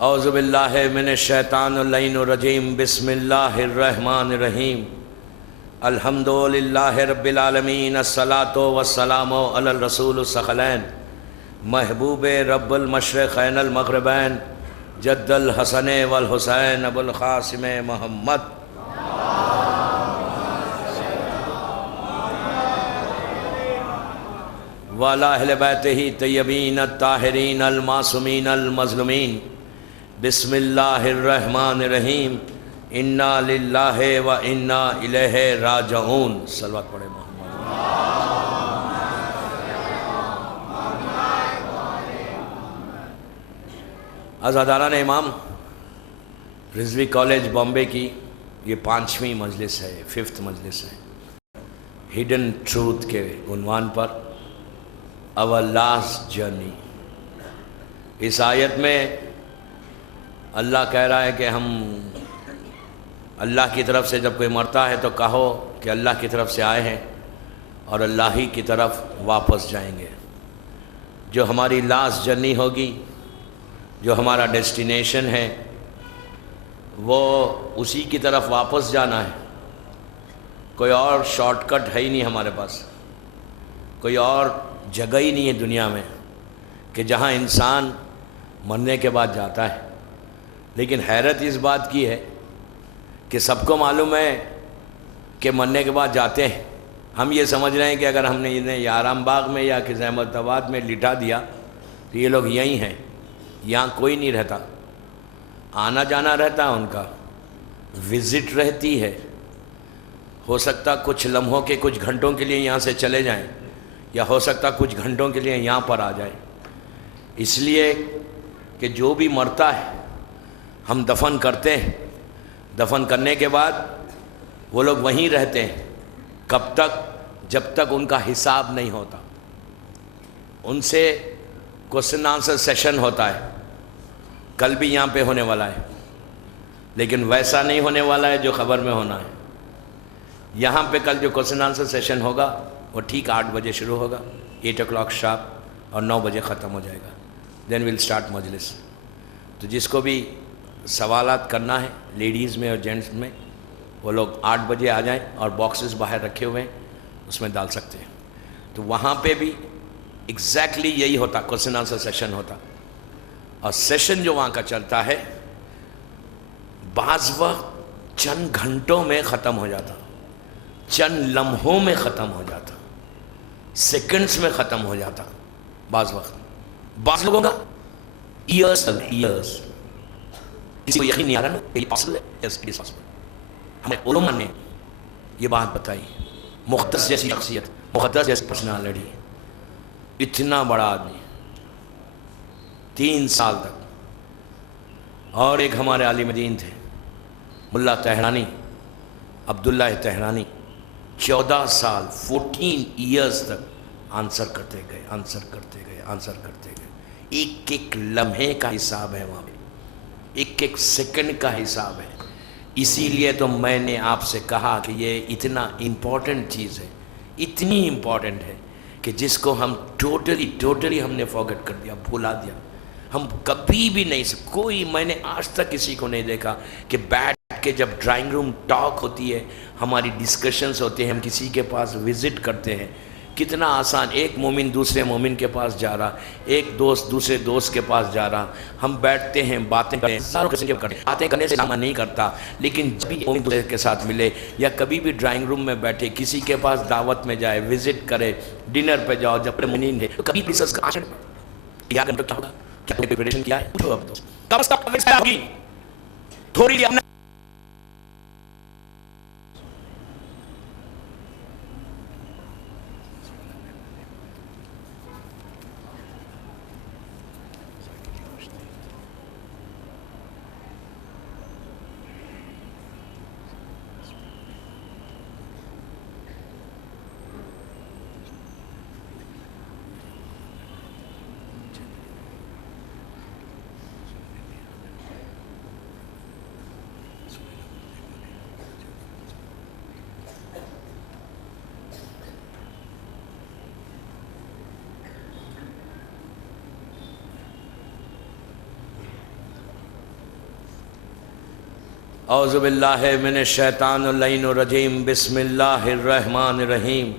اعوذ باللہ من الشیطان اللعین الرجیم بسم اللہ الرحمن الرحیم الحمد للہ رب العالمین الصلاۃ والسلام علی الرسول الثقلین محبوب رب المشرقین المغربین جد الحسن والحسین ابو القاسم محمد وعلی اہل بیتہ طیبین الطاہرین المعصومین المظلومین بسم اللہ الرحمن الرحیم انا للہ و انا الیہ راجعون صلوات پڑھے محمد عزاداران امام رضوی کالج بامبے کی یہ 5ویں مجلس ہے 5th مجلس ہے ہڈن ٹروتھ کے عنوان پر our last journey۔ اس آیت میں اللہ کہہ رہا ہے کہ ہم اللہ کی طرف سے جب کوئی مرتا ہے تو کہو کہ اللہ کی طرف سے آئے ہیں اور اللہ ہی کی طرف واپس جائیں گے۔ جو ہماری لاسٹ جرنی ہوگی، جو ہمارا ڈیسٹینیشن ہے، وہ اسی کی طرف واپس جانا ہے۔ کوئی اور شارٹ کٹ ہے ہی نہیں ہمارے پاس، کوئی اور جگہ ہی نہیں ہے دنیا میں کہ جہاں انسان مرنے کے بعد جاتا ہے۔ لیکن حیرت اس بات کی ہے کہ سب کو معلوم ہے کہ مرنے کے بعد جاتے ہیں۔ ہم یہ سمجھ رہے ہیں کہ اگر ہم نے انہیں یا آرام باغ میں یا کسی احمد آباد میں لٹا دیا تو یہ لوگ یہیں ہیں، یہاں کوئی نہیں رہتا، آنا جانا رہتا ہے، ان کا وزٹ رہتی ہے۔ ہو سکتا کچھ لمحوں کے کچھ گھنٹوں کے لیے یہاں سے چلے جائیں، یا ہو سکتا کچھ گھنٹوں کے لیے یہاں پر آ جائے۔ اس لیے کہ جو بھی مرتا ہے ہم دفن کرتے ہیں، دفن کرنے کے بعد وہ لوگ وہیں رہتے ہیں۔ کب تک؟ جب تک ان کا حساب نہیں ہوتا۔ ان سے کوسچن آنسر سیشن ہوتا ہے، کل بھی یہاں پہ ہونے والا ہے، لیکن ویسا نہیں ہونے والا ہے جو خبر میں ہونا ہے۔ یہاں پہ کل جو کوسچن آنسر سیشن ہوگا وہ ٹھیک 8 بجے شروع ہوگا، 8 o'clock شارپ، اور 9 بجے ختم ہو جائے گا۔ دین ویل اسٹارٹ مجلس۔ تو جس کو بھی سوالات کرنا ہے، لیڈیز میں اور جینٹس میں، وہ لوگ 8 بجے آ جائیں، اور باکسز باہر رکھے ہوئے ہیں، اس میں ڈال سکتے ہیں۔ تو وہاں پہ بھی ایگزیکٹلی یہی ہوتا، کوسچن آنسر سیشن ہوتا۔ اور سیشن جو وہاں کا چلتا ہے بعض وقت چند گھنٹوں میں ختم ہو جاتا، چند لمحوں میں ختم ہو جاتا، سیکنڈز میں ختم ہو جاتا۔ بعض وقت بعض لوگوں کا ایئرز کسی کو یقین نہیں آ رہا نا کہ یہ پاسبل ہے۔ Yes it is possible. ہمیں علماء نے یہ بات بتائی، مختص جیسی شخصیت، مختص جیسی پرسنالٹی، اتنا بڑا آدمی 3 سال تک۔ اور ایک ہمارے عالم دین تھے ملا تہرانی، عبداللہ تہرانی، 14 سال 14 ایئرز تک آنسر کرتے گئے، آنسر کرتے گئے، آنسر کرتے گئے۔ ایک ایک لمحے کا حساب ہے وہاں پہ، ایک ایک سیکنڈ کا حساب ہے۔ اسی لیے تو میں نے آپ سے کہا کہ یہ اتنا امپورٹنٹ چیز ہے، اتنی امپورٹنٹ ہے کہ جس کو ہم ٹوٹلی ہم نے فارگٹ کر دیا، بھولا دیا۔ ہم کبھی بھی نہیں، کوئی، میں نے آج تک کسی کو نہیں دیکھا کہ بیٹھ کے جب ڈرائنگ روم ٹاک ہوتی ہے، ہماری ڈسکشنز ہوتے ہیں، ہم کسی کے پاس وزٹ کرتے ہیں، کتنا آسان، ایک مومن دوسرے مومن کے پاس جا رہا، ایک دوست دوسرے دوست کے پاس جا رہا، ہم بیٹھتے ہیں، باتیں کرتے ہیں، باتیں کرنے سے نام نہیں کرتا، لیکن جب بھی مومن دوسرے کے ساتھ ملے، یا کبھی بھی ڈرائنگ روم میں بیٹھے، کسی کے پاس دعوت میں جائے، وزٹ کرے، ڈنر پہ جاؤ، جب مومنین ہے تو کبھی ڈسکس کا آشن یا کیا ہوگا، کیا پریپریشن کیا ہے، پوچھو اب تو کب تک ہوگی تھوڑی اپنا اعوذ باللہ من الشیطان اللعین الرجیم بسم اللہ الرحمن الرحیم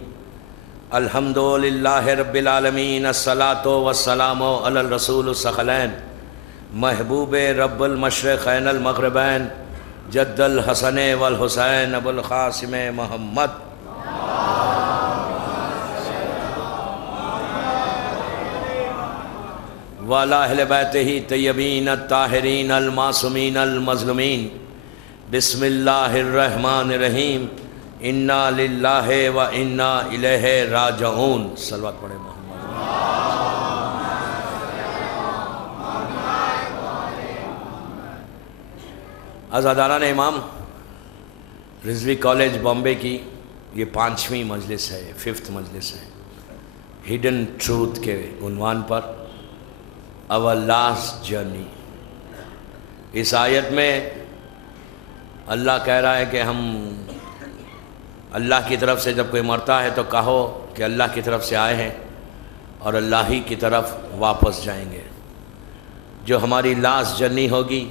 الحمد للہ رب العالمین الصلاۃ والسلام علی الرسول الثقلین محبوب رب المشرقین المغربین جد الحسن والحسین ابو القاسم محمد وعلی اہل بیتہ طیبین الطاہرین المعصومین المظلومین بسم اللہ الرحمن الرحیم انا للہ و انا الیہ راجعون صلوات پڑھیں محمد عزاداران امام رضوی کالج بامبے کی یہ 5ویں مجلس ہے 5th مجلس ہے ہڈن ٹروتھ کے عنوان پر our last journey۔ اس آیت میں اللہ کہہ رہا ہے کہ ہم اللہ کی طرف سے جب کوئی مرتا ہے تو کہو کہ اللہ کی طرف سے آئے ہیں اور اللہ ہی کی طرف واپس جائیں گے۔ جو ہماری لاسٹ جرنی ہوگی،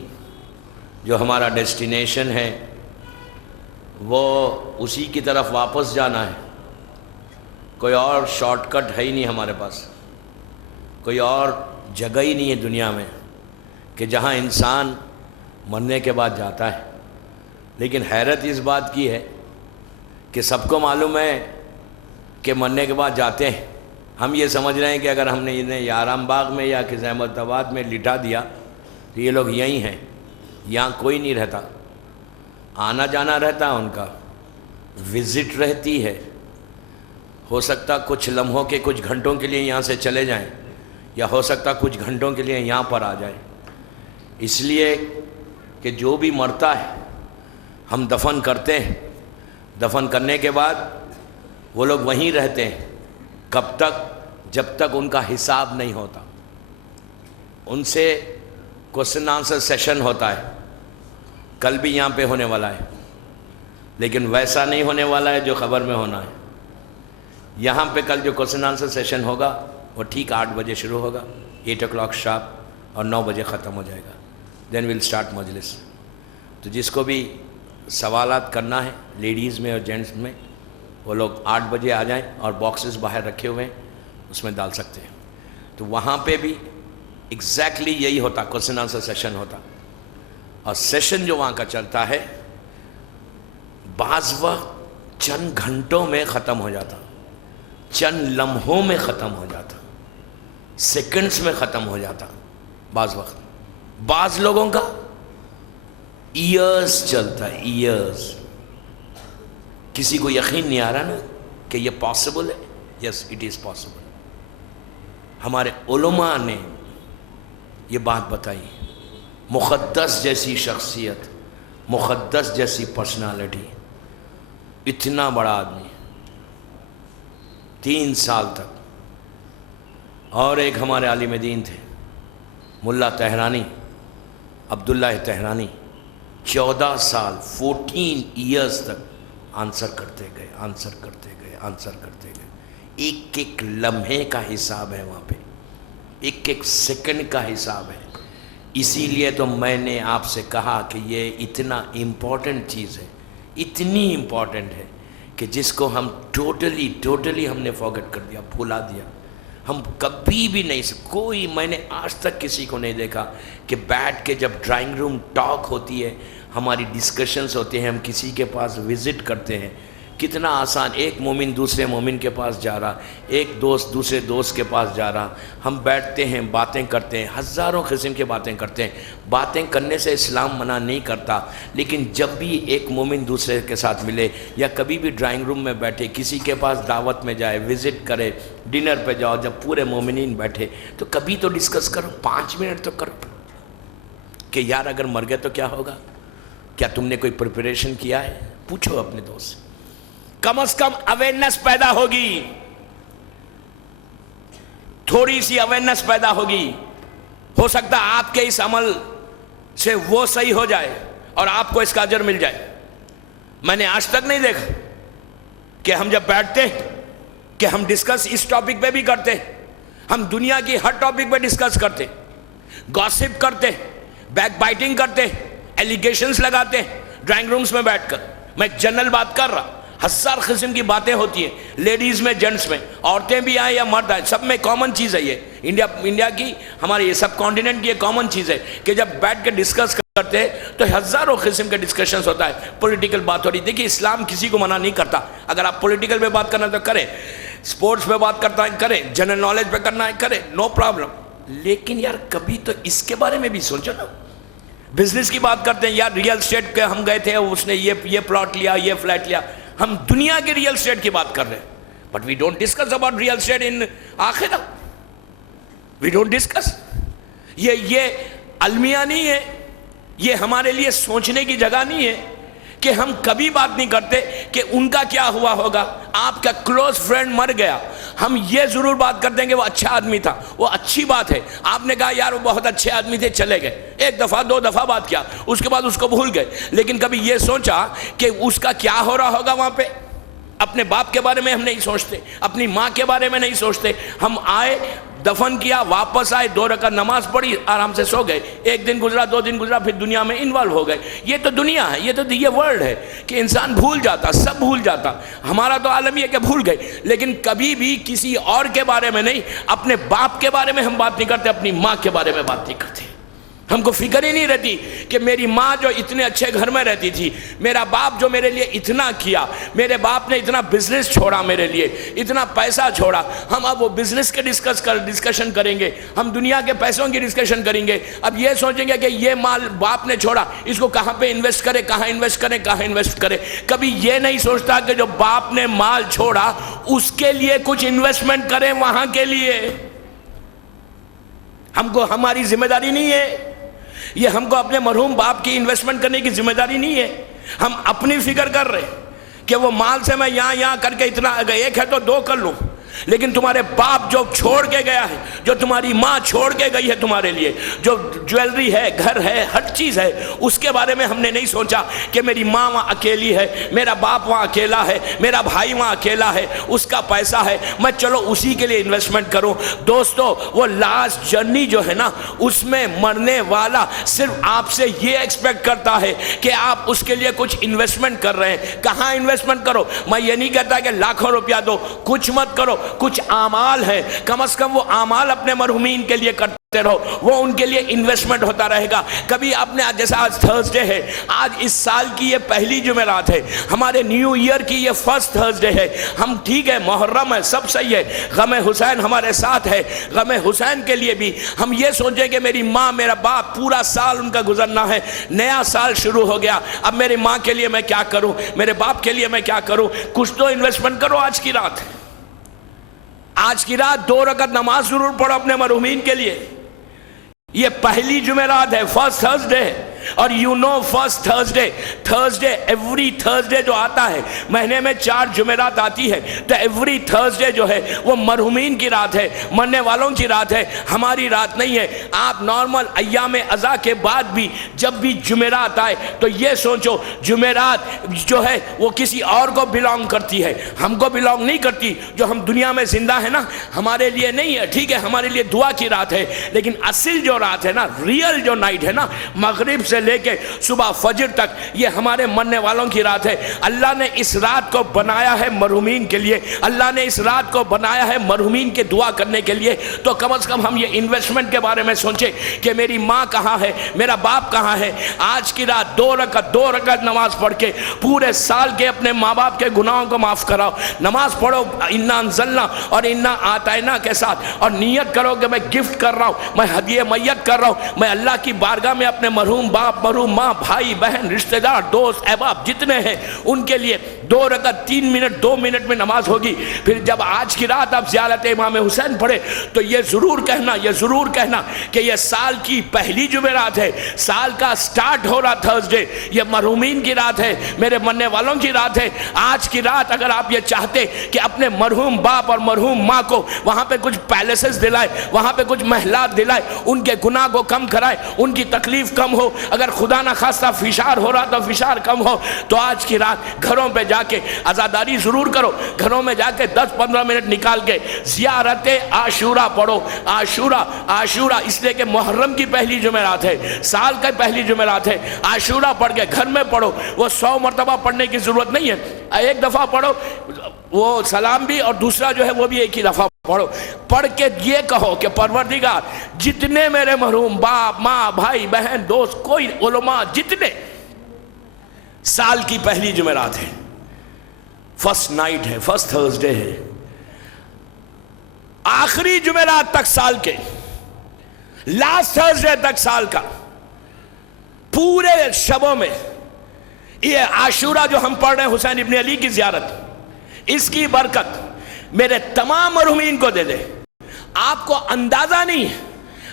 جو ہمارا ڈیسٹینیشن ہے، وہ اسی کی طرف واپس جانا ہے۔ کوئی اور شارٹ کٹ ہے ہی نہیں ہمارے پاس، کوئی اور جگہ ہی نہیں ہے دنیا میں کہ جہاں انسان مرنے کے بعد جاتا ہے۔ لیکن حیرت اس بات کی ہے کہ سب کو معلوم ہے کہ مرنے کے بعد جاتے ہیں۔ ہم یہ سمجھ رہے ہیں کہ اگر ہم نے انہیں آرام باغ میں یا کسی احمد آباد میں لٹا دیا تو یہ لوگ یہیں ہیں، یہاں کوئی نہیں رہتا، آنا جانا رہتا ان کا، وزٹ رہتی ہے۔ ہو سکتا کچھ لمحوں کے کچھ گھنٹوں کے لیے یہاں سے چلے جائیں، یا ہو سکتا کچھ گھنٹوں کے لیے یہاں پر آ جائیں۔ اس لیے کہ جو بھی مرتا ہے ہم دفن کرتے ہیں، دفن کرنے کے بعد وہ لوگ وہیں رہتے ہیں۔ کب تک؟ جب تک ان کا حساب نہیں ہوتا۔ ان سے کوسچن آنسر سیشن ہوتا ہے، کل بھی یہاں پہ ہونے والا ہے، لیکن ویسا نہیں ہونے والا ہے جو خبر میں ہونا ہے۔ یہاں پہ کل جو کوسچن آنسر سیشن ہوگا وہ ٹھیک 8 بجے شروع ہوگا، 8 o'clock شارپ، اور 9 بجے ختم ہو جائے گا۔ دین ویل اسٹارٹ مجلس۔ تو جس کو بھی سوالات کرنا ہے لیڈیز میں اور جینٹس میں، وہ لوگ 8 بجے آ جائیں، اور باکسز باہر رکھے ہوئے ہیں اس میں ڈال سکتے ہیں۔ تو وہاں پہ بھی ایگزیکٹلی یہی ہوتا، کوسچن آنسر سیشن ہوتا، اور سیشن جو وہاں کا چلتا ہے بعض وقت چند گھنٹوں میں ختم ہو جاتا، چند لمحوں میں ختم ہو جاتا، سیکنڈز میں ختم ہو جاتا۔ بعض وقت بعض لوگوں کا ایئرز چلتا ہے، ایئرز۔ کسی کو یقین نہیں آ رہا نا کہ یہ پاسبل ہے؟ Yes it is possible. ہمارے علماء نے یہ بات بتائی۔ مقدس جیسی شخصیت، مقدس جیسی پرسنالٹی، اتنا بڑا آدمی 3 سال تک، اور ایک ہمارے عالم دین تھے ملا تہرانی، عبداللہ تہرانی، 14 سال 14 ایئرز تک آنسر کرتے گئے، آنسر کرتے گئے، آنسر کرتے گئے۔ ایک ایک لمحے کا حساب ہے وہاں پہ، ایک ایک سیکنڈ کا حساب ہے۔ اسی لیے تو میں نے آپ سے کہا کہ یہ اتنا امپورٹنٹ چیز ہے، اتنی امپورٹنٹ ہے کہ جس کو ہم ٹوٹلی ہم نے فارگٹ کر دیا، بھولا دیا۔ ہم کبھی بھی نہیں کوئی، میں نے آج تک کسی کو نہیں دیکھا کہ بیٹھ کے جب ڈرائنگ روم ٹاک ہوتی ہے، ہماری ڈسکشنز ہوتے ہیں، ہم کسی کے پاس وزٹ کرتے ہیں، کتنا آسان، ایک مومن دوسرے مومن کے پاس جا رہا، ایک دوست دوسرے دوست کے پاس جا رہا، ہم بیٹھتے ہیں، باتیں کرتے ہیں، ہزاروں قسم کی باتیں کرتے ہیں۔ باتیں کرنے سے اسلام منع نہیں کرتا، لیکن جب بھی ایک مومن دوسرے کے ساتھ ملے، یا کبھی بھی ڈرائنگ روم میں بیٹھے، کسی کے پاس دعوت میں جائے، وزٹ کرے، ڈنر پہ جاؤ، جب پورے مومنین بیٹھے تو کبھی تو ڈسکس کرو، 5 منٹ تو کرو کہ یار اگر مر گئے تو کیا ہوگا؟ کیا تم نے کوئی پریپریشن کیا ہے؟ پوچھو اپنے دوست سے، کم از کم اویئرنیس پیدا ہوگی، تھوڑی سی اویئرنیس پیدا ہوگی۔ ہو سکتا آپ کے اس عمل سے وہ صحیح ہو جائے اور آپ کو اس کا اجر مل جائے۔ میں نے آج تک نہیں دیکھا کہ ہم جب بیٹھتے کہ ہم ڈسکس اس ٹاپک پہ بھی کرتے، ہم دنیا کی ہر ٹاپک پہ ڈسکس کرتے، گاسپ کرتے، بیک بائٹنگ کرتے، ایلیگیشنز لگاتے، ڈرائنگ رومز میں بیٹھ کر، میں جنرل بات کر رہا، ہزار قسم کی باتیں ہوتی ہیں، لیڈیز میں، جینٹس میں، عورتیں بھی آئیں یا مرد آئیں، سب میں کامن چیز ہے یہ انڈیا کی، ہمارے یہ سب کانٹیننٹ کی یہ کامن چیز ہے کہ جب بیٹھ کے ڈسکس کرتے ہیں تو ہزاروں قسم کے ڈسکشنز ہوتا ہے، پولیٹیکل بات ہو رہی ہے۔ دیکھیے اسلام کسی کو منع نہیں کرتا، اگر آپ پولیٹیکل پہ بات کرنا تو کریں، سپورٹس پہ بات کرتا ہے کریں، جنرل نالج پہ کرنا ہے کریں، نو پرابلم، لیکن یار کبھی تو اس کے بارے میں بھی سوچو نا۔ بزنس کی بات کرتے ہیں، یار ریئل اسٹیٹ کے ہم گئے تھے، اس نے یہ پلاٹ لیا، یہ فلیٹ لیا، ہم دنیا کے ریئل اسٹیٹ کی بات کر رہے ہیں، but we don't discuss about real estate in آخرہ، وی ڈونٹ ڈسکس۔ یہ المیہ نہیں ہے، یہ ہمارے لیے سوچنے کی جگہ نہیں ہے کہ ہم کبھی بات نہیں کرتے کہ ان کا کیا ہوا ہوگا، آپ کا کلوز فرینڈ مر گیا، ہم یہ ضرور بات کرتے ہیں کہ وہ اچھا آدمی تھا، وہ اچھی بات ہے، آپ نے کہا یار وہ بہت اچھے آدمی تھے، چلے گئے، ایک دفعہ دو دفعہ بات کیا، اس کے بعد اس کو بھول گئے، لیکن کبھی یہ سوچا کہ اس کا کیا ہو رہا ہوگا وہاں پہ؟ اپنے باپ کے بارے میں ہم نہیں سوچتے، اپنی ماں کے بارے میں نہیں سوچتے، ہم آئے، دفن کیا، واپس آئے، 2 رکعت نماز پڑھی، آرام سے سو گئے، 1 دن گزرا، 2 دن گزرا، پھر دنیا میں انوالو ہو گئے۔ یہ تو دنیا ہے، یہ ورلڈ ہے کہ انسان بھول جاتا، سب بھول جاتا، ہمارا تو عالم یہ کہ بھول گئے، لیکن کبھی بھی کسی اور کے بارے میں نہیں، اپنے باپ کے بارے میں ہم بات نہیں کرتے، اپنی ماں کے بارے میں بات نہیں کرتے۔ ہم کو فکر ہی نہیں رہتی کہ میری ماں جو اتنے اچھے گھر میں رہتی تھی، میرا باپ جو میرے لیے اتنا کیا، میرے باپ نے اتنا بزنس چھوڑا میرے لیے، اتنا پیسہ چھوڑا، ہم اب وہ بزنس کے ڈسکشن کریں گے، ہم دنیا کے پیسوں کی ڈسکشن کریں گے، اب یہ سوچیں گے کہ یہ مال باپ نے چھوڑا، اس کو کہاں پہ انویسٹ کرے، کہاں انویسٹ کرے۔ کبھی یہ نہیں سوچتا کہ جو باپ نے مال چھوڑا اس کے لیے کچھ انویسٹمنٹ کریں وہاں کے لیے۔ ہم کو ہماری ذمہ داری نہیں ہے یہ، ہم کو اپنے مرحوم باپ کی انویسٹمنٹ کرنے کی ذمہ داری نہیں ہے، ہم اپنی فکر کر رہے ہیں کہ وہ مال سے میں یہاں کر کے اتنا، اگر ایک ہے تو 2 کر لوں، لیکن تمہارے باپ جو چھوڑ کے گیا ہے، جو تمہاری ماں چھوڑ کے گئی ہے تمہارے لیے، جو جویلری ہے، گھر ہے، ہر چیز ہے، اس کے بارے میں ہم نے نہیں سوچا کہ میری ماں وہاں اکیلی ہے، میرا باپ وہاں اکیلا ہے، میرا بھائی وہاں اکیلا ہے، اس کا پیسہ ہے، میں چلو اسی کے لیے انویسٹمنٹ کروں۔ دوستو وہ لاسٹ جرنی جو ہے نا، اس میں مرنے والا صرف آپ سے یہ ایکسپیکٹ کرتا ہے کہ آپ اس کے لیے کچھ انویسٹمنٹ کر رہے ہیں۔ کہاں انویسٹمنٹ کرو؟ میں یہ نہیں کہتا کہ لاکھوں روپیہ دو، کچھ مت کرو، کچھ اعمال ہے، کم از کم وہ اعمال اپنے مرحومین کے لیے کرتے رہو، وہ ان کے لیے انویسٹمنٹ ہوتا رہے گا۔ کبھی آپ نے، جیسا آج تھرسڈے ہے، آج اس سال کی یہ پہلی جمعرات ہے، ہمارے نیو ایئر کی یہ فرسٹ تھرسڈے ہے، ہم ٹھیک ہے، محرم ہے، سب صحیح ہے، غم حسین ہمارے ساتھ ہے، غم حسین کے لیے بھی ہم یہ سوچیں کہ میری ماں، میرا باپ، پورا سال ان کا گزرنا ہے، نیا سال شروع ہو گیا، اب میری ماں کے لیے میں کیا کروں، میرے باپ کے لیے میں کیا کروں؟ کچھ تو انویسٹمنٹ کرو آج کی رات، آج کی رات 2 رکعت نماز ضرور پڑھو اپنے مرحومین کے لیے۔ یہ پہلی جمعرات ہے، فرسٹ تھرسڈے ہے، اور فرسٹ تھرسڈے ایوری تھرسڈے جو آتا ہے، مہینے میں 4 جمعرات آتی ہے، تو ایوری تھرسڈے جو ہے وہ مرحومین کی رات ہے، مرنے والوں کی رات ہے، ہماری رات نہیں ہے۔ آپ نارمل ایام ازا کے بعد بھی جب بھی جمعرات آئے تو یہ سوچو جمعرات جو ہے وہ کسی اور کو بلانگ کرتی ہے، ہم کو بلانگ نہیں کرتی۔ جو ہم دنیا میں زندہ ہے نا، ہمارے لیے نہیں ہے، ٹھیک ہے، ہمارے لیے دعا کی رات ہے، لیکن اصل جو رات ہے نا، ریئل جو نائٹ ہے نا، مغرب سے لے کے صبح فجر تک، یہ ہمارے مرنے والوں کی رات ہے۔ اللہ نے اس رات کو بنایا ہے مرحومین کے لیے، اللہ نے اس رات کو بنایا ہے مرحومین کے دعا کرنے کے لیے، تو کم از کم ہم یہ انویسٹمنٹ کے بارے میں سوچیں کہ میری ماں کہاں ہے، میرا باپ کہاں ہے۔ آج کی رات 2 رکعت نماز پڑھ کے پورے سال کے اپنے ماں باپ کے گناہوں کو معاف کراؤ، نماز پڑھو انا انزلنا اور انا آتینا کے ساتھ، اور نیت کرو کہ میں گفٹ کر رہا ہوں، میں ہدیہ میت کر رہا ہوں، میں اللہ کی بارگاہ میں اپنے مرحوم باپ، مرحوم ماں، بھائی بہن، رشتہ دار، دوست احباب جتنے ہیں ان کے لیے 2 رکعت 3 منٹ 2 منٹ میں نماز ہوگی۔ پھر جب آج کی رات آپ زیارت امام حسین پڑھے تو یہ ضرور کہنا کہ یہ سال کی پہلی جمعرات ہے، سال کا سٹارٹ ہو رہا تھرسڈے، یہ مرحومین کی رات ہے، میرے مرنے والوں کی رات ہے۔ آج کی رات اگر آپ یہ چاہتے کہ اپنے مرحوم باپ اور مرحوم ماں کو وہاں پہ کچھ پیلیسز دلائے، وہاں پہ کچھ محلات دلائے، ان کے گناہ کو کم کرائے، ان کی تکلیف کم ہو، اگر خدا نہ خواستہ فشار ہو رہا تو فشار کم ہو تو آج کی رات گھروں پہ جا کے عزاداری ضرور کرو، گھروں میں جا کے 10-15 منٹ نکال کے زیارت عاشورہ پڑھو۔ عاشورہ اس لیے کہ محرم کی پہلی جمعرات ہے، سال کا پہلی جمعرات ہے، عاشورہ پڑھ کے گھر میں پڑھو۔ وہ 100 مرتبہ پڑھنے کی ضرورت نہیں ہے، ایک دفعہ پڑھو، وہ سلام بھی اور دوسرا جو ہے وہ بھی ایک ہی دفعہ پڑھو۔ پڑھ کے یہ کہو کہ پروردگار جتنے میرے محروم باپ ماں بھائی بہن دوست کوئی علماء جتنے، سال کی پہلی جمعرات ہے، فرسٹ نائٹ ہے، فرسٹ تھرسڈے ہے، آخری جمعرات تک سال کے، لاسٹ تھرسڈے تک سال کا، پورے شبوں میں یہ عاشورہ جو ہم پڑھ رہے ہیں حسین ابن علی کی زیارت، اس کی برکت میرے تمام مرحومین کو دے دے۔ آپ کو اندازہ نہیں،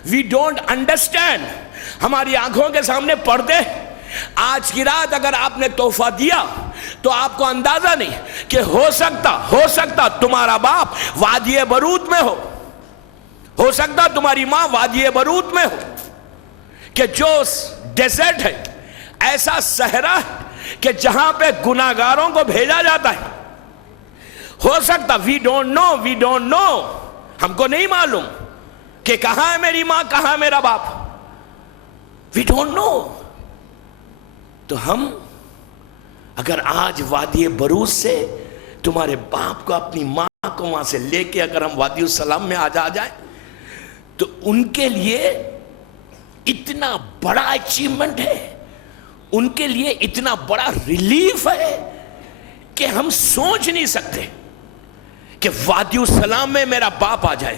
وی ڈونٹ انڈرسٹینڈ، ہماری آنکھوں کے سامنے پردے، آج کی رات اگر آپ نے تحفہ دیا تو آپ کو اندازہ نہیں کہ ہو سکتا تمہارا باپ وادی برود میں ہو سکتا تمہاری ماں وادی برود میں ہو، کہ جو ڈیزرٹ ہے، ایسا صحرا ہے کہ جہاں پہ گناہگاروں کو بھیجا جاتا ہے، ہو سکتا، وی ڈونٹ نو، ہم کو نہیں معلوم کہ کہاں ہے میری ماں، کہاں ہے میرا باپ، وی ڈونٹ نو۔ تو ہم اگر آج وادی بروز سے تمہارے باپ کو اپنی ماں کو وہاں سے لے کے اگر ہم وادی السلام میں آ جائیں تو ان کے لیے اتنا بڑا اچیومنٹ ہے، ان کے لیے اتنا بڑا ریلیف ہے کہ ہم سوچ نہیں سکتے کہ وادی السلام میں میرا باپ آ جائے۔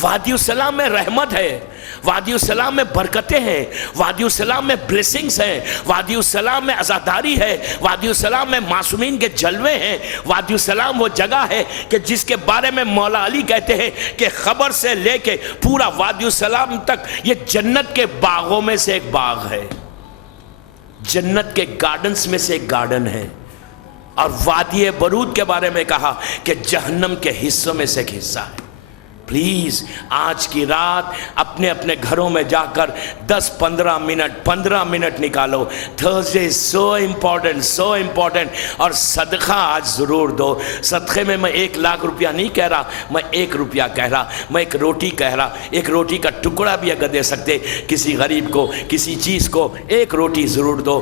وادی السلام میں رحمت ہے، وادی السلام میں برکتیں ہیں، وادی السلام میں بلیسنگز ہیں، وادی السلام میں عزاداری ہے، وادی السلام میں معصومین کے جلوے ہیں، وادی السلام وہ جگہ ہے کہ جس کے بارے میں مولا علی کہتے ہیں کہ خبر سے لے کے پورا وادی السلام تک یہ جنت کے باغوں میں سے ایک باغ ہے، جنت کے گارڈنز میں سے ایک گارڈن ہے۔ اور وادی برود کے بارے میں کہا کہ جہنم کے حصوں میں سے ایک حصہ ہے۔ پلیز آج کی رات اپنے اپنے گھروں میں جا کر 15 منٹ نکالو۔ تھرسڈے سو امپورٹنٹ، اور صدقہ آج ضرور دو۔ صدقے میں 1 لاکھ روپیہ نہیں کہہ رہا، میں 1 روپیہ کہہ رہا، میں 1 روٹی کہہ رہا، 1 روٹی کا ٹکڑا بھی اگر دے سکتے کسی غریب کو، کسی چیز کو 1 روٹی ضرور دو۔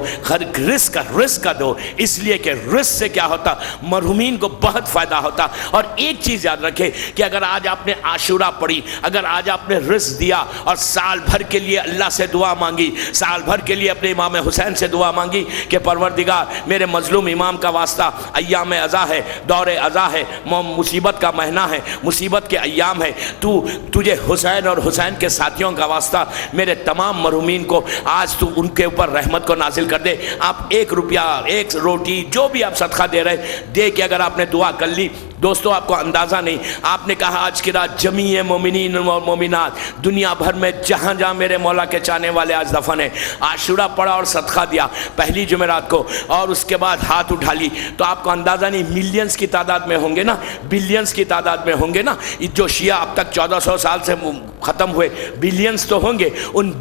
رزق کا دو، اس لیے کہ رزق سے کیا ہوتا، مرحومین کو بہت فائدہ ہوتا۔ اور ایک چیز یاد رکھے کہ اگر آج آپ نے عاشورہ پڑھی، اگر آج آپ نے رزق دیا اور سال بھر کے لیے اللہ سے دعا مانگی، سال بھر کے لیے اپنے امام حسین سے دعا مانگی کہ پروردگار میرے مظلوم امام کا واسطہ، ایام ازا ہے، دور ازا ہے، مصیبت کا مہینہ ہے، مصیبت کے ایام ہے، تجھے حسین اور حسین کے ساتھیوں کا واسطہ میرے تمام مرحومین کو آج تو ان کے اوپر رحمت کو نازل کر دے۔ آپ 1 روپیہ، 1 روٹی، جو بھی آپ صدقہ دے رہے، دے کے اگر آپ نے دعا کر لی، دوستو آپ کو اندازہ نہیں، آپ نے کہا آج کی رات جمیع مومنین و مومنات دنیا بھر میں جہاں جہاں میرے مولا کے چاہنے والے آج دفن ہیں، عاشورہ پڑھا اور صدقہ دیا پہلی جمعرات کو، اور اس کے بعد ہاتھ اٹھا لی، تو آپ کو اندازہ نہیں ملینز کی تعداد میں ہوں گے نا، بلینز کی تعداد میں ہوں گے نا۔ جو شیعہ اب تک 1400 سال سے ختم ہوئے، بلینز تو ہوں گے، ان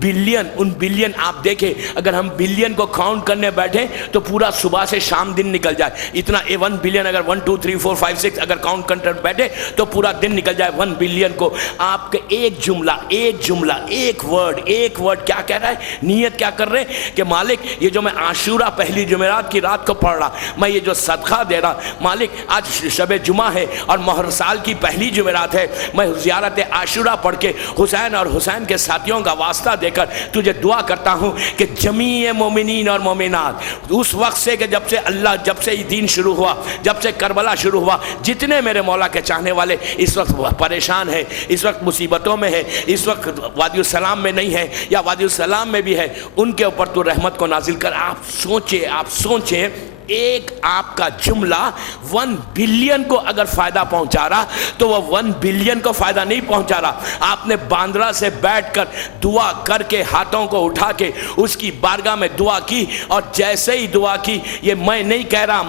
بلین آپ دیکھیں، اگر ہم بلین کو کاؤنٹ کرنے بیٹھیں تو پورا صبح سے شام دن نکل جائے اتنا۔ 1 بلین اگر 1 2 3 4 5 6 اگر کاؤنٹ کرنے بیٹھے تو پورا دن نکل جائے 1 بلین کو۔ آپ کے ایک جملہ، ایک ورڈ کیا کہہ رہا ہے، نیت کیا کر رہے ہیں کہ مالک یہ جو میں عاشورہ پہلی جمعرات کی رات کو پڑھ رہا، میں یہ جو صدقہ دے رہا، مالک آج شب جمعہ ہے اور مہر سال کی پہلی جمعرات ہے، میں زیارت عاشورہ پڑھ کے حسین اور حسین کے ساتھیوں کا واسطہ دے کر تجھے دعا کرتا ہوں کہ جمیع مومنین اور مومنات اس وقت سے کہ جب سے یہ دین شروع ہوا، جب سے کربلا شروع ہوا، جتنے میرے مولا کے چاہنے والے اس وقت پریشان ہیں، اس وقت مصیبتوں میں ہے، اس وقت وادی السلام میں نہیں ہے یا وادی السلام میں بھی ہے، ان کے اوپر تو رحمت کو نازل کر۔ آپ سوچیں ایک آپ کا جملہ 1 بلین کو اگر فائدہ پہنچا رہا تو وہ 1 بلین کو فائدہ نہیں پہنچا رہا. آپ نے باندرا سے بیٹھ کر دعا کر کے ہاتھوں کو اٹھا کے اس کی بارگاہ میں دعا کی, اور جیسے ہی دعا کی, یہ میں نہیں کہہ رہا,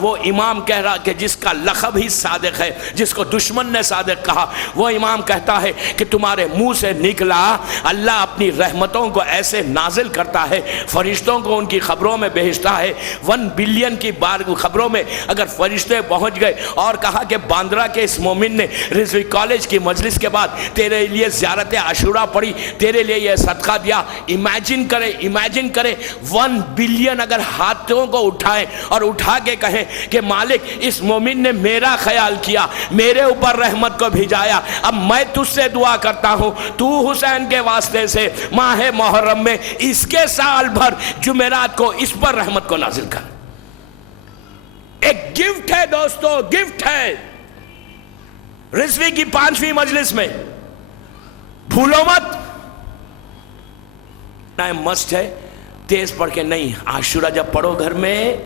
وہ امام کہہ رہا کہ جس کا لقب ہی صادق ہے, جس کو دشمن نے صادق کہا, وہ امام کہتا ہے کہ تمہارے منہ سے نکلا اللہ اپنی رحمتوں کو ایسے نازل کرتا ہے, فرشتوں کو ان کی خبروں میں بھیجتا ہے. 1 بلین کی خبروں میں اگر فرشتے پہنچ گئے اور کہا کہ باندرا کے اس مومن نے رضوی کالج کی مجلس کے بعد تیرے لیے زیارت عاشورہ پڑھی, تیرے لیے یہ صدقہ دیا, امیجن کریں 1 بلین اگر ہاتھوں کو اٹھائیں اور اٹھا کے کہیں کہ مالک اس مومن نے میرا خیال کیا, میرے اوپر رحمت کو بھیجایا, اب میں تجھ سے دعا کرتا ہوں تو حسین کے واسطے سے ماہ محرم میں اس کے سال بھر جمعرات کو اس پر رحمت کو نازل کر. ایک گفٹ ہے دوستو, گفٹ ہے رضوی کی 5ویں مجلس میں, بھولو مت. مست ہے تیز پڑھ کے نہیں, عاشورہ جب پڑھو گھر میں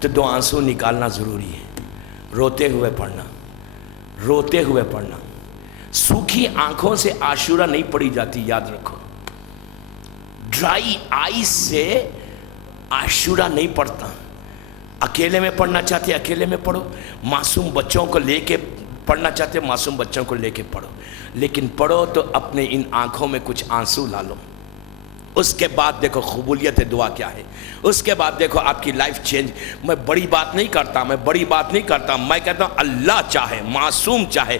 تو 2 آنسو نکالنا ضروری ہے, روتے ہوئے پڑھنا. سوکھی آنکھوں سے عاشورہ نہیں پڑھی جاتی, یاد رکھو. ڈرائی آئیز سے عاشورہ نہیں پڑھتا. اکیلے میں پڑھنا چاہتے اکیلے میں پڑھو, معصوم بچوں کو لے کے پڑھنا چاہتے معصوم بچوں کو لے کے پڑھو, لیکن پڑھو تو اپنے ان آنکھوں میں کچھ آنسو لا لو. اس کے بعد دیکھو قبولیت دعا کیا ہے, اس کے بعد دیکھو آپ کی لائف چینج. میں بڑی بات نہیں کرتا, میں کہتا ہوں اللہ چاہے, معصوم چاہے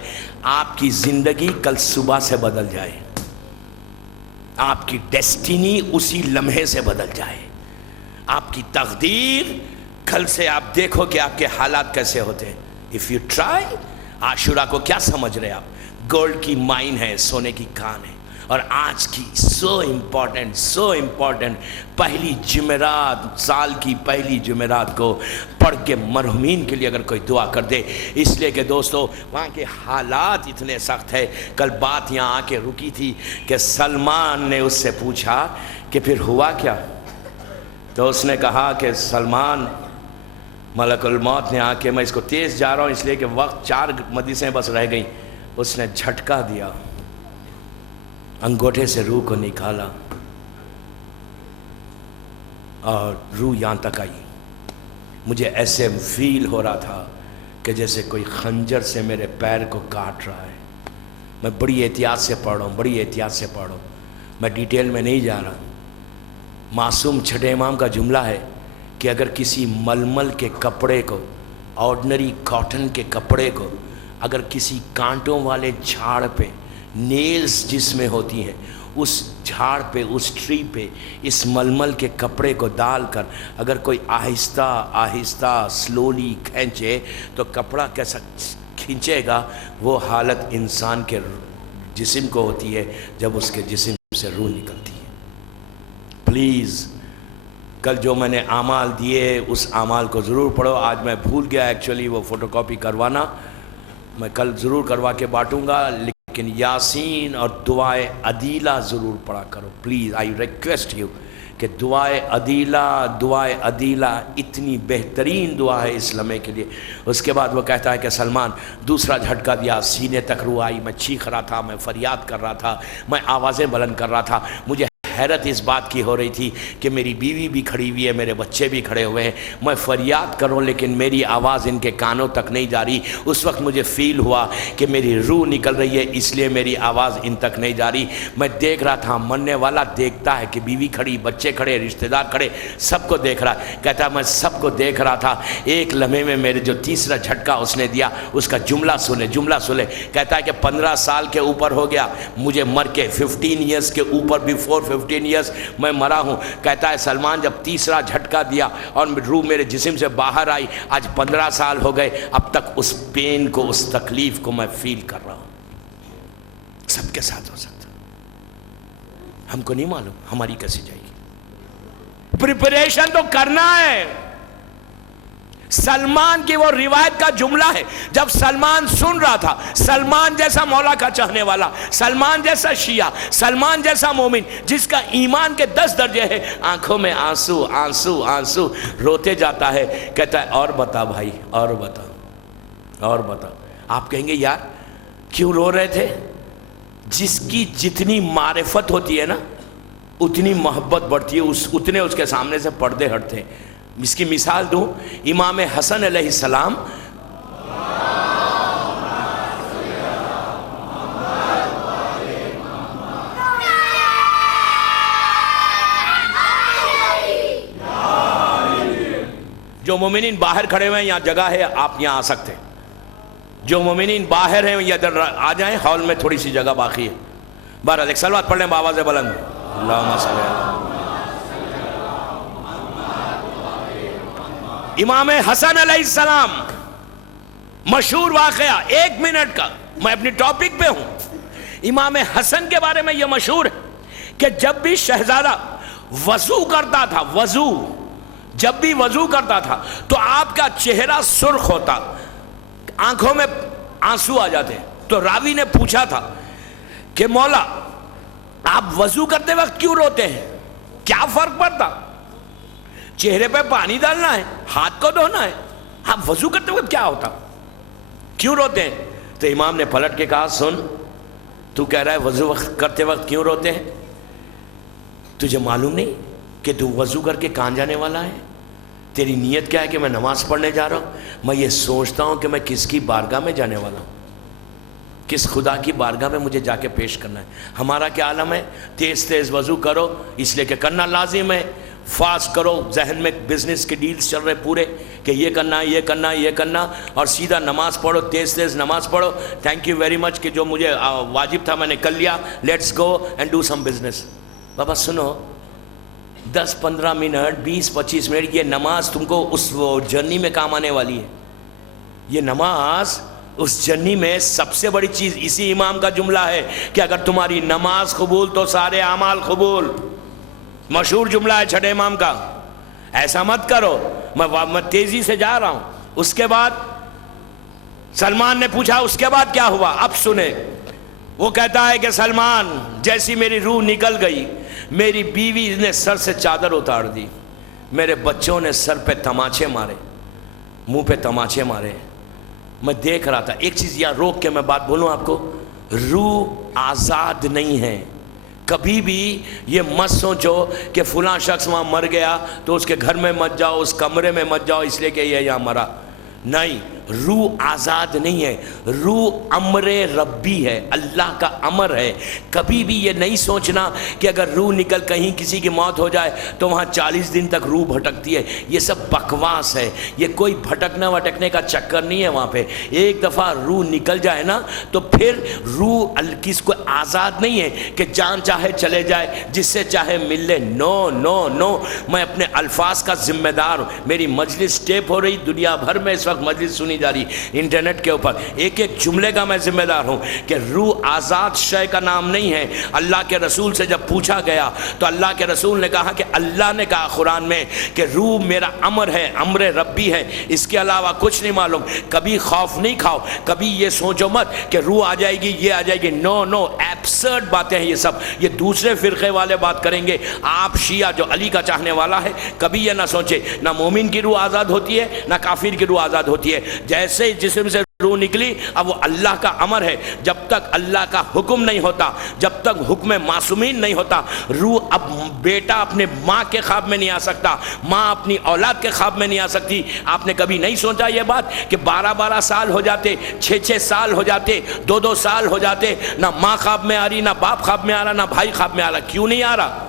آپ کی زندگی کل صبح سے بدل جائے, آپ کی ڈیسٹینی اسی لمحے سے بدل جائے, آپ کی تقدیر کل سے آپ دیکھو کہ آپ کے حالات کیسے ہوتے ہیں. If you try. عاشورہ کو کیا سمجھ رہے آپ؟ گولڈ کی مائن ہے, سونے کی کان ہے. اور آج کی سو امپورٹنٹ پہلی جمعرات, سال کی پہلی جمعرات کو پڑھ کے مرحومین کے لیے اگر کوئی دعا کر دے, اس لیے کہ دوستو وہاں کے حالات اتنے سخت ہے. کل بات یہاں آ کے رکی تھی کہ سلمان نے اس سے پوچھا کہ پھر ہوا کیا, تو اس نے کہا کہ سلمان ملک الموت نے آ کے, میں اس کو تیز جا رہا ہوں اس لیے کہ وقت 4 مجلسیں بس رہ گئیں, اس نے جھٹکا دیا, انگوٹھے سے روح کو نکالا اور روح یہاں تک آئی. مجھے ایسے فیل ہو رہا تھا کہ جیسے کوئی خنجر سے میرے پیر کو کاٹ رہا ہے. میں بڑی احتیاط سے پڑھ رہا ہوں, میں ڈیٹیل میں نہیں جا رہا. معصوم چھٹے امام کا جملہ ہے کہ اگر کسی ململ کے کپڑے کو, آرڈنری کاٹن کے کپڑے کو, اگر کسی کانٹوں والے جھاڑ پہ, نیلز جس میں ہوتی ہیں, اس جھاڑ پہ, اس ٹری پہ اس ململ کے کپڑے کو ڈال کر اگر کوئی آہستہ سلولی کھینچے تو کپڑا کیسا کھینچے گا, وہ حالت انسان کے جسم کو ہوتی ہے جب اس کے جسم سے روح نکلتی ہے. پلیز کل جو میں نے اعمال دیے اس اعمال کو ضرور پڑھو. آج میں بھول گیا ایکچولی وہ فوٹو کاپی کروانا, میں کل ضرور کروا کے بانٹوں گا, لیکن یاسین اور دعائے عدیلہ ضرور پڑھا کرو پلیز. آئی ریکویسٹ یو کہ دعائے عدیلہ اتنی بہترین دعا ہے اس لمحے کے لیے. اس کے بعد وہ کہتا ہے کہ سلمان دوسرا جھٹکا دیا, سینے تک روح آئی, میں چیخ رہا تھا, میں فریاد کر رہا تھا, میں آوازیں بلند کر رہا تھا. مجھے حیرت اس بات کی ہو رہی تھی کہ میری بیوی بھی کھڑی ہوئی ہے, میرے بچے بھی کھڑے ہوئے ہیں, میں فریاد کروں لیکن میری آواز ان کے کانوں تک نہیں جا رہی. اس وقت مجھے فیل ہوا کہ میری روح نکل رہی ہے, اس لیے میری آواز ان تک نہیں جا رہی. میں دیکھ رہا تھا, مرنے والا دیکھتا ہے کہ بیوی کھڑی, بچے کھڑے, رشتہ دار کھڑے, سب کو دیکھ رہا ہے. کہتا ہے میں سب کو دیکھ رہا تھا, ایک لمحے میں میرے جو تیسرا جھٹکا اس نے دیا اس کا جملہ سنے. کہتا ہے کہ 15 سال کے اوپر ہو گیا مجھے مر کے, 15 ایئرس کے اوپر, بیفور 15 ایئرس میں مرا ہوں. کہتا ہے سلمان جب تیسرا جھٹکا دیا اور روح میرے جسم سے باہر آئی, آج 15 سال ہو گئے, اب تک اس پین کو, اس تکلیف کو میں فیل کر رہا ہوں. سب کے ساتھ ہو سکتا, ہم کو نہیں معلوم ہماری کیسے جائے گی. پریپریشن تو کرنا ہے. سلمان کی وہ روایت کا جملہ ہے، جب سلمان سن رہا تھا، سلمان جیسا مولا کا چاہنے والا، سلمان جیسا شیعہ، سلمان جیسا مومن جس کا ایمان کے 10 درجے ہے، آنکھوں میں آنسو آنسو آنسو روتے جاتا ہے، کہتا ہے اور بتا بھائی، اور بتا اور بتا۔ آپ کہیں گے یار کیوں رو رہے تھے؟ جس کی جتنی معرفت ہوتی ہے نا اتنی محبت بڑھتی ہے، اتنے اس کے سامنے سے پردے ہٹتے ہیں۔ اس کی مثال دوں، امام حسن علیہ السلام جو مومنین باہر کھڑے ہوئے ہیں، یہاں جگہ ہے، آپ یہاں آ سکتے ہیں۔ جو مومنین باہر ہیں یا ادھر آ جائیں، ہال میں تھوڑی سی جگہ باقی ہے۔ بہرحال ایک صلوات پڑھ لیں بآواز بلند، اللہم صلی اللہ۔ امام حسن علیہ السلام، مشہور واقعہ 1 منٹ کا، میں اپنی ٹاپک پہ ہوں۔ امام حسن کے بارے میں یہ مشہور ہے کہ جب بھی شہزادہ وضو کرتا تھا، جب بھی وضو کرتا تھا تو آپ کا چہرہ سرخ ہوتا، آنکھوں میں آنسو آ جاتے۔ تو راوی نے پوچھا تھا کہ مولا آپ وضو کرتے وقت کیوں روتے ہیں؟ کیا فرق پڑتا؟ چہرے پہ پانی ڈالنا ہے، ہاتھ کو دھونا ہے، آپ وضو کرتے وقت کیا ہوتا؟ کیوں روتے ہیں؟ تو امام نے پلٹ کے کہا سن، تو کہہ رہا ہے وضو کرتے وقت کیوں روتے ہیں؟ تجھے معلوم نہیں کہ تو وضو کر کے کہاں جانے والا ہے؟ تیری نیت کیا ہے کہ میں نماز پڑھنے جا رہا ہوں؟ میں یہ سوچتا ہوں کہ میں کس کی بارگاہ میں جانے والا ہوں، کس خدا کی بارگاہ میں مجھے جا کے پیش کرنا ہے۔ ہمارا کیا عالم ہے؟ تیز تیز وضو کرو، اس لیے کہ کرنا لازم ہے، فاسٹ کرو، ذہن میں بزنس کے ڈیلز چل رہے پورے کہ یہ کرنا یہ کرنا یہ کرنا، اور سیدھا نماز پڑھو، تیز تیز نماز پڑھو۔ تھینک یو ویری مچ کہ جو مجھے واجب تھا میں نے کر لیا، let's go and do some business. بابا سنو، 10-15 منٹ 20-25 منٹ یہ نماز تم کو اس وہ جرنی میں کام آنے والی ہے۔ یہ نماز اس جرنی میں سب سے بڑی چیز، اسی امام کا جملہ ہے کہ اگر تمہاری نماز قبول تو سارے اعمال قبول۔ مشہور جملہ ہے چھٹے امام کا، ایسا مت کرو، میں تیزی سے جا رہا ہوں۔ اس کے بعد سلمان نے پوچھا اس کے بعد کیا ہوا؟ اب سنیں، وہ کہتا ہے کہ سلمان جیسی میری روح نکل گئی، میری بیوی نے سر سے چادر اتار دی، میرے بچوں نے سر پہ تماچے مارے، منہ پہ تماچے مارے، میں دیکھ رہا تھا۔ ایک چیز یہاں روک کے میں بات بولوں آپ کو، روح آزاد نہیں ہے۔ کبھی بھی یہ مت سوچو کہ فلاں شخص وہاں مر گیا تو اس کے گھر میں مت جاؤ، اس کمرے میں مت جاؤ اس لیے کہ یہ یہاں مرا۔ نہیں، روح آزاد نہیں ہے، روح امر ربی ہے، اللہ کا امر ہے۔ کبھی بھی یہ نہیں سوچنا کہ اگر روح نکل کہیں کسی کی موت ہو جائے تو وہاں 40 دن تک روح بھٹکتی ہے، یہ سب بکواس ہے۔ یہ کوئی بھٹکنا وٹکنے کا چکر نہیں ہے وہاں پہ۔ ایک دفعہ روح نکل جائے نا تو پھر روح کس کو آزاد نہیں ہے کہ جان چاہے چلے جائے، جس سے چاہے مل لے۔ نو نو نو، میں اپنے الفاظ کا ذمہ دار ہوں۔ میری مجلس ٹیپ ہو رہی، دنیا بھر میں اس وقت مجلس سنی جا رہی انٹرنیٹ کے اوپر، ایک ایک جملے کا میں ذمہ دار ہوں کہ روح آزاد شے کا نام نہیں ہے۔ اللہ کے رسول سے جب پوچھا گیا تو اللہ کے رسول نے کہا کہ اللہ نے کہا قرآن میں کہ روح میرا امر ہے، امر ربی ہے، اس کے علاوہ کچھ نہیں معلوم۔ کبھی خوف نہیں کھاؤ، کبھی یہ سوچو مت کہ روح آ جائے گی، یہ آ جائے گی۔ نو نو، ایبسرڈ باتیں ہیں یہ سب، یہ دوسرے فرقے والے بات کریں گے۔ آپ شیعہ جو علی کا چاہنے والا ہے کبھی یہ نہ سوچے نہ مومن کی روح آزاد ہوتی ہے نہ کافر کی روح آزاد ہوتی ہے۔ جیسے جسم سے روح نکلی اب وہ اللہ کا امر ہے، جب تک اللہ کا حکم نہیں ہوتا، جب تک حکم معصومین نہیں ہوتا، روح اب بیٹا اپنے ماں کے خواب میں نہیں آ سکتا، ماں اپنی اولاد کے خواب میں نہیں آ سکتی۔ آپ نے کبھی نہیں سوچا یہ بات کہ 12 سال ہو جاتے، 6 سال ہو جاتے، 2 سال ہو جاتے، نہ ماں خواب میں آ رہی، نہ باپ خواب میں آ رہا، نہ بھائی خواب میں آ رہا؟ کیوں نہیں آ رہا؟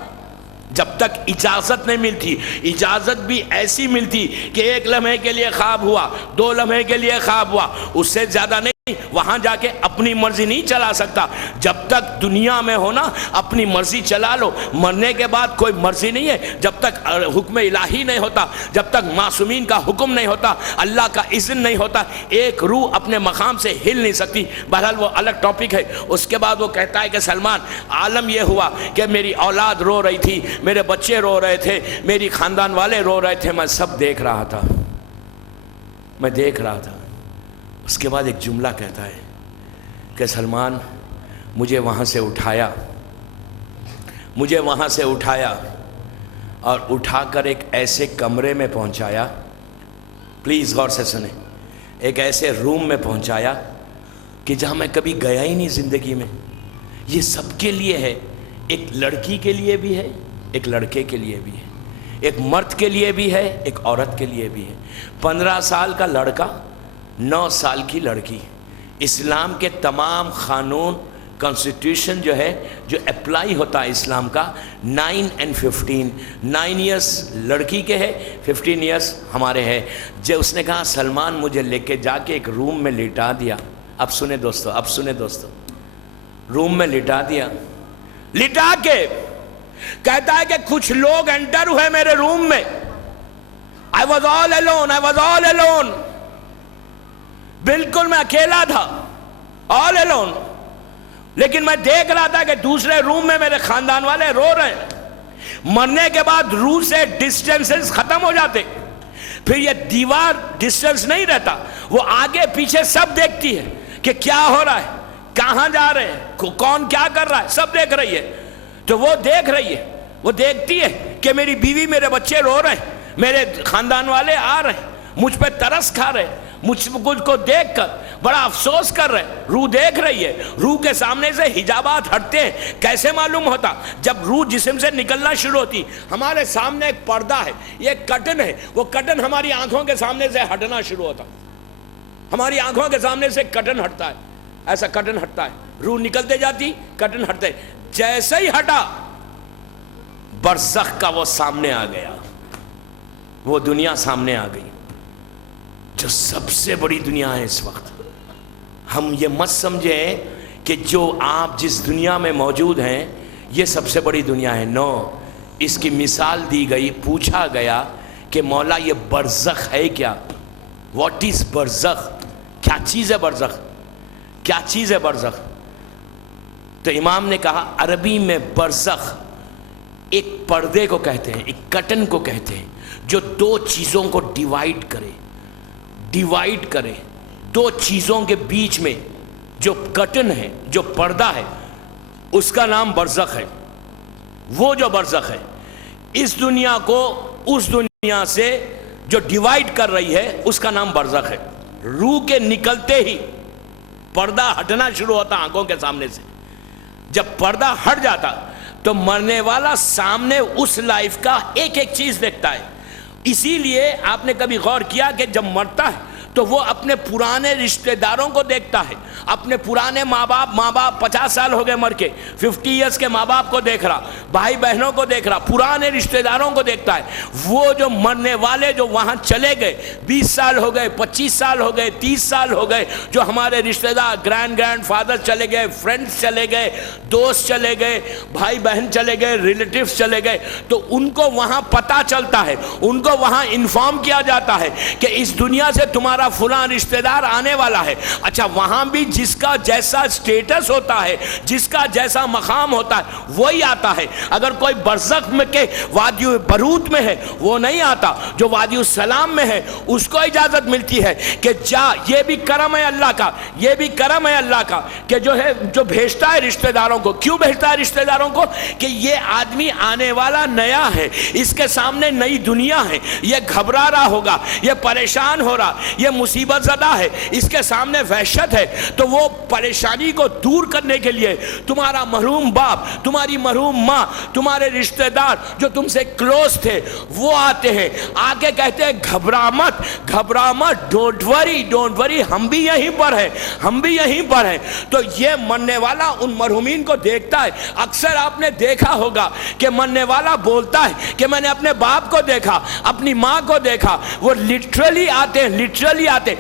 جب تک اجازت نہیں ملتی۔ اجازت بھی ایسی ملتی کہ 1 لمحے کے لیے خواب ہوا، 2 لمحے کے لیے خواب ہوا، اس سے زیادہ نہیں۔ وہاں جا کے اپنی مرضی نہیں چلا سکتا۔ جب تک دنیا میں ہو نا اپنی مرضی چلا لو، مرنے کے بعد کوئی مرضی نہیں ہے۔ جب تک حکم الہی نہیں ہوتا، جب تک معصومین کا حکم نہیں ہوتا، اللہ کا اذن نہیں ہوتا، ایک روح اپنے مقام سے ہل نہیں سکتی۔ بہرحال وہ الگ ٹاپک ہے۔ اس کے بعد وہ کہتا ہے کہ سلمان، عالم یہ ہوا کہ میری اولاد رو رہی تھی، میرے بچے رو رہے تھے، میری خاندان والے رو رہے تھے، میں سب دیکھ رہا تھا۔ میں دیکھ رہا تھا. اس کے بعد ایک جملہ کہتا ہے کہ سلمان مجھے وہاں سے اٹھایا اور اٹھا کر ایک ایسے کمرے میں پہنچایا. پلیز غور سے سنیں. ایک ایسے روم میں پہنچایا کہ جہاں میں کبھی گیا ہی نہیں زندگی میں. یہ سب کے لیے ہے. ایک لڑکی کے لیے بھی ہے, ایک لڑکے کے لیے بھی ہے, ایک مرد کے لیے بھی ہے, ایک عورت کے لیے بھی ہے. 15 سال کا لڑکا, 9 سال کی لڑکی. اسلام کے تمام قانون, کانسٹیٹیوشن جو ہے, جو اپلائی ہوتا ہے اسلام کا, 9 and 15. 9 ایئرس لڑکی کے ہے, 15 ایئرس ہمارے ہے. جو اس نے کہا سلمان مجھے لے کے جا کے ایک روم میں لٹا دیا. اب سنیں دوستو, روم میں لٹا دیا. لٹا کے کہتا ہے کہ کچھ لوگ انٹر ہوئے میرے روم میں. I was all alone. بالکل میں اکیلا تھا, all alone. لیکن میں دیکھ رہا تھا کہ دوسرے روم میں میرے خاندان والے رو رہے ہیں. مرنے کے بعد روح سے ڈسٹینسز ختم ہو جاتے. پھر یہ دیوار ڈسٹینس نہیں رہتا, وہ آگے پیچھے سب دیکھتی ہے کہ کیا ہو رہا ہے, کہاں جا رہے ہیں, کون کیا کر رہا ہے, سب دیکھ رہی ہے. تو وہ دیکھ رہی ہے, وہ دیکھتی ہے کہ میری بیوی میرے بچے رو رہے ہیں, میرے خاندان والے آ رہے ہیں, مجھ پہ ترس کھا رہے ہیں, مجھ کو دیکھ کر بڑا افسوس کر رہے ہیں. روح دیکھ رہی ہے. روح کے سامنے سے حجابات ہٹتے ہیں. کیسے معلوم ہوتا؟ جب روح جسم سے نکلنا شروع ہوتی, ہمارے سامنے ایک پردہ ہے, یہ ایک کٹن ہے, وہ کٹن ہماری آنکھوں کے سامنے سے ہٹنا شروع ہوتا. ہماری آنکھوں کے سامنے سے کٹن ہٹتا ہے, ایسا کٹن ہٹتا ہے, روح نکلتے جاتی, کٹن ہٹتے. جیسے ہی ہٹا, برزخ کا وہ سامنے آ گیا, وہ دنیا سامنے آ گئی جو سب سے بڑی دنیا ہے اس وقت. ہم یہ مت سمجھیں کہ جو آپ جس دنیا میں موجود ہیں یہ سب سے بڑی دنیا ہے. نو, اس کی مثال دی گئی. پوچھا گیا کہ مولا یہ برزخ ہے کیا؟ واٹ از برزخ؟ کیا چیز ہے برزخ؟ کیا چیز ہے برزخ؟ تو امام نے کہا عربی میں برزخ ایک پردے کو کہتے ہیں, ایک کٹن کو کہتے ہیں, جو 2 چیزوں کو ڈیوائیڈ کرے. 2 چیزوں کے بیچ میں جو کٹن ہے, جو پردہ ہے, اس کا نام برزخ ہے. وہ جو برزخ ہے اس دنیا کو اس دنیا سے جو ڈیوائیڈ کر رہی ہے, اس کا نام برزخ ہے. روح کے نکلتے ہی پردہ ہٹنا شروع ہوتا آنکھوں کے سامنے سے. جب پردہ ہٹ جاتا تو مرنے والا سامنے اس لائف کا ایک ایک چیز دیکھتا ہے. اسی لیے آپ نے کبھی غور کیا کہ جب مرتا ہے تو وہ اپنے پرانے رشتہ داروں کو دیکھتا ہے, اپنے پرانے ماں باپ 50 سال ہو گئے مر کے, 50 ایئرس کے ماں باپ کو دیکھ رہا, بھائی بہنوں کو دیکھ رہا, پرانے رشتہ داروں کو دیکھتا ہے. وہ جو مرنے والے جو وہاں چلے گئے, 20 سال ہو گئے, 25 سال ہو گئے, 30 سال ہو گئے, جو ہمارے رشتہ دار گرینڈ فادر چلے گئے, فرینڈس چلے گئے, دوست چلے گئے, بھائی بہن چلے گئے, ریلیٹیوز چلے گئے, تو ان کو وہاں پتہ چلتا ہے, ان کو وہاں انفارم کیا جاتا ہے کہ اس دنیا سے تمہارا فلاں رشتہ دار آنے والا ہے. اچھا, وہاں بھی جس کا جیسا سٹیٹس ہوتا ہے, جس کا جیسا مقام ہوتا ہے, وہی آتا ہے. اگر کوئی برزخ میں کے وادی بروت میں ہے وہ نہیں آتا, جو وادی السلام میں ہے اس کو اجازت ملتی ہے کہ جا. یہ بھی کرم ہے اللہ کا, یہ بھی کرم ہے اللہ کا کہ جو ہے جو بھیجتا ہے رشتہ داروں کو. کیوں بھیجتا ہے رشتہ داروں کو؟ کہ یہ آدمی آنے والا نیا ہے, اس کے سامنے نئی دنیا ہے, یہ گھبرا رہا ہوگا, یہ پریشان ہو رہا, یہ مصیبت زدہ ہے, اس کے سامنے وحشت ہے. تو وہ پریشانی کو دور کرنے کے لیے تمہارا مرحوم باپ, تمہاری مرحوم ماں, تمہارے رشتہ دار جو تم سے کلوز تھے وہ آتے ہیں, آ کے کہتے ہیں گھبرا مت, ڈونٹ وری, ہم بھی یہیں پر ہیں. تو یہ مرنے والا ان مرحومین کو دیکھتا ہے. اکثر آپ نے دیکھا ہوگا کہ مرنے والا بولتا ہے کہ میں نے اپنے باپ کو دیکھا, اپنی ماں کو دیکھا. وہ لٹرلی آتے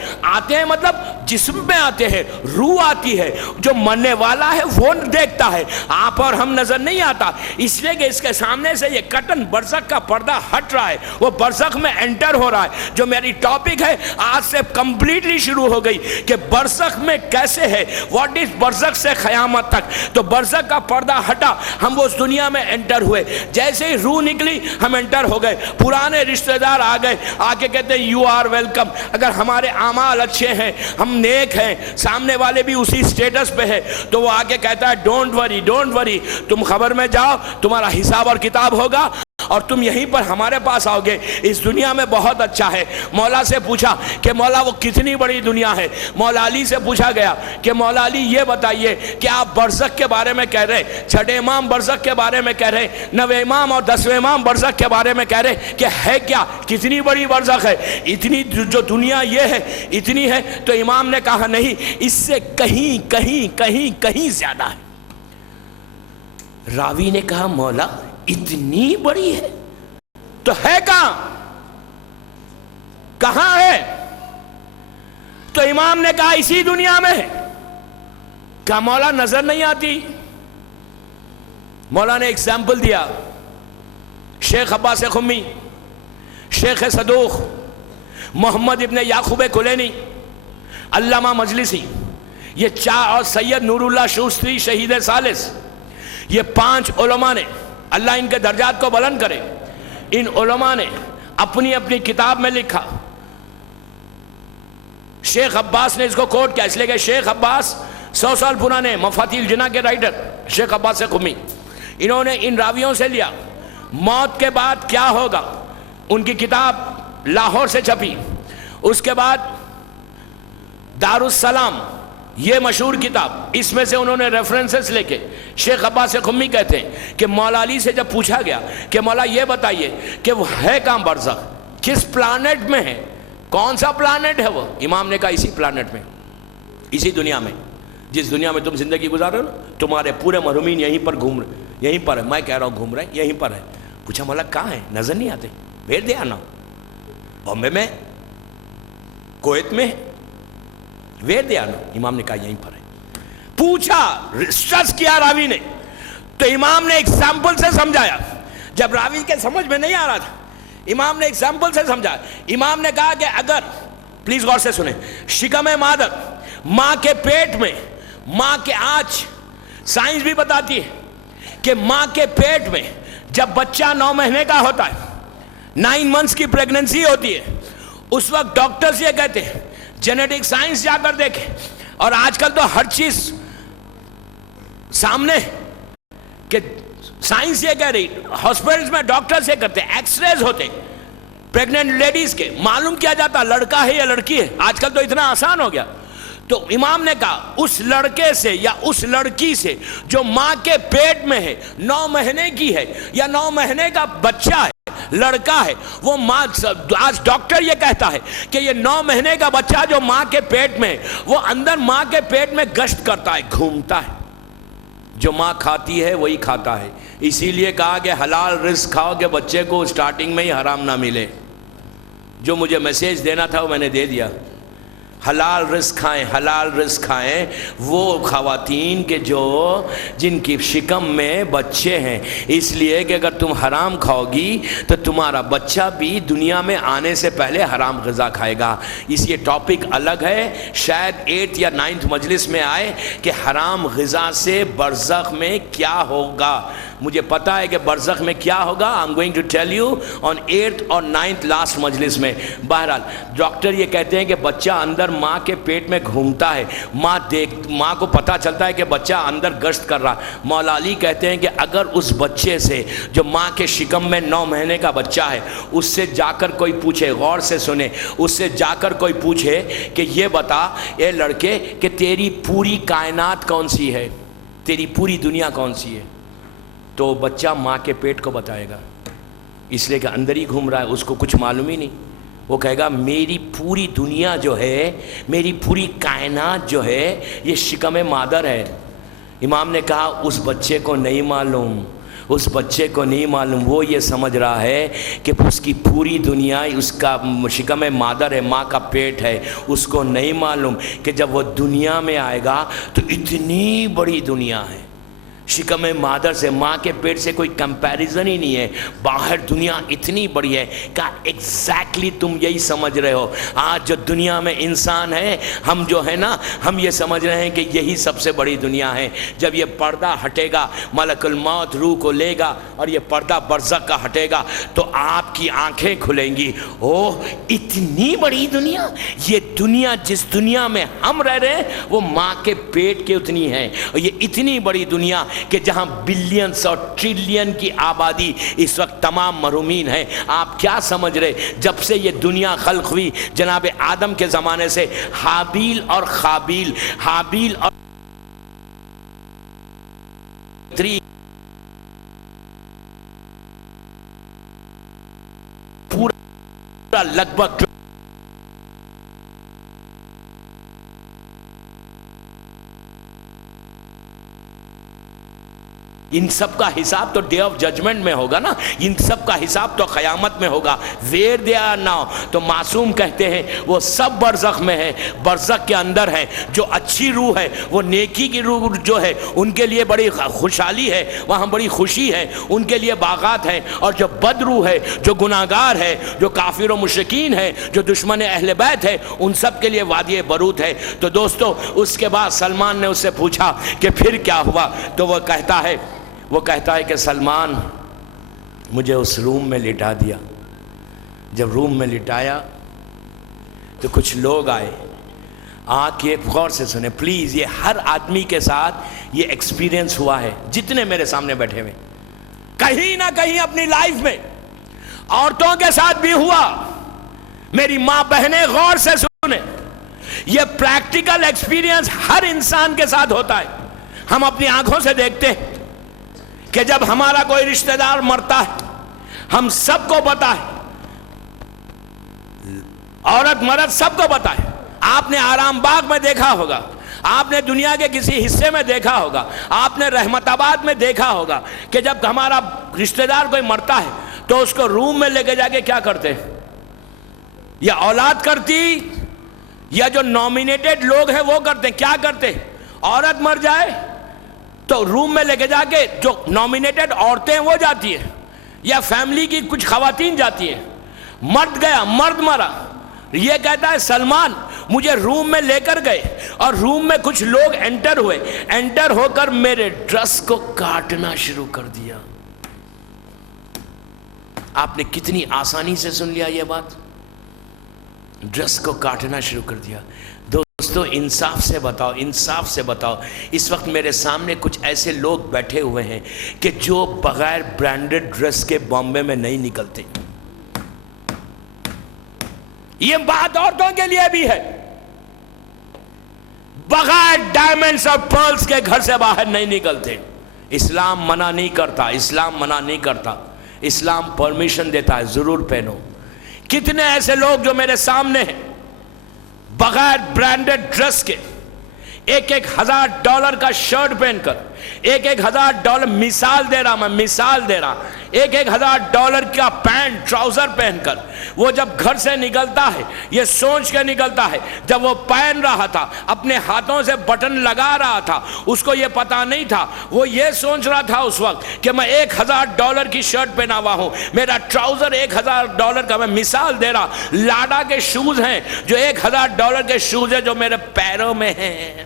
ہیں مطلب جسم میں آتے ہیں، روح آتی ہے، جو مرنے والا ہے وہ دیکھتا ہے، آپ اور ہم نظر نہیں آتا، اس لیے کہ اس کے سامنے سے یہ کٹن برزخ کا پردہ ہٹ رہا ہے، وہ برزخ میں انٹر ہو رہا ہے۔ جو میری ٹاپک ہے آج سے کمپلیٹلی شروع ہو گئی کہ برزخ میں کیسے ہے، واٹ از برزخ سے قیامت تک۔ تو برزخ کا پردہ ہٹا، ہم اس دنیا میں انٹر ہوئے، جیسے ہی روح نکلی ہم انٹر ہو گئے، پرانے رشتہ دار آ گئے، آ کے کہتے ہیں یو آر ویلکم۔ اگر ہمارے اعمال اچھے ہیں، ہم نیک ہیں، سامنے والے بھی اسی سٹیٹس پہ ہے، تو وہ آگے کہتا ہے ڈونٹ وری ڈونٹ وری، تم خبر میں جاؤ، تمہارا حساب اور کتاب ہوگا اور تم یہیں پر ہمارے پاس آؤ گے، اس دنیا میں بہت اچھا ہے۔ مولا سے پوچھا کہ مولا وہ کتنی بڑی دنیا ہے؟ مولا علی سے پوچھا گیا کہ مولا علی یہ بتائیے کہ آپ برزخ کے بارے میں کہہ رہے، چھٹے امام برزخ کے بارے میں کہہ رہے، 9ویں امام اور 10ویں امام برزخ کے بارے میں کہہ رہے کہ ہے کیا، کتنی بڑی برزخ ہے؟ اتنی جو دنیا یہ ہے اتنی ہے؟ تو امام نے کہا نہیں، اس سے کہیں کہیں کہیں کہیں زیادہ ہے۔ راوی نے کہا مولا اتنی بڑی ہے تو ہے کہاں؟ کہاں ہے؟ تو امام نے کہا اسی دنیا میں ہے۔ کہا مولا نظر نہیں آتی؟ مولا نے ایگزامپل دیا، شیخ عباس خمی، شیخ صدوق، محمد ابن یعقوب کلینی، علامہ مجلسی، یہ چار، اور سید نور اللہ شوستری شہید ثالث، یہ 5 علماء نے، اللہ ان کے درجات کو بلند کرے، ان علماء نے اپنی اپنی کتاب میں لکھا۔ شیخ عباس نے اس کو کوٹ کیا، اس لیے کہ شیخ عباس 100 سال پرانے مفاتیح الجناح کے رائٹر شیخ عباس خمی، انہوں نے ان راویوں سے لیا موت کے بعد کیا ہوگا، ان کی کتاب لاہور سے چھپی۔ اس کے بعد دارالسلام، یہ مشہور کتاب، اس میں سے انہوں نے ریفرنسز لے کے شیخ عباس خمی کہتے ہیں کہ مولا علی سے جب پوچھا گیا کہ مولا یہ بتائیے کہ وہ ہے کہاں برزخ، کس پلانٹ میں ہے، کون سا پلانٹ ہے وہ؟ امام نے کہا اسی پلانٹ میں، اسی دنیا میں، جس دنیا میں تم زندگی گزار رہے ہو نا، تمہارے پورے مرحومین یہیں پر گھوم رہے، یہیں پر ہے، میں کہہ رہا ہوں گھوم رہے یہیں پر ہے۔ پوچھا مولا کہاں ہے؟ نظر نہیں آتے؟ بھیج دے آنا، بامبے میں، کویت میں، ویر دیا نا؟ امام نے کہا یہیں پر ہے۔ پوچھا، سٹرس کیا راوی نے، تو امام نے ایگزامپل سے سمجھایا۔ جب راوی کے سمجھ میں نہیں آ رہا تھا، امام نے ایگزامپل سے سمجھایا۔ امام نے کہا کہ اگر، پلیز غور سے سنیں، شکم مادر، ماں کے پیٹ میں، ماں کے آنچ، سائنس بھی بتاتی ہے کہ ماں کے پیٹ میں جب بچہ 9 مہینے کا ہوتا ہے، 9 منتھس کی پریگننسی ہوتی ہے، اس وقت ڈاکٹرز یہ کہتے ہیں، جینیٹک سائنس جا کر دیکھیں، اور آج کل تو ہر چیز سامنے کہ سائنس یہ کہہ رہی، ہاسپٹلز میں ڈاکٹرز یہ کرتے ہیں، ایکس ریز ہوتے پریگننٹ لیڈیز کے، معلوم کیا جاتا لڑکا ہے یا لڑکی ہے، آج کل تو اتنا آسان ہو گیا۔ تو امام نے کہا اس لڑکے سے یا اس لڑکی سے جو ماں کے پیٹ میں ہے، 9 مہینے کی ہے یا 9 مہینے کا بچہ ہے، لڑکا ہے، وہ ماں، آج ڈاکٹر یہ کہتا ہے کہ یہ 9 مہینے کا بچہ جو ماں کے پیٹ میں ہے، وہ اندر ماں کے پیٹ میں گشت کرتا ہے، گھومتا ہے، جو ماں کھاتی ہے وہی کھاتا ہے۔ اسی لیے کہا کہ حلال رزق کھاؤ کہ بچے کو سٹارٹنگ میں ہی حرام نہ ملے۔ جو مجھے میسیج دینا تھا وہ میں نے دے دیا، حلال رزق کھائیں، حلال رزق کھائیں، وہ خواتین کے جن کی شکم میں بچے ہیں، اس لیے کہ اگر تم حرام کھاؤ گی تو تمہارا بچہ بھی دنیا میں آنے سے پہلے حرام غذا کھائے گا۔ اس یہ ٹاپک الگ ہے، شاید 8 یا 9 مجلس میں آئے کہ حرام غذا سے برزخ میں کیا ہوگا۔ مجھے پتا ہے کہ برزخ میں کیا ہوگا، I'm going to tell you on 8th اور 9th لاسٹ مجلس میں۔ بہرحال ڈاکٹر یہ کہتے ہیں کہ بچہ اندر ماں کے پیٹ میں گھومتا ہے، ماں کو پتا چلتا ہے کہ بچہ اندر گشت کر رہا۔ مولا علی کہتے ہیں کہ اگر اس بچے سے جو ماں کے شکم میں 9 مہینے کا بچہ ہے، اس سے جا کر کوئی پوچھے، غور سے سنے، اس سے جا کر کوئی پوچھے کہ یہ بتا اے لڑکے کہ تیری پوری کائنات کون سی ہے، تیری پوری دنیا کون سی ہے، تو بچہ ماں کے پیٹ کو بتائے گا، اس لیے کہ اندر ہی گھوم رہا ہے، اس کو کچھ معلوم ہی نہیں۔ وہ کہے گا میری پوری دنیا جو ہے، میری پوری کائنات جو ہے، یہ شکم مادر ہے۔ امام نے کہا اس بچے کو نہیں معلوم، اس بچے کو نہیں معلوم، وہ یہ سمجھ رہا ہے کہ اس کی پوری دنیا اس کا شکم مادر ہے، ماں کا پیٹ ہے. اس کو نہیں معلوم کہ جب وہ دنیا میں آئے گا تو اتنی بڑی دنیا ہے. شکم مادر سے، ماں کے پیٹ سے کوئی کمپیریزن ہی نہیں ہے. باہر دنیا اتنی بڑی ہے کہ ایگزیکٹلی تم یہی سمجھ رہے ہو. آج جو دنیا میں انسان ہے، ہم جو ہے نا، ہم یہ سمجھ رہے ہیں کہ یہی سب سے بڑی دنیا ہے. جب یہ پردہ ہٹے گا، ملک الموت روح کو لے گا اور یہ پردہ برزخ کا ہٹے گا تو آپ کی آنکھیں کھلیں گی. اوہ اتنی بڑی دنیا! یہ دنیا جس دنیا میں ہم رہ رہے ہیں وہ ماں کے پیٹ کے اتنی ہے. اور یہ اتنی بڑی دنیا کہ جہاں بلینز اور ٹریلین کی آبادی اس وقت تمام محرومین ہیں. آپ کیا سمجھ رہے؟ جب سے یہ دنیا خلق ہوئی جناب آدم کے زمانے سے حابیل اور قابیل، حابیل اور پورا لگ بھگ ان سب کا حساب تو ڈے آف ججمنٹ میں ہوگا نا. ان سب کا حساب تو قیامت میں ہوگا. ویر دے آر ناؤ، تو معصوم کہتے ہیں وہ سب برزخ میں ہے، برزخ کے اندر ہے. جو اچھی روح ہے، وہ نیکی کی روح جو ہے، ان کے لیے بڑی خوشحالی ہے، وہاں بڑی خوشی ہے، ان کے لیے باغات ہیں. اور جو بد روح ہے، جو گناہگار ہے، جو کافر و مشرکین ہے، جو دشمن اہل بیت ہے، ان سب کے لیے وادی برود ہے. تو دوستو اس کے بعد سلمان نے اس سے پوچھا کہ پھر کیا ہوا؟ تو وہ کہتا ہے کہ سلمان مجھے اس روم میں لٹا دیا. جب روم میں لٹایا تو کچھ لوگ آئے. آنکھ یہ غور سے سنیں پلیز، یہ ہر آدمی کے ساتھ یہ ایکسپیرینس ہوا ہے جتنے میرے سامنے بیٹھے ہوئے. کہیں نہ کہیں اپنی لائف میں عورتوں کے ساتھ بھی ہوا. میری ماں بہنیں غور سے سنیں، یہ پریکٹیکل ایکسپیرینس ہر انسان کے ساتھ ہوتا ہے. ہم اپنی آنکھوں سے دیکھتے ہیں کہ جب ہمارا کوئی رشتہ دار مرتا ہے، ہم سب کو پتا ہے، عورت مرد سب کو پتا ہے. آپ نے آرام باغ میں دیکھا ہوگا، آپ نے دنیا کے کسی حصے میں دیکھا ہوگا، آپ نے رحمت آباد میں دیکھا ہوگا کہ جب ہمارا رشتہ دار کوئی مرتا ہے تو اس کو روم میں لے کے جا کے کیا کرتے؟ یا اولاد کرتی یا جو نامینیٹڈ لوگ ہیں وہ کرتے. کیا کرتے؟ عورت مر جائے تو روم میں لے کے جا کے جو نامینیٹڈ عورتیں وہ جاتی ہیں یا فیملی کی کچھ خواتین جاتی ہیں. مرد گیا، مرد مرا، یہ کہتا ہے سلمان مجھے روم میں لے کر گئے اور روم میں کچھ لوگ انٹر ہوئے، انٹر ہو کر میرے ڈریس کو کاٹنا شروع کر دیا. آپ نے کتنی آسانی سے سن لیا یہ بات. ڈریس کو کاٹنا شروع کر دیا. دوستو انصاف سے بتاؤ، انصاف سے بتاؤ، اس وقت میرے سامنے کچھ ایسے لوگ بیٹھے ہوئے ہیں کہ جو بغیر برانڈڈ ڈریس کے بامبے میں نہیں نکلتے. یہ بات عورتوں کے لیے بھی ہے. بغیر ڈائمنڈز اور پرلز کے گھر سے باہر نہیں نکلتے. اسلام منع نہیں کرتا، اسلام منع نہیں کرتا، اسلام پرمیشن دیتا ہے ضرور پہنو. کتنے ایسے لوگ جو میرے سامنے ہیں بغیر برانڈڈ ڈریس کے $1,000 کا شرٹ پہن کر، $1,000 مثال دے رہا، میں مثال دے رہا، $1,000 کا پینٹ ٹراؤزر پہن کر وہ جب گھر سے نکلتا ہے یہ سوچ کے نکلتا ہے. جب وہ پہن رہا تھا اپنے ہاتھوں سے بٹن لگا رہا تھا، اس کو یہ پتا نہیں تھا، وہ یہ سوچ رہا تھا اس وقت کہ میں $1,000 کی شرٹ پہنا ہوا ہوں، میرا ٹراؤزر $1,000 کا. میں مثال دے رہا، لاڈا کے شوز ہیں جو $1,000 کے شوز ہیں جو میرے پیروں میں ہیں،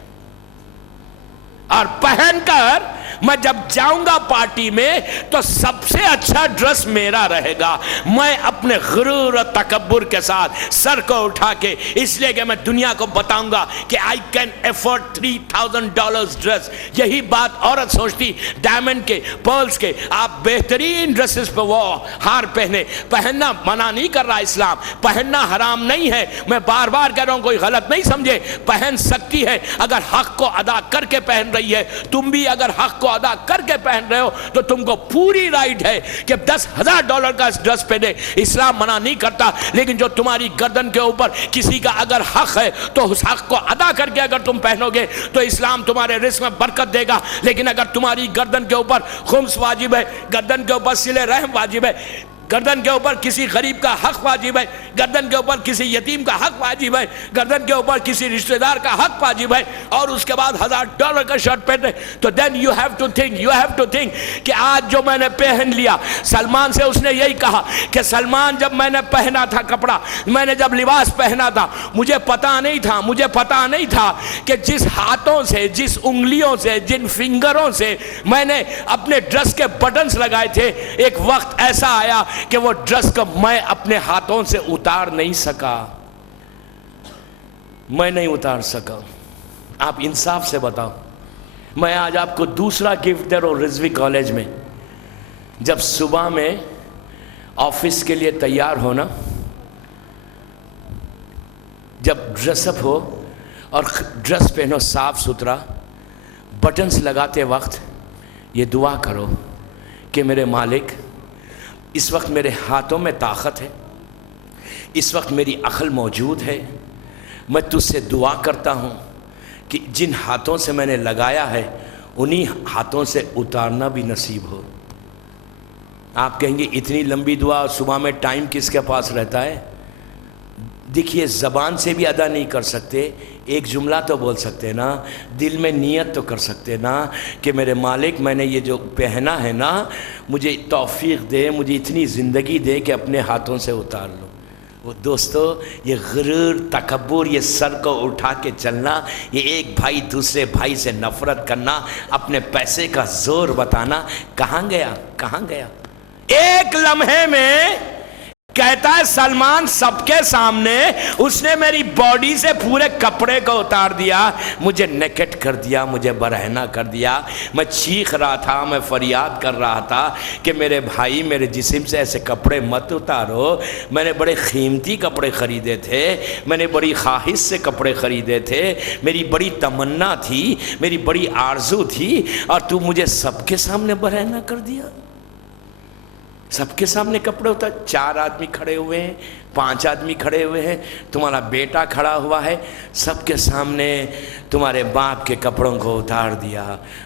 اور پہن کر میں جب جاؤں گا پارٹی میں تو سب سے اچھا ڈریس میرا رہے گا. میں اپنے غرور و تکبر کے ساتھ سر کو اٹھا کے، اس لیے کہ میں دنیا کو بتاؤں گا کہ I can afford $3,000 ڈریس. یہی بات عورت سوچتی ڈائمنڈ کے، پرلز کے. آپ بہترین ڈریسز پہ وہ ہار پہنے. پہننا منع نہیں کر رہا اسلام، پہننا حرام نہیں ہے. میں بار بار کہہ رہا ہوں کوئی غلط نہیں سمجھے، پہن سکتی ہے اگر حق کو ادا کر کے پہن رہی ہے. تم بھی اگر حق کو کو ادا کر کے پہن رہے ہو تو تم کو پوری رائٹ ہے کہ $10,000 کا ڈریس پہنے. اسلام منع نہیں کرتا, لیکن جو تمہاری گردن کے اوپر کسی کا اگر حق ہے تو اس حق کو ادا کر کے اگر تم پہنو گے تو اسلام تمہارے رزق میں برکت دے گا. لیکن اگر تمہاری گردن کے اوپر خمس واجب ہے, گردن کے اوپر صلہ رحم واجب ہے, گردن کے اوپر کسی غریب کا حق واجب ہے, گردن کے اوپر کسی یتیم کا حق واجب ہے, گردن کے اوپر کسی رشتہ دار کا حق واجب ہے, اور اس کے بعد $1,000 کا شرٹ پہنے, تو then you have to think کہ آج جو میں نے پہن لیا. سلمان سے اس نے یہی کہا کہ سلمان, جب میں نے پہنا تھا کپڑا, میں نے جب لباس پہنا تھا, مجھے پتا نہیں تھا کہ جس ہاتھوں سے, جس انگلیوں سے, جن فنگروں سے میں نے اپنے ڈریس کے بٹنز لگائے تھے, ایک وقت ایسا آیا کہ وہ ڈریس کو میں اپنے ہاتھوں سے اتار نہیں سکا. میں نہیں اتار سکا. آپ انصاف سے بتاؤ. میں آج آپ کو دوسرا گفٹ دے رہا ہوں. رضوی کالج میں جب صبح میں آفس کے لیے تیار ہونا, جب ڈریس اپ ہو اور ڈریس پہنو صاف ستھرا, بٹنز لگاتے وقت یہ دعا کرو کہ میرے مالک, اس وقت میرے ہاتھوں میں طاقت ہے, اس وقت میری عقل موجود ہے, میں تجھ سے دعا کرتا ہوں کہ جن ہاتھوں سے میں نے لگایا ہے انہی ہاتھوں سے اتارنا بھی نصیب ہو. آپ کہیں گے اتنی لمبی دعا صبح میں ٹائم کس کے پاس رہتا ہے؟ دیکھیے, زبان سے بھی ادا نہیں کر سکتے, ایک جملہ تو بول سکتے نا, دل میں نیت تو کر سکتے نا کہ میرے مالک, میں نے یہ جو پہنا ہے نا, مجھے توفیق دے, مجھے اتنی زندگی دے کہ اپنے ہاتھوں سے اتار لوں. وہ دوستو, یہ غرور, تکبر, یہ سر کو اٹھا کے چلنا, یہ ایک بھائی دوسرے بھائی سے نفرت کرنا, اپنے پیسے کا زور بتانا, کہاں گیا؟ ایک لمحے میں کہتا ہے سلمان سب کے سامنے اس نے میری باڈی سے پورے کپڑے کو اتار دیا, مجھے نیکٹ کر دیا, مجھے برہنہ کر دیا. میں چیخ رہا تھا, میں فریاد کر رہا تھا کہ میرے بھائی, میرے جسم سے ایسے کپڑے مت اتارو. میں نے بڑے قیمتی کپڑے خریدے تھے, میں نے بڑی خواہش سے کپڑے خریدے تھے, میری بڑی تمنا تھی, میری بڑی آرزو تھی, اور تو مجھے سب کے سامنے برہنہ کر دیا. سب کے سامنے کپڑے ہوتا ہے. 4 آدمی کھڑے ہوئے ہیں, 5 آدمی کھڑے ہوئے ہیں, تمہارا بیٹا کھڑا ہوا ہے, سب کے سامنے تمہارے باپ کے کپڑوں کو اتار دیا.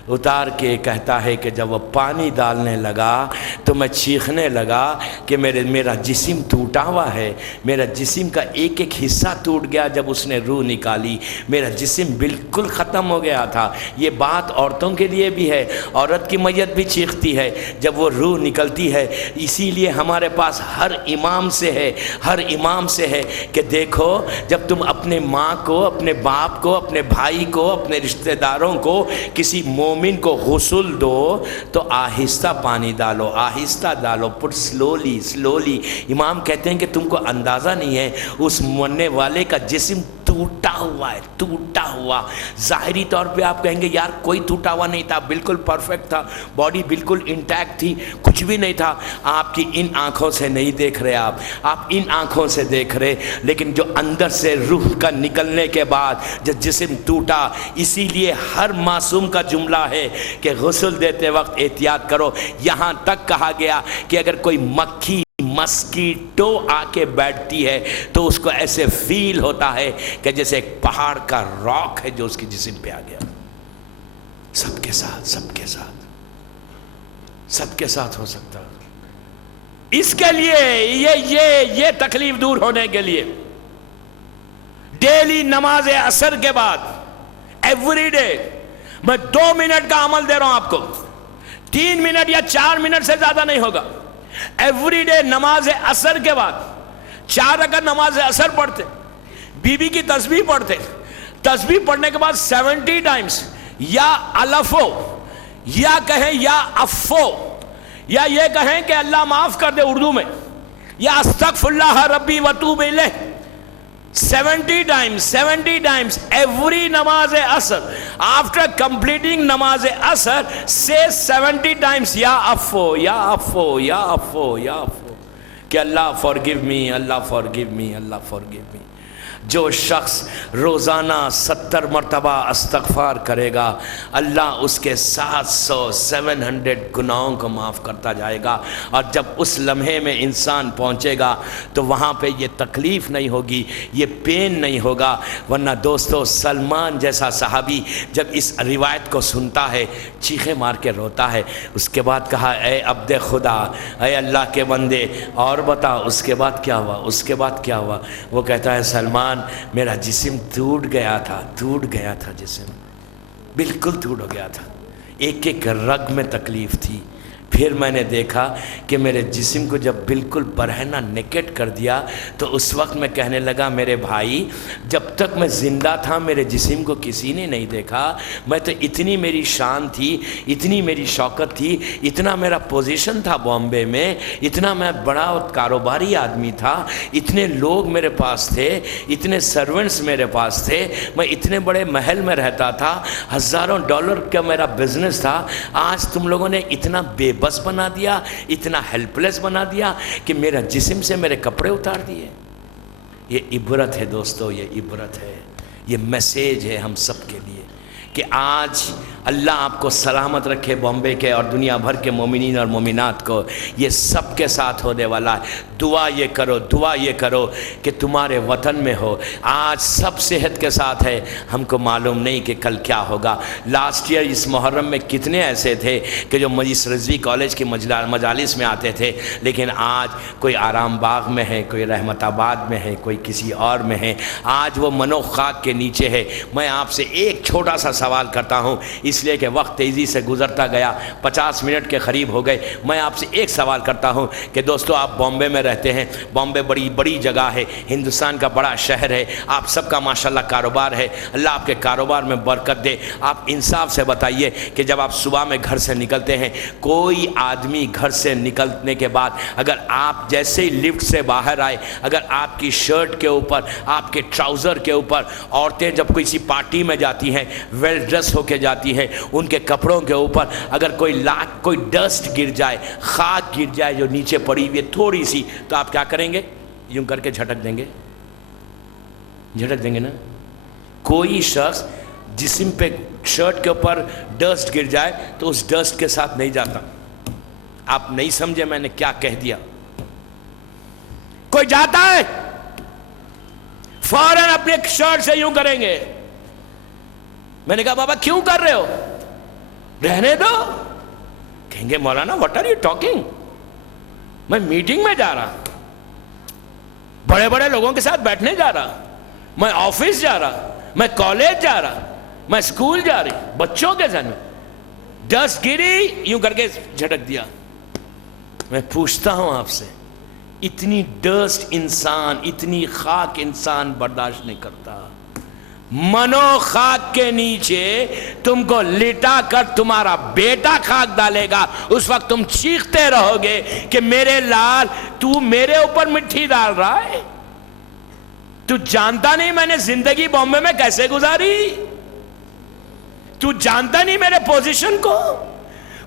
اتار کے کہتا ہے کہ جب وہ پانی ڈالنے لگا تو میں چیخنے لگا کہ میرا جسم ٹوٹا ہوا ہے, میرا جسم کا ایک ایک حصہ ٹوٹ گیا. جب اس نے روح نکالی, میرا جسم بالکل ختم ہو گیا تھا. یہ بات عورتوں کے لیے بھی ہے, عورت کی میت بھی چیختی ہے جب وہ روح نکلتی ہے. اسی لیے ہمارے پاس ہر امام سے ہے کہ دیکھو, جب تم اپنے ماں کو, اپنے باپ کو, اپنے بھائی کو, اپنے رشتہ داروں کو, کسی مومن کو غسل دو تو آہستہ پانی ڈالو, آہستہ ڈالو, پٹ سلولی. امام کہتے ہیں کہ تم کو اندازہ نہیں ہے اس مرنے والے کا جسم ٹوٹا ہوا. ظاہری طور پہ آپ کہیں گے یار کوئی ٹوٹا ہوا نہیں تھا, بالکل پرفیکٹ تھا, باڈی بالکل انٹیکٹ تھی, کچھ بھی نہیں تھا. آپ کی ان آنکھوں سے نہیں دیکھ رہے, آپ ان آنکھوں سے دیکھ رہے, لیکن جو اندر سے روح کا نکلنے کے بعد جو جسم ٹوٹا. اسی لیے ہر معصوم کا جملہ ہے کہ غسل دیتے وقت احتیاط کرو. یہاں تک کہا گیا کہ اگر کوئی مکھی, مسکیٹو آ کے بیٹھتی ہے تو اس کو ایسے فیل ہوتا ہے کہ جیسے ایک پہاڑ کا راک ہے جو اس کے جسم پہ آ گیا. سب کے ساتھ ہو سکتا ہے. اس کے لیے یہ تکلیف دور ہونے کے لیے ڈیلی نماز عصر کے بعد ایوری ڈے میں 2 منٹ کا عمل دے رہا ہوں آپ کو, 3 منٹ یا 4 منٹ سے زیادہ نہیں ہوگا. ایوری ڈے نماز عصر کے بعد 4 رکعت نماز عصر پڑھتے, بی بی کی تسبیح پڑھتے, تسبیح پڑھنے کے بعد 70 ٹائمز یا الفو, یا کہیں یا افو, یا یہ کہیں کہ اللہ معاف کر دے اردو میں, یا استغفر اللہ ربی وتوب الیہ. 70 times every نماز عصر. After completing نماز عصر say 70 times یا افو کہ اللہ forgive me. جو شخص روزانہ 70 مرتبہ استغفار کرے گا اللہ اس کے 700 گناہوں کو معاف کرتا جائے گا. اور جب اس لمحے میں انسان پہنچے گا تو وہاں پہ یہ تکلیف نہیں ہوگی, یہ پین نہیں ہوگا. ورنہ دوستو سلمان جیسا صحابی جب اس روایت کو سنتا ہے چیخیں مار کے روتا ہے. اس کے بعد کہا اے عبد خدا, اے اللہ کے بندے, اور بتا اس کے بعد کیا ہوا, اس کے بعد کیا ہوا. وہ کہتا ہے سلمان میرا جسم ٹوٹ گیا تھا جسم بالکل ٹوٹ ہو گیا تھا, ایک ایک رگ میں تکلیف تھی. پھر میں نے دیکھا کہ میرے جسم کو جب بالکل برہنہ نیکٹ کر دیا تو اس وقت میں کہنے لگا میرے بھائی جب تک میں زندہ تھا میرے جسم کو کسی نے نہیں دیکھا. میں تو اتنی میری شان تھی, اتنی میری شوکت تھی, اتنا میرا پوزیشن تھا بامبے میں, اتنا میں بڑا کاروباری آدمی تھا, اتنے لوگ میرے پاس تھے, اتنے سرونٹس میرے پاس تھے, میں اتنے بڑے محل میں رہتا تھا, $1000 کا میرا بزنس تھا. آج تم لوگوں نے اتنا بے بس بنا دیا, اتنا ہیلپ لیس بنا دیا کہ میرا جسم سے میرے کپڑے اتار دیے. یہ عبرت ہے دوستو, یہ عبرت ہے, یہ میسیج ہے ہم سب کے لیے کہ آج اللہ آپ کو سلامت رکھے, بامبے کے اور دنیا بھر کے مومنین اور مومنات کو. یہ سب کے ساتھ ہونے والا ہے. دعا یہ کرو کہ تمہارے وطن میں ہو. آج سب صحت کے ساتھ ہے, ہم کو معلوم نہیں کہ کل کیا ہوگا. لاسٹ ایئر اس محرم میں کتنے ایسے تھے کہ جو مجلس رضوی کالج کی مجالس میں آتے تھے, لیکن آج کوئی آرام باغ میں ہے, کوئی رحمت آباد میں ہے, کوئی کسی اور میں ہے. آج وہ منو خاک کے نیچے ہے. میں آپ سے ایک چھوٹا سا سوال کرتا ہوں, اس لیے کہ وقت تیزی سے گزرتا گیا, 50 منٹ کے قریب ہو گئے. میں آپ سے ایک سوال کرتا ہوں کہ دوستو آپ بامبے میں رہتے ہیں, بامبے بڑی جگہ ہے, ہندوستان کا بڑا شہر ہے, آپ سب کا ماشاءاللہ کاروبار ہے, اللہ آپ کے کاروبار میں برکت دے. آپ انصاف سے بتائیے کہ جب آپ صبح میں گھر سے نکلتے ہیں, کوئی آدمی گھر سے نکلنے کے بعد اگر آپ جیسے ہی لفٹ سے باہر آئے, اگر آپ کی شرٹ کے اوپر, آپ کے ٹراؤزر کے اوپر, عورتیں جب کسی پارٹی میں جاتی ہیں ویل ڈریس ہو کے جاتی ہیں, ان کے کپڑوں کے اوپر اگر کوئی ڈسٹ گر جائے, خاک گر جائے جو نیچے پڑی ہوئی ہے تھوڑی سی, تو آپ کیا کریں گے؟ یوں کر کے جھٹک دیں گے نا. کوئی شخص جسم پہ شرٹ کے اوپر ڈسٹ گر جائے تو اس ڈسٹ کے ساتھ نہیں جاتا. آپ نہیں سمجھے میں نے کیا کہہ دیا. کوئی جاتا ہے فوراً اپنے شرٹ سے یوں کریں گے. میں نے کہا بابا کیوں کر رہے ہو, رہنے دو. کہیں گے مولانا واٹ آر یو ٹاکنگ, میں میٹنگ میں جا رہا, بڑے بڑے لوگوں کے ساتھ بیٹھنے جا رہا, میں آفس جا رہا, میں کالج جا رہا, میں اسکول جا رہی, بچوں کے ساتھ ڈسٹ گری یوں کر کے جھٹک دیا. میں پوچھتا ہوں آپ سے, اتنی ڈسٹ انسان, اتنی خاک انسان برداشت نہیں کرتا. منو خاک کے نیچے تم کو لٹا کر تمہارا بیٹا خاک ڈالے گا, اس وقت تم چیختے رہو گے کہ میرے لال تو میرے اوپر مٹی ڈال رہا ہے. تو جانتا نہیں میں نے زندگی بامبے میں کیسے گزاری, تو جانتا نہیں میرے پوزیشن کو,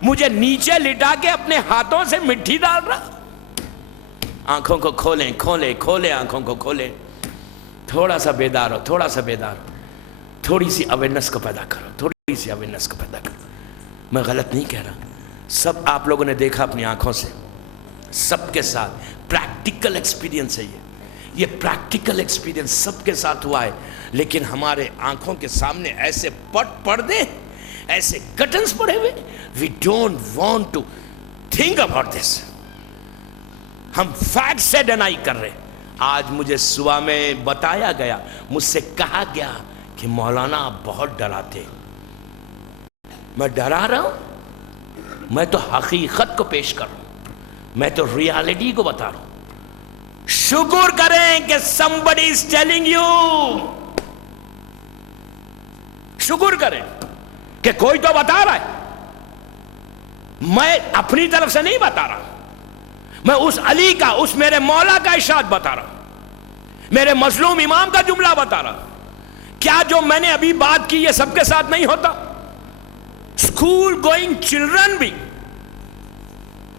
مجھے نیچے لٹا کے اپنے ہاتھوں سے مٹی ڈال رہا. آنکھوں کو کھولیں آنکھوں کو کھولیں, تھوڑا سا بیدار ہو, تھوڑی سی اویئرنس کو پیدا کرو. میں غلط نہیں کہہ رہا, سب آپ لوگوں نے دیکھا اپنی آنکھوں سے, سب کے ساتھ پریکٹیکل ایکسپیرینس ہے. یہ پریکٹیکل ایکسپیرینس سب کے ساتھ ہوا ہے, لیکن ہمارے آنکھوں کے سامنے ایسے پردے, ایسے کٹنز پڑے ہوئے. We don't want to think about this. ہم فیکٹ سے ڈینائی کر رہے. آج مجھے صبح میں بتایا گیا, مجھ سے کہا گیا کہ مولانا آپ بہت ڈراتے. میں ڈرا رہا ہوں؟ میں تو حقیقت کو پیش کر رہا ہوں, میں تو ریالٹی کو بتا رہا ہوں. شکر کریں کہ somebody is telling you, شکر کریں کہ کوئی تو بتا رہا ہے. میں اپنی طرف سے نہیں بتا رہا, میں اس علی کا, اس میرے مولا کا ارشاد بتا رہا, میرے مظلوم امام کا جملہ بتا رہا. کیا جو میں نے ابھی بات کی یہ سب کے ساتھ نہیں ہوتا؟ اسکول گوئنگ چلڈرن بھی,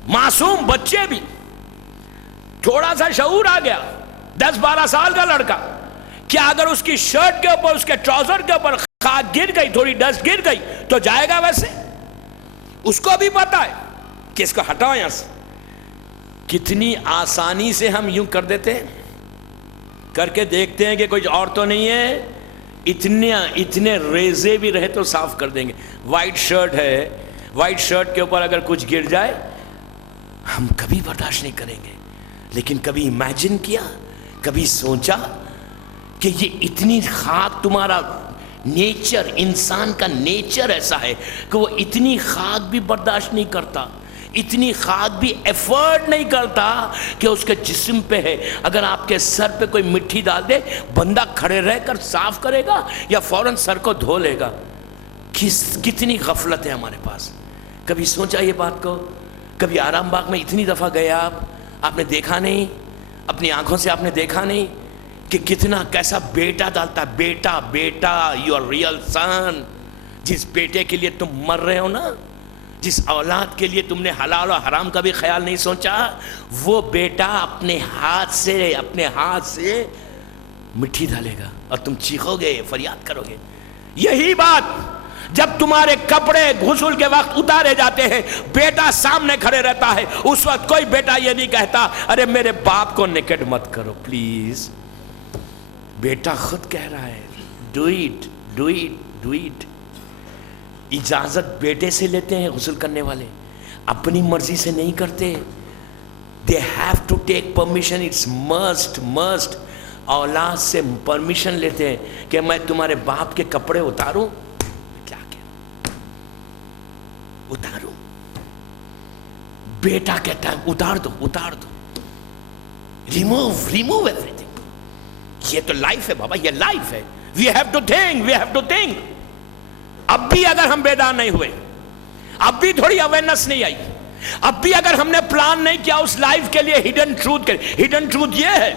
معصوم بچے بھی, تھوڑا سا شعور آ گیا, 10-12 سال کا لڑکا کیا اگر اس کی شرٹ کے اوپر، اس کے ٹراؤزر کے اوپر خاک گر گئی، تھوڑی ڈسٹ گر گئی تو جائے گا ویسے؟ اس کو بھی پتا ہے کہ اس کو ہٹاؤ یہاں سے. کتنی آسانی سے ہم یوں کر دیتے ہیں، کر کے دیکھتے ہیں کہ کوئی اور تو نہیں ہے، اتنے ریزے بھی رہے تو صاف کر دیں گے. وائٹ شرٹ ہے، وائٹ شرٹ کے اوپر اگر کچھ گر جائے ہم کبھی برداشت نہیں کریں گے. لیکن کبھی امیجن کیا، کبھی سوچا کہ یہ اتنی خاک، تمہارا نیچر، انسان کا نیچر ایسا ہے کہ وہ اتنی خاک بھی برداشت نہیں کرتا، اتنی خاک بھی ایفرٹ نہیں کرتا کہ اس کے جسم پہ ہے. اگر آپ کے سر پہ کوئی مٹی ڈال دے، بندہ کھڑے رہ کر صاف کرے گا یا فوراً سر کو دھو لے گا؟ کتنی غفلت ہے ہمارے پاس. کبھی سوچا یہ بات کو؟ کبھی آرام باغ میں اتنی دفعہ گئے آپ نے دیکھا نہیں، اپنی آنکھوں سے آپ نے دیکھا نہیں کہ کتنا کیسا بیٹا ڈالتا ہے. بیٹا یور ریئل سن. جس بیٹے کے لیے تم مر رہے ہو نا، جس اولاد کے لیے تم نے حلال و حرام کا بھی خیال نہیں سوچا، وہ بیٹا اپنے ہاتھ سے مٹھی ڈالے گا اور تم چیخو گے، فریاد کرو گے. یہی بات جب تمہارے کپڑے غسل کے وقت اتارے جاتے ہیں، بیٹا سامنے کھڑے رہتا ہے، اس وقت کوئی بیٹا یہ نہیں کہتا ارے میرے باپ کو نیکڈ مت کرو پلیز. بیٹا خود کہہ رہا ہے ڈو اٹ. اجازت بیٹے سے لیتے ہیں غسل کرنے والے، اپنی مرضی سے نہیں کرتے. they have to take permission. it's must. اولاد سے پرمیشن لیتے ہیں کہ میں تمہارے باپ کے کپڑے اتاروں. کیا اتاروں؟ بیٹا کہتا ہے اتار دو. Remove every thing. یہ تو لائف ہے بابا، یہ لائف ہے. we have to think. اب بھی اگر ہم بیدار نہیں ہوئے، اب بھی تھوڑی اویئرنس نہیں آئی، اب بھی اگر ہم نے پلان نہیں کیا اس لائف کے لیے، ہڈن ٹروتھ یہ ہے،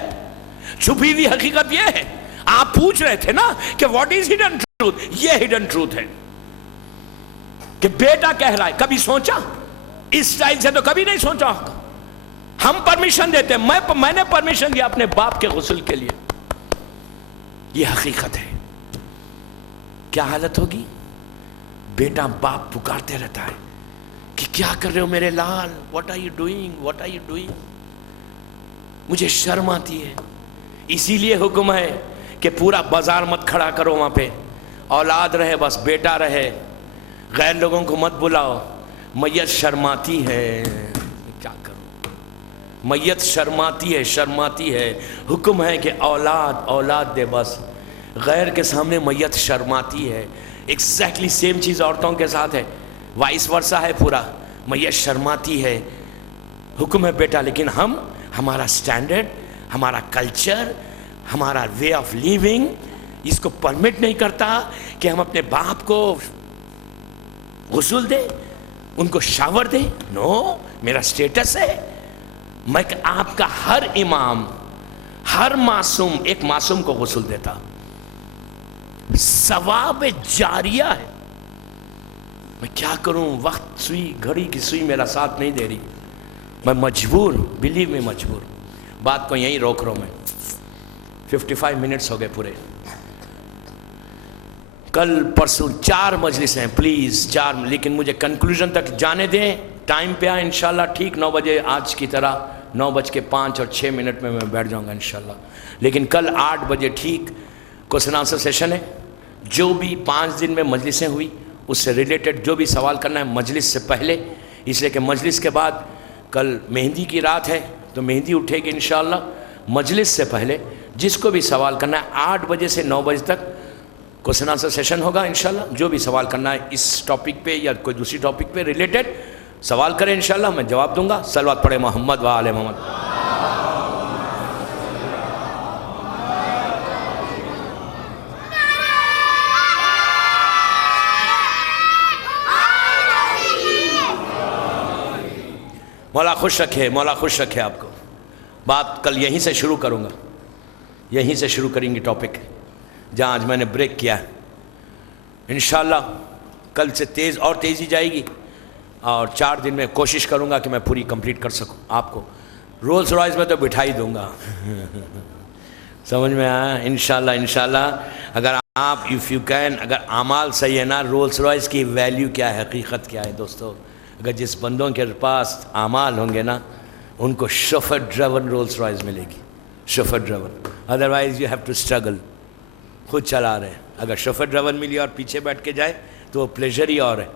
چھپی ہوئی حقیقت یہ ہے. آپ پوچھ رہے تھے نا کہ واٹ از ہڈن ٹروتھ؟ یہ ہڈن ٹروتھ ہے کہ بیٹا کہہ رہا ہے. کبھی سوچا اس سٹائل سے؟ تو کبھی نہیں سوچا. ہم پرمیشن دیتے ہیں. میں نے پرمیشن دیا اپنے باپ کے غسل کے لیے. یہ حقیقت ہے. کیا حالت ہوگی؟ بیٹا باپ پکارتے رہتا ہے کہ کیا کر رہے ہو میرے لال، واٹ آر یو ڈوئنگ. مجھے شرم آتی ہے. اسی لیے حکم ہے کہ پورا بازار مت کھڑا کرو وہاں پہ. اولاد رہے بس، بیٹا رہے، غیر لوگوں کو مت بلاؤ. میت شرماتی ہے. کیا کرو؟ میت شرماتی ہے. حکم ہے کہ اولاد دے بس. غیر کے سامنے میت شرماتی ہے. ایگزیکٹلی سیم چیز عورتوں کے ساتھ ہے، وائس ورسا ہے. پورا میت شرماتی ہے. حکم ہے بیٹا. لیکن ہمارا سٹینڈرڈ، ہمارا کلچر، ہمارا وے آف لیونگ اس کو پرمٹ نہیں کرتا کہ ہم اپنے باپ کو غسل دیں، ان کو شاور دیں. نو، میرا سٹیٹس ہے. میں آپ کا ہر امام، ہر معصوم، ایک معصوم کو غسل دیتا. ثواب جاریہ ہے. میں کیا کروں؟ وقت سوئی، گھڑی کی سوئی میرا ساتھ نہیں دے رہی. میں مجبور، بلیو میں مجبور. بات کو یہیں روک رہا ہوں. میں 55 منٹس ہو گئے پورے. کل پرسوں 4 مجلسیں ہیں پلیز، 4. لیکن مجھے کنکلوژن تک جانے دیں. ٹائم پہ آئے انشاءاللہ. ٹھیک 9 بجے آج کی طرح 9:05 اور 6 منٹ میں بیٹھ جاؤں گا انشاءاللہ. لیکن کل 8 بجے ٹھیک کوسچن آنسر سیشن ہے. جو بھی 5 دن میں مجلسیں ہوئی اس سے ریلیٹڈ جو بھی سوال کرنا ہے مجلس سے پہلے، اس لیے کہ مجلس کے بعد کل مہندی کی رات ہے تو مہندی اٹھے گی انشاءاللہ. مجلس سے پہلے جس کو بھی سوال کرنا ہے 8 بجے سے 9 بجے تک کوسچن آنسر سیشن ہوگا انشاءاللہ. جو بھی سوال کرنا ہے اس ٹاپک پہ یا کوئی دوسری ٹاپک پہ ریلیٹڈ سوال کریں انشاءاللہ، میں جواب دوں گا. صلوات پڑھے محمد و آل محمد. مولا خوش رکھے آپ کو. بات کل یہیں سے شروع کروں گا، یہیں سے شروع کریں گے ٹاپک جہاں آج میں نے بریک کیا ہے. انشاءاللہ کل سے تیزی جائے گی اور 4 دن میں کوشش کروں گا کہ میں پوری کمپلیٹ کر سکوں. آپ کو رولز رائز میں تو بٹھا ہی دوں گا. سمجھ میں آیا؟ انشاءاللہ انشاءاللہ اگر آپ اف یو کین، اگر اعمال صحیح ہے نا، رولز رائس کی ویلیو کیا ہے، حقیقت کیا ہے دوستو؟ اگر جس بندوں کے پاس اعمال ہوں گے نا، ان کو شوفر ڈریون رولز رائس ملے گی، chauffeur driven. Otherwise you have to struggle. خود چلا رہے ہیں، اگر شوفر ڈریون ملی اور پیچھے بیٹھ کے جائے تو وہ پلیجر ہی اور ہے،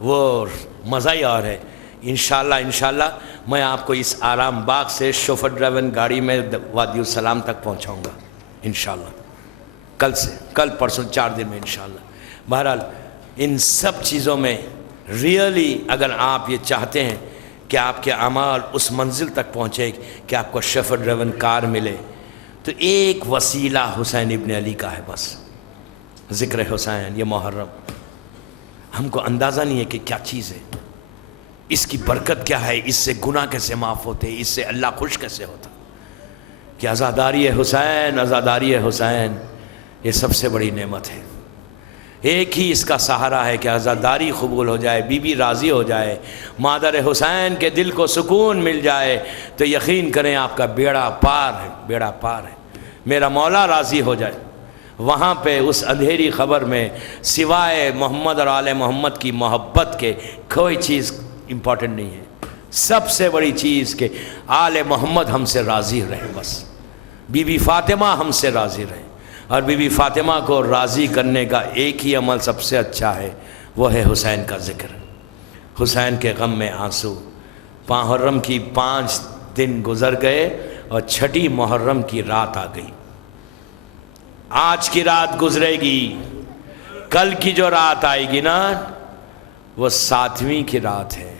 وہ مزہ ہی اور ہے. انشاءاللہ انشاءاللہ میں آپ کو اس آرام باغ سے شوفر ڈریون گاڑی میں وادی السلام تک پہنچاؤں گا انشاءاللہ، کل سے، کل پرسوں 4 دن میں انشاءاللہ. بہرحال ان سب چیزوں میں ریئلی اگر آپ یہ چاہتے ہیں کہ آپ کے اعمال اس منزل تک پہنچے کہ آپ کو شوفر ڈریون کار ملے، تو ایک وسیلہ حسین ابن علی کا ہے بس، ذکر حسین. یہ محرم ہم کو اندازہ نہیں ہے کہ کیا چیز ہے، اس کی برکت کیا ہے، اس سے گناہ کیسے معاف ہوتے، اس سے اللہ خوش کیسے ہوتا. کہ عزاداری حسین، عزاداری حسین، یہ سب سے بڑی نعمت ہے. ایک ہی اس کا سہارا ہے کہ عزاداری قبول ہو جائے، بی بی راضی ہو جائے، مادر حسین کے دل کو سکون مل جائے، تو یقین کریں آپ کا بیڑا پار ہے، بیڑا پار ہے. میرا مولا راضی ہو جائے، وہاں پہ اس اندھیری خبر میں سوائے محمد اور آل محمد کی محبت کے کوئی چیز امپورٹنٹ نہیں ہے. سب سے بڑی چیز کہ آل محمد ہم سے راضی رہے، بس بی بی فاطمہ ہم سے راضی رہے. اور بی بی فاطمہ کو راضی کرنے کا ایک ہی عمل سب سے اچھا ہے، وہ ہے حسین کا ذکر. حسین کے غم میں آنسو. محرم کی 5 دن گزر گئے اور 6 محرم کی رات آ گئی. آج کی رات گزرے گی، کل کی جو رات آئے گی نا، وہ 7ویں کی رات ہے.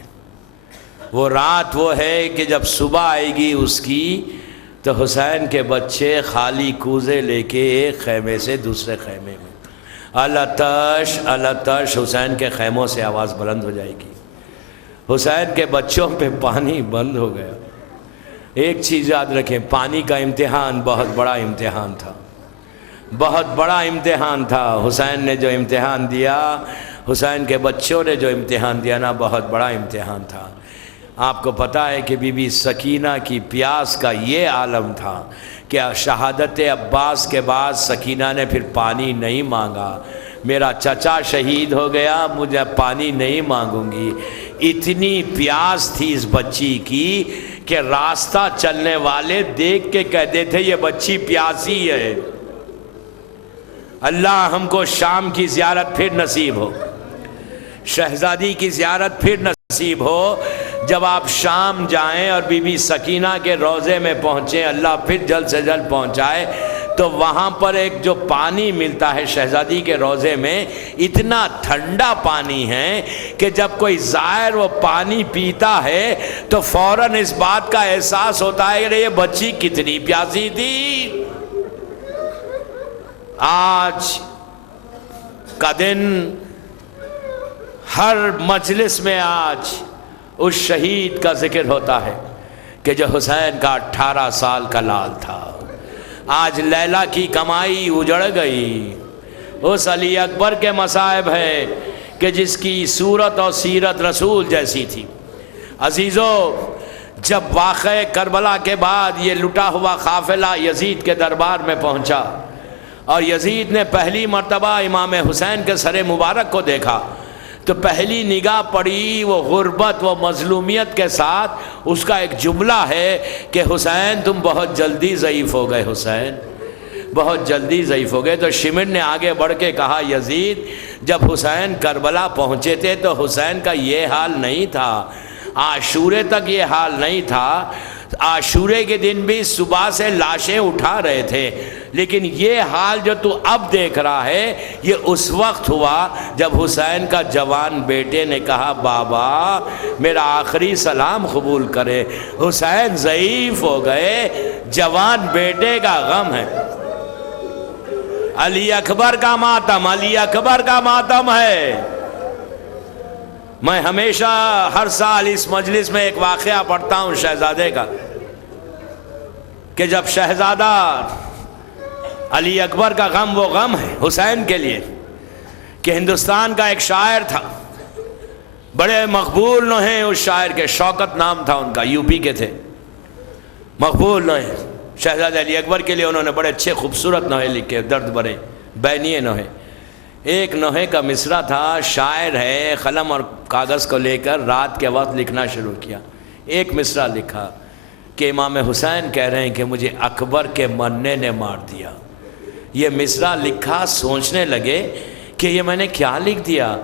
وہ رات وہ ہے کہ جب صبح آئے گی اس کی، تو حسین کے بچے خالی کوزے لے کے ایک خیمے سے دوسرے خیمے میں، الاتش الاتش، حسین کے خیموں سے آواز بلند ہو جائے گی. حسین کے بچوں پہ پانی بند ہو گیا. ایک چیز یاد رکھیں، پانی کا امتحان بہت بڑا امتحان تھا، بہت بڑا امتحان تھا. حسین نے جو امتحان دیا، حسین کے بچوں نے جو امتحان دیا نا، بہت بڑا امتحان تھا. آپ کو پتہ ہے کہ بی بی سکینہ کی پیاس کا یہ عالم تھا کہ شہادت عباس کے بعد سکینہ نے پھر پانی نہیں مانگا. میرا چچا شہید ہو گیا، مجھے پانی نہیں مانگوں گی. اتنی پیاس تھی اس بچی کی کہ راستہ چلنے والے دیکھ کے کہتے تھے یہ بچی پیاسی ہے. اللہ ہم کو شام کی زیارت پھر نصیب ہو، شہزادی کی زیارت پھر نصیب ہو. جب آپ شام جائیں اور بی بی سکینہ کے روضے میں پہنچیں، اللہ پھر جلد سے جلد پہنچائے، تو وہاں پر ایک جو پانی ملتا ہے شہزادی کے روضے میں، اتنا ٹھنڈا پانی ہے کہ جب کوئی زائر وہ پانی پیتا ہے تو فوراً اس بات کا احساس ہوتا ہے کہ یہ بچی کتنی پیاسی تھی. آج کا دن ہر مجلس میں آج اس شہید کا ذکر ہوتا ہے کہ جو حسین کا 18 سال کا لال تھا. آج لیلا کی کمائی اجڑ گئی. اس علی اکبر کے مصائب ہے کہ جس کی صورت اور سیرت رسول جیسی تھی. عزیزو، جب واقعہ کربلا کے بعد یہ لٹا ہوا قافلہ یزید کے دربار میں پہنچا اور یزید نے پہلی مرتبہ امام حسین کے سر مبارک کو دیکھا، تو پہلی نگاہ پڑی وہ غربت و مظلومیت کے ساتھ. اس کا ایک جملہ ہے کہ حسین تم بہت جلدی ضعیف ہو گئے، حسین بہت جلدی ضعیف ہو گئے. تو شمر نے آگے بڑھ کے کہا، یزید جب حسین کربلا پہنچے تھے تو حسین کا یہ حال نہیں تھا، عاشورے تک یہ حال نہیں تھا. عاشورے کے دن بھی صبح سے لاشیں اٹھا رہے تھے، لیکن یہ حال جو تو اب دیکھ رہا ہے یہ اس وقت ہوا جب حسین کا جوان بیٹے نے کہا بابا میرا آخری سلام قبول کرے. حسین ضعیف ہو گئے، جوان بیٹے کا غم ہے. علی اکبر کا ماتم، علی اکبر کا ماتم ہے. میں ہمیشہ ہر سال اس مجلس میں ایک واقعہ پڑھتا ہوں شہزادے کا، کہ جب شہزادہ علی اکبر کا غم، وہ غم ہے حسین کے لیے کہ ہندوستان کا ایک شاعر تھا، بڑے مقبول نوحے اس شاعر کے، شوکت نام تھا ان کا، یو پی کے تھے، مقبول نوحے. شہزادہ علی اکبر کے لیے انہوں نے بڑے اچھے خوبصورت نوحے لکھے، درد بھرے بینیے نوحے۔ ایک نوحے کا مصرع تھا، شاعر ہے قلم اور کاغذ کو لے کر رات کے وقت لکھنا شروع کیا۔ ایک مصرع لکھا کہ امام حسین کہہ رہے ہیں کہ مجھے اکبر کے مرنے نے مار دیا۔ یہ مصرع لکھا، سوچنے لگے کہ یہ میں نے کیا لکھ دیا۔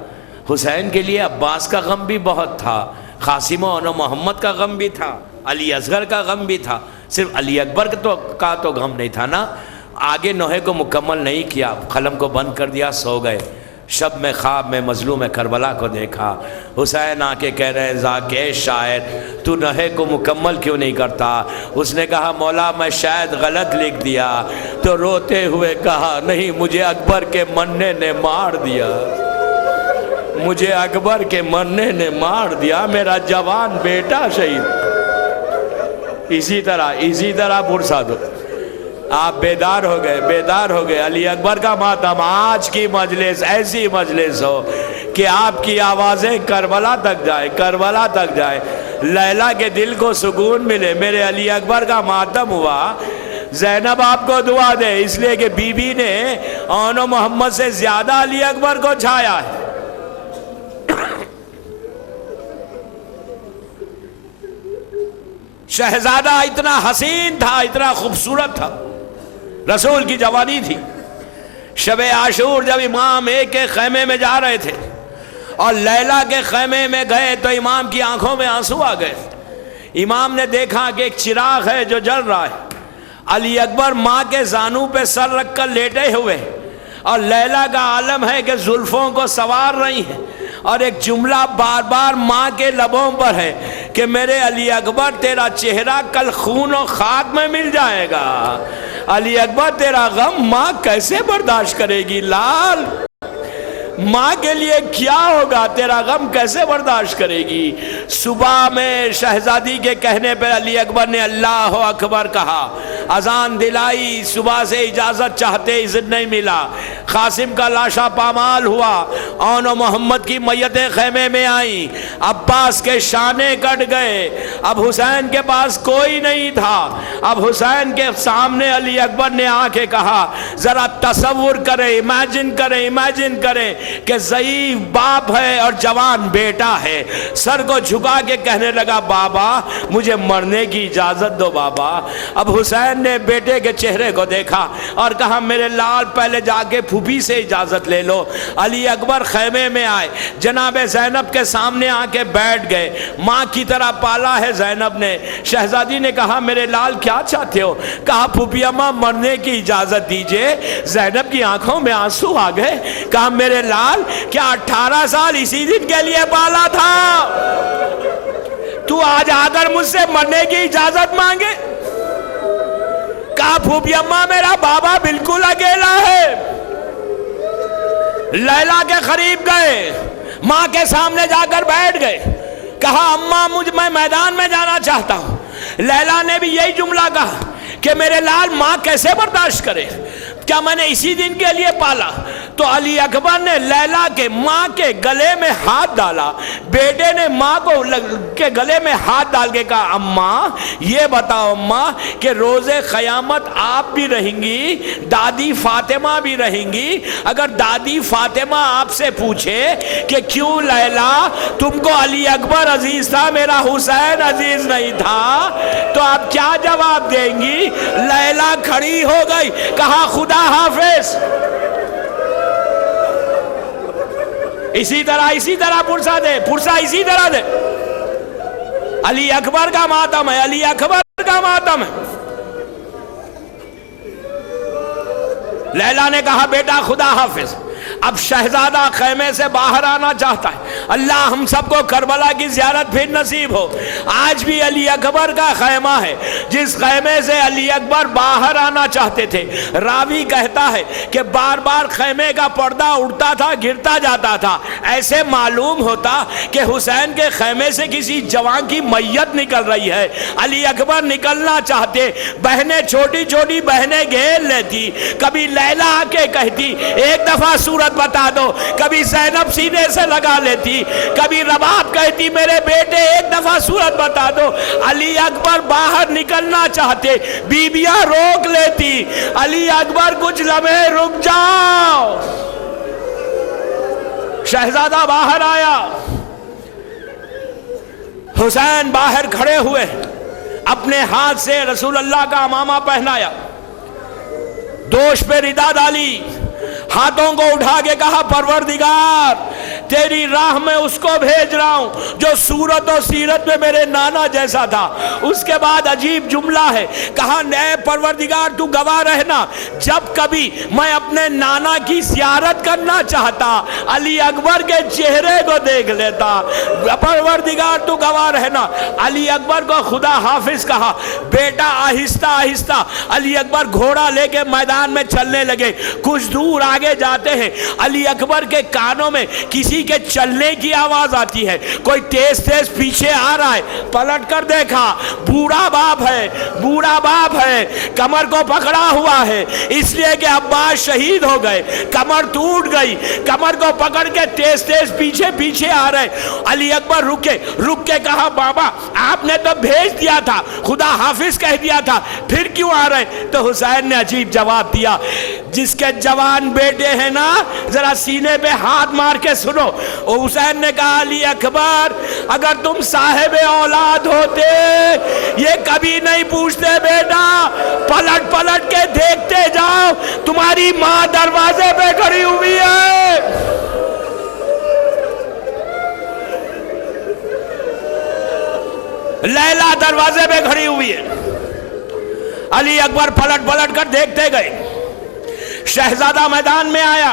حسین کے لیے عباس کا غم بھی بہت تھا، قاسم و محمد کا غم بھی تھا، علی اصغر کا غم بھی تھا، صرف علی اکبر کا تو غم نہیں تھا نا۔ آگے نوحے کو مکمل نہیں کیا، قلم کو بند کر دیا، سو گئے۔ شب میں خواب میں مظلوم کربلا کو دیکھا، حسین آ کے کہہ رہے ہیں ذاکے شاعر تو نوحے کو مکمل کیوں نہیں کرتا؟ اس نے کہا مولا میں شاید غلط لکھ دیا، تو روتے ہوئے کہا نہیں مجھے اکبر کے مرنے نے مار دیا، مجھے اکبر کے مرنے نے مار دیا، میرا جوان بیٹا شہید۔ اسی طرح پرسا دو، آپ بیدار ہو گئے۔ علی اکبر کا ماتم، آج کی مجلس ایسی مجلس ہو کہ آپ کی آوازیں کربلا تک جائے، لیلا کے دل کو سکون ملے۔ میرے علی اکبر کا ماتم ہوا، زینب آپ کو دعا دے، اس لیے کہ بی بی نے آن و محمد سے زیادہ علی اکبر کو چھایا ہے۔ شہزادہ اتنا حسین تھا، اتنا خوبصورت تھا، رسول کی جوانی تھی۔ شب عاشور جب امام ایک خیمے میں جا رہے تھے اور لیلا کے خیمے میں گئے تو امام کی آنکھوں میں آنسو آ گئے۔ امام نے دیکھا کہ ایک چراغ ہے جو جل رہا ہے، علی اکبر ماں کے زانوں پہ سر رکھ کر لیٹے ہوئے، اور لیلا کا عالم ہے کہ زلفوں کو سوار رہی ہیں، اور ایک جملہ بار بار ماں کے لبوں پر ہے کہ میرے علی اکبر تیرا چہرہ کل خون و خاک میں مل جائے گا۔ علی اکبر تیرا غم ماں کیسے برداشت کرے گی؟ لال ماں کے لیے کیا ہوگا، تیرا غم کیسے برداشت کرے گی؟ صبح میں شہزادی کے کہنے پر علی اکبر نے اللہ اکبر کہا، اذان دلائی، صبح سے اجازت چاہتے اذن نہیں ملا، قاسم کا لاشا پامال ہوا، آن و محمد کی میتیں خیمے میں آئیں، عباس کے شانے کٹ گئے، اب حسین کے پاس کوئی نہیں تھا۔ اب حسین کے سامنے علی اکبر نے آ کے کہا ذرا تصور کریں، امیجن کریں کہ ضعیف باپ ہے اور جوان بیٹا ہے، سر کو جھکا کے کہنے لگا بابا مجھے مرنے کی اجازت دو بابا۔ اب حسین نے بیٹے کے چہرے کو دیکھا اور کہا میرے لال پہلے جا کے پھوپھی سے اجازت لے لو۔ علی اکبر خیمے میں آئے، جناب زینب کے سامنے آ کے بیٹھ گئے، ماں کی طرح پالا ہے زینب نے۔ شہزادی نے کہا میرے لال کیا چاہتے ہو؟ کہا پھوپھی اماں مرنے کی اجازت دیجئے۔ زینب کی آنکھوں میں آنسو آ گئے، کہا میرے لال کیا 18 سال اسی دن کے لیے پالا تھا؟ تو آج آ کر مجھ سے مرنے کی اجازت مانگے؟ کہا پھوپھی اماں میرا بابا بالکل اکیلا ہے۔ لیلا کے قریب گئے، ماں کے سامنے جا کر بیٹھ گئے، کہا اماں میں میدان میں جانا چاہتا ہوں۔ لیلا نے بھی یہی جملہ کہا کہ میرے لال ماں کیسے برداشت کرے، کیا میں نے اسی دن کے لیے پالا؟ تو علی اکبر نے لیلا کے ماں کے گلے میں ہاتھ ڈالا، بیٹے نے ماں کو کے گلے میں ہاتھ ڈال کے کہا اماں یہ بتاؤ اماں کہ روز قیامت آپ بھی رہیں گی، دادی فاطمہ بھی رہیں گی، اگر دادی فاطمہ آپ سے پوچھے کہ کیوں لیلا تم کو علی اکبر عزیز تھا میرا حسین عزیز نہیں تھا، تو آپ کیا جواب دیں گی؟ لیلا کھڑی ہو گئی، کہا خدا حافظ۔ اسی طرح پرسا اسی طرح دے۔ علی اکبر کا ماتم ہے، علی اکبر کا ماتم ہے۔ لیلا نے کہا بیٹا خدا حافظ۔ اب شہزادہ خیمے سے باہر آنا چاہتا ہے، اللہ ہم سب کو کربلا کی زیارت پھر نصیب ہو۔ آج بھی علی اکبر کا خیمہ ہے جس خیمے سے علی اکبر باہر آنا چاہتے تھے۔ راوی کہتا ہے کہ بار بار خیمے کا پردہ اڑتا تھا، گرتا جاتا تھا، ایسے معلوم ہوتا کہ حسین کے خیمے سے کسی جوان کی میت نکل رہی ہے۔ علی اکبر نکلنا چاہتے، بہنیں چھوٹی چھوٹی بہنیں گھیر لیتی، کبھی لیلا آ کے کہتی ایک دفعہ صورت بتا دو، کبھی زینب سینے سے لگا لیتی، کہتی، کبھی رباب کہتی میرے بیٹے ایک دفعہ صورت بتا دو۔ علی اکبر باہر نکلنا چاہتے، بیویاں روک لیتی، علی اکبر کچھ لمحے رک جاؤ۔ شہزادہ باہر آیا، حسین باہر کھڑے ہوئے، اپنے ہاتھ سے رسول اللہ کا عمامہ پہنایا، دوش پہ ردا ڈالی، ہاتھوں کو اٹھا کے کہا پروردگار تیری راہ میں اس کو بھیج رہا ہوں جو صورت و سیرت میں میرے نانا جیسا تھا۔ اس کے بعد عجیب جملہ ہے، کہا اے پروردگار تو گواہ رہنا، جب کبھی میں اپنے نانا کی زیارت کرنا چاہتا علی اکبر کے چہرے کو دیکھ لیتا۔ پروردگار تو گواہ رہنا۔ علی اکبر کو خدا حافظ کہا، بیٹا آہستہ آہستہ علی اکبر گھوڑا لے کے میدان میں چلنے لگے۔ کچھ دور آگے جاتے ہیں، علی اکبر کے کانوں میں کسی کے چلنے کی آواز آتی ہے، کوئی تیز تیز پیچھے آ رہا ہے، پلٹ کر دیکھا، بوڑھا باپ ہے، بوڑھا باپ ہے، کمر کو پکڑا ہوا ہے، اس لیے کہ عباس شہید ہو گئے، کمر ٹوٹ گئی، کمر کو پکڑ کے تیز تیز پیچھے پیچھے آ رہے۔ علی اکبر رک کے کہا بابا آپ نے تو بھیج دیا تھا، خدا حافظ کہہ دیا تھا، پھر کیوں آ رہے؟ تو حسین نے عجیب جواب دیا، جس کے جوان بیٹے ہیں نا ذرا سینے پہ ہاتھ مار کے سنو۔ حسین نے کہا علی اکبر اگر تم صاحب اولاد ہوتے یہ کبھی نہیں پوچھتے بیٹا، پلٹ پلٹ کے دیکھتے جاؤ، تمہاری ماں دروازے پہ کھڑی ہوئی ہے۔ لیلا دروازے پہ کھڑی ہوئی ہے۔ علی اکبر پلٹ پلٹ کر دیکھتے گئے، شہزادہ میدان میں آیا،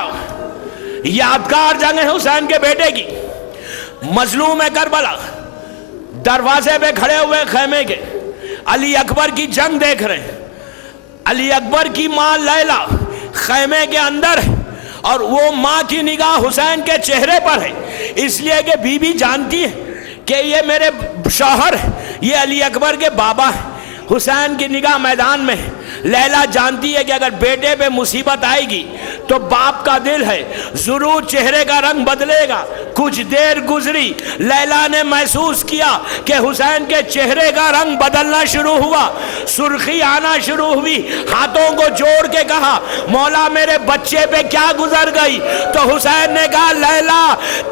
یادگار جنگ ہے حسین کے بیٹے کی، مظلوم ہے کربلا، دروازے پہ کھڑے ہوئے خیمے کے، علی اکبر کی جنگ دیکھ رہے ہیں۔ علی اکبر کی ماں لیلا خیمے کے اندر ہے اور وہ ماں کی نگاہ حسین کے چہرے پر ہے، اس لیے کہ بی بی جانتی ہے کہ یہ میرے شوہر ہے، یہ علی اکبر کے بابا ہے۔ حسین کی نگاہ میدان میں ہے، لیلا جانتی ہے کہ اگر بیٹے پہ مصیبت آئے گی تو باپ کا دل ہے، ضرور چہرے کا رنگ بدلے گا۔ کچھ دیر گزری، لیلا نے محسوس کیا کہ حسین کے چہرے کا رنگ بدلنا شروع ہوا، سرخی آنا شروع ہوئی، ہاتھوں کو جوڑ کے کہا مولا میرے بچے پہ کیا گزر گئی؟ تو حسین نے کہا لیلا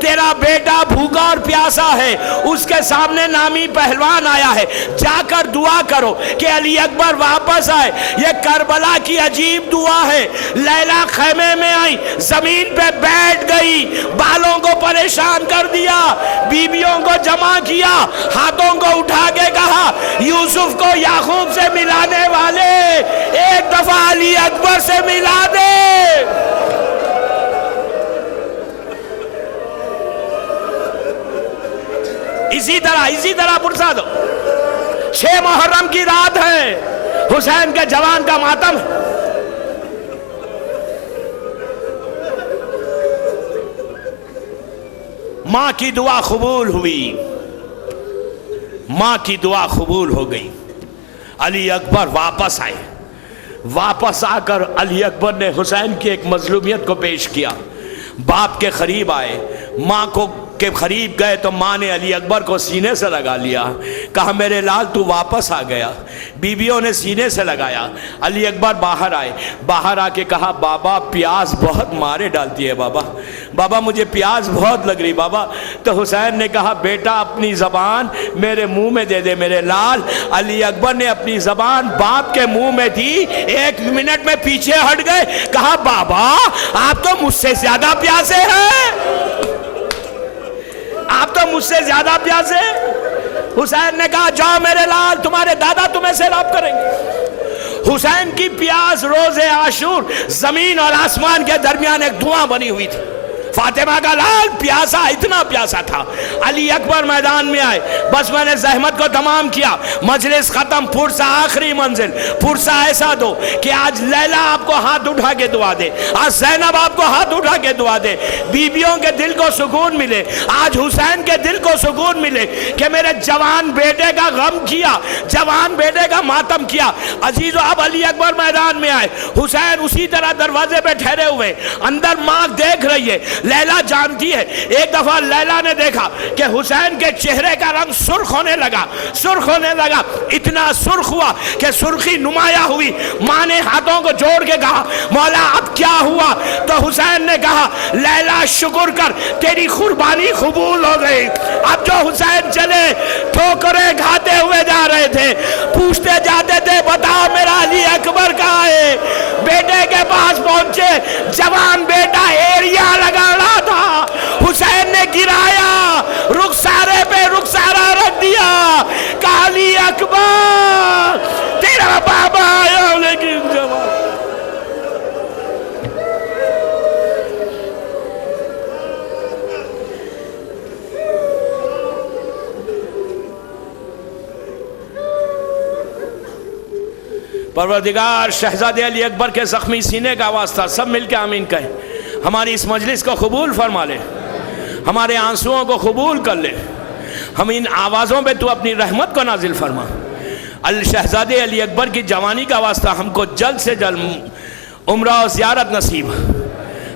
تیرا بیٹا بھوکا اور پیاسا ہے، اس کے سامنے نامی پہلوان آیا ہے، جا کر دعا کرو کہ علی اکبر واپس آئے۔ یہ کربلا کی عجیب دعا ہے۔ لیلا خیمے میں آئی، زمین پہ بیٹھ گئی، بالوں کو پریشان کر دیا، بیویوں کو جمع کیا، ہاتھوں کو اٹھا کے کہا یوسف کو یعقوب سے ملانے والے ایک دفعہ علی اکبر سے ملا دے۔ اسی طرح پرسا دو، 6 محرم کی رات ہے، حسین کے جوان کا ماتم ہے۔ ماں کی دعا قبول ہوئی، ماں کی دعا قبول ہو گئی۔ علی اکبر واپس آئے، واپس آ کر علی اکبر نے حسین کی ایک مظلومیت کو پیش کیا، باپ کے قریب آئے، ماں کو کے قریب گئے تو ماں نے علی اکبر کو سینے سے لگا لیا، کہا میرے لال تو واپس آ گیا۔ بیویوں نے سینے سے لگایا، علی اکبر باہر آئے، باہر آ کے کہا بابا پیاس بہت مارے ڈالتی ہے، بابا مجھے پیاس بہت لگ رہی بابا۔ تو حسین نے کہا بیٹا اپنی زبان میرے منہ میں دے دے میرے لال۔ علی اکبر نے اپنی زبان باپ کے منہ میں دی، 1 منٹ میں پیچھے ہٹ گئے، کہا بابا آپ تو مجھ سے زیادہ پیاسے ہیں، آپ تو مجھ سے زیادہ پیاسے۔ حسین نے کہا جاؤ میرے لال، تمہارے دادا تمہیں سیراب کریں گے۔ حسین کی پیاس روز عاشور زمین اور آسمان کے درمیان ایک دھواں بنی ہوئی تھی۔ فاطمہ کا لال پیاسا، اتنا پیاسا تھا۔ علی اکبر میدان میں آئے، بس میں نے زحمت کو تمام کیا، مجلس ختم، پرسا آخری منزل، پرسا ایسا دو کہ آج لیلا آپ کو ہاتھ اٹھا کے دعا دے، آج زینب آپ کو ہاتھ اٹھا کے دعا دے، بیویوں کے دل کو سکون ملے، آج حسین کے دل کو سکون ملے کہ میرے جوان بیٹے کا غم کیا، جوان بیٹے کا ماتم کیا۔ عزیزو اب علی اکبر میدان میں آئے، حسین اسی طرح دروازے پہ ٹھہرے ہوئے، اندر ماں دیکھ رہی ہے، لیلا جانتی ہے. ایک دفعہ لیلا نے دیکھا کہ حسین کے چہرے کا رنگ سرخ ہونے لگا، سرخ ہونے لگا، اتنا سرخ ہوا کہ سرخی نمایاں ہوئی. ماں نے ہاتھوں کو جوڑ کے کہا مولا اب کیا ہوا؟ تو حسین نے کہا لیلا شکر کر، تیری قربانی قبول ہو گئی. اب جو حسین چلے ٹھوکریں کھاتے ہوئے جا رہے تھے، پوچھتے جاتے تھے بتا میرا علی اکبر کہاں ہے؟ بیٹے کے پاس پہنچے، جوان بیٹا ایریا لگا رہا تھا، حسین نے گرایا، رخسارے پہ رخسارہ رکھ دیا، کہا علی اکبر تیرا بابا آیا لیکن جوان. پروردگار شہزادے علی اکبر کے زخمی سینے کا واسطہ سب مل کے آمین کہیں. ہماری اس مجلس کو قبول فرما لے، ہمارے آنسوؤں کو قبول کر لے، ہم ان آوازوں پہ تو اپنی رحمت کو نازل فرما. شہزادے علی اکبر کی جوانی کا واسطہ ہم کو جلد سے جلد عمرہ و زیارت نصیب.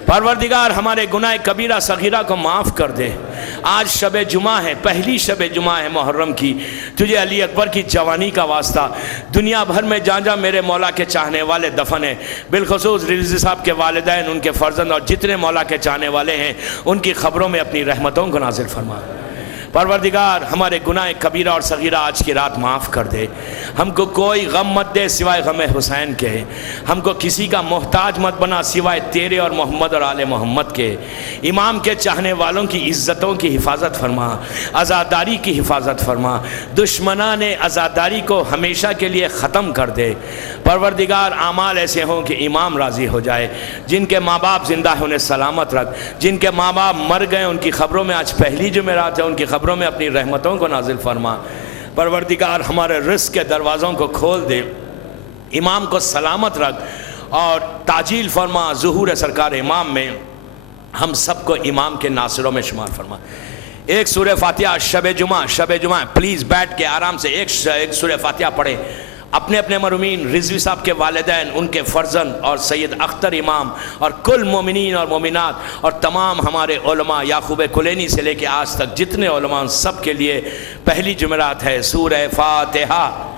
پروردگار ہمارے گناہ کبیرہ صغیرہ کو معاف کر دے. آج شب جمعہ ہے، پہلی شب جمعہ ہے محرم کی. تجھے علی اکبر کی جوانی کا واسطہ دنیا بھر میں جہاں جہاں میرے مولا کے چاہنے والے دفن ہیں، بالخصوص رضوی صاحب کے والدین، ان کے فرزند اور جتنے مولا کے چاہنے والے ہیں، ان کی خبروں میں اپنی رحمتوں کو نازل فرما. پروردگار ہمارے گناہ کبیرہ اور صغیرہ آج کی رات معاف کر دے. ہم کو کوئی غم مت دے سوائے غم حسین کے، ہم کو کسی کا محتاج مت بنا سوائے تیرے اور محمد اور آل محمد کے. امام کے چاہنے والوں کی عزتوں کی حفاظت فرما، عزاداری کی حفاظت فرما. دشمنان عزاداری کو ہمیشہ کے لیے ختم کر دے. پروردگار اعمال ایسے ہوں کہ امام راضی ہو جائے. جن کے ماں باپ زندہ ہیں انہیں سلامت رکھ، جن کے ماں باپ مر گئے ان کی خبروں میں آج پہلی جمعرات ہے، ان کی خبروں میں اپنی رحمتوں کو نازل فرما. پروردگار ہمارے رزق کے دروازوں کو کھول دے، امام کو سلامت رکھ اور تعجیل فرما. ظہور سرکار امام میں ہم سب کو امام کے ناصروں میں شمار فرما. ایک سورہ فاتحہ شب جمعہ پلیز بیٹھ کے آرام سے ایک سورہ فاتحہ پڑھے. اپنے اپنے مرحومین رضوی صاحب کے والدین، ان کے فرزند اور سید اختر امام اور کل مومنین اور مومنات اور تمام ہمارے علماء یعقوب کلینی سے لے کے آج تک جتنے علماء، سب کے لیے پہلی جمعرات ہے. سورہ فاتحہ.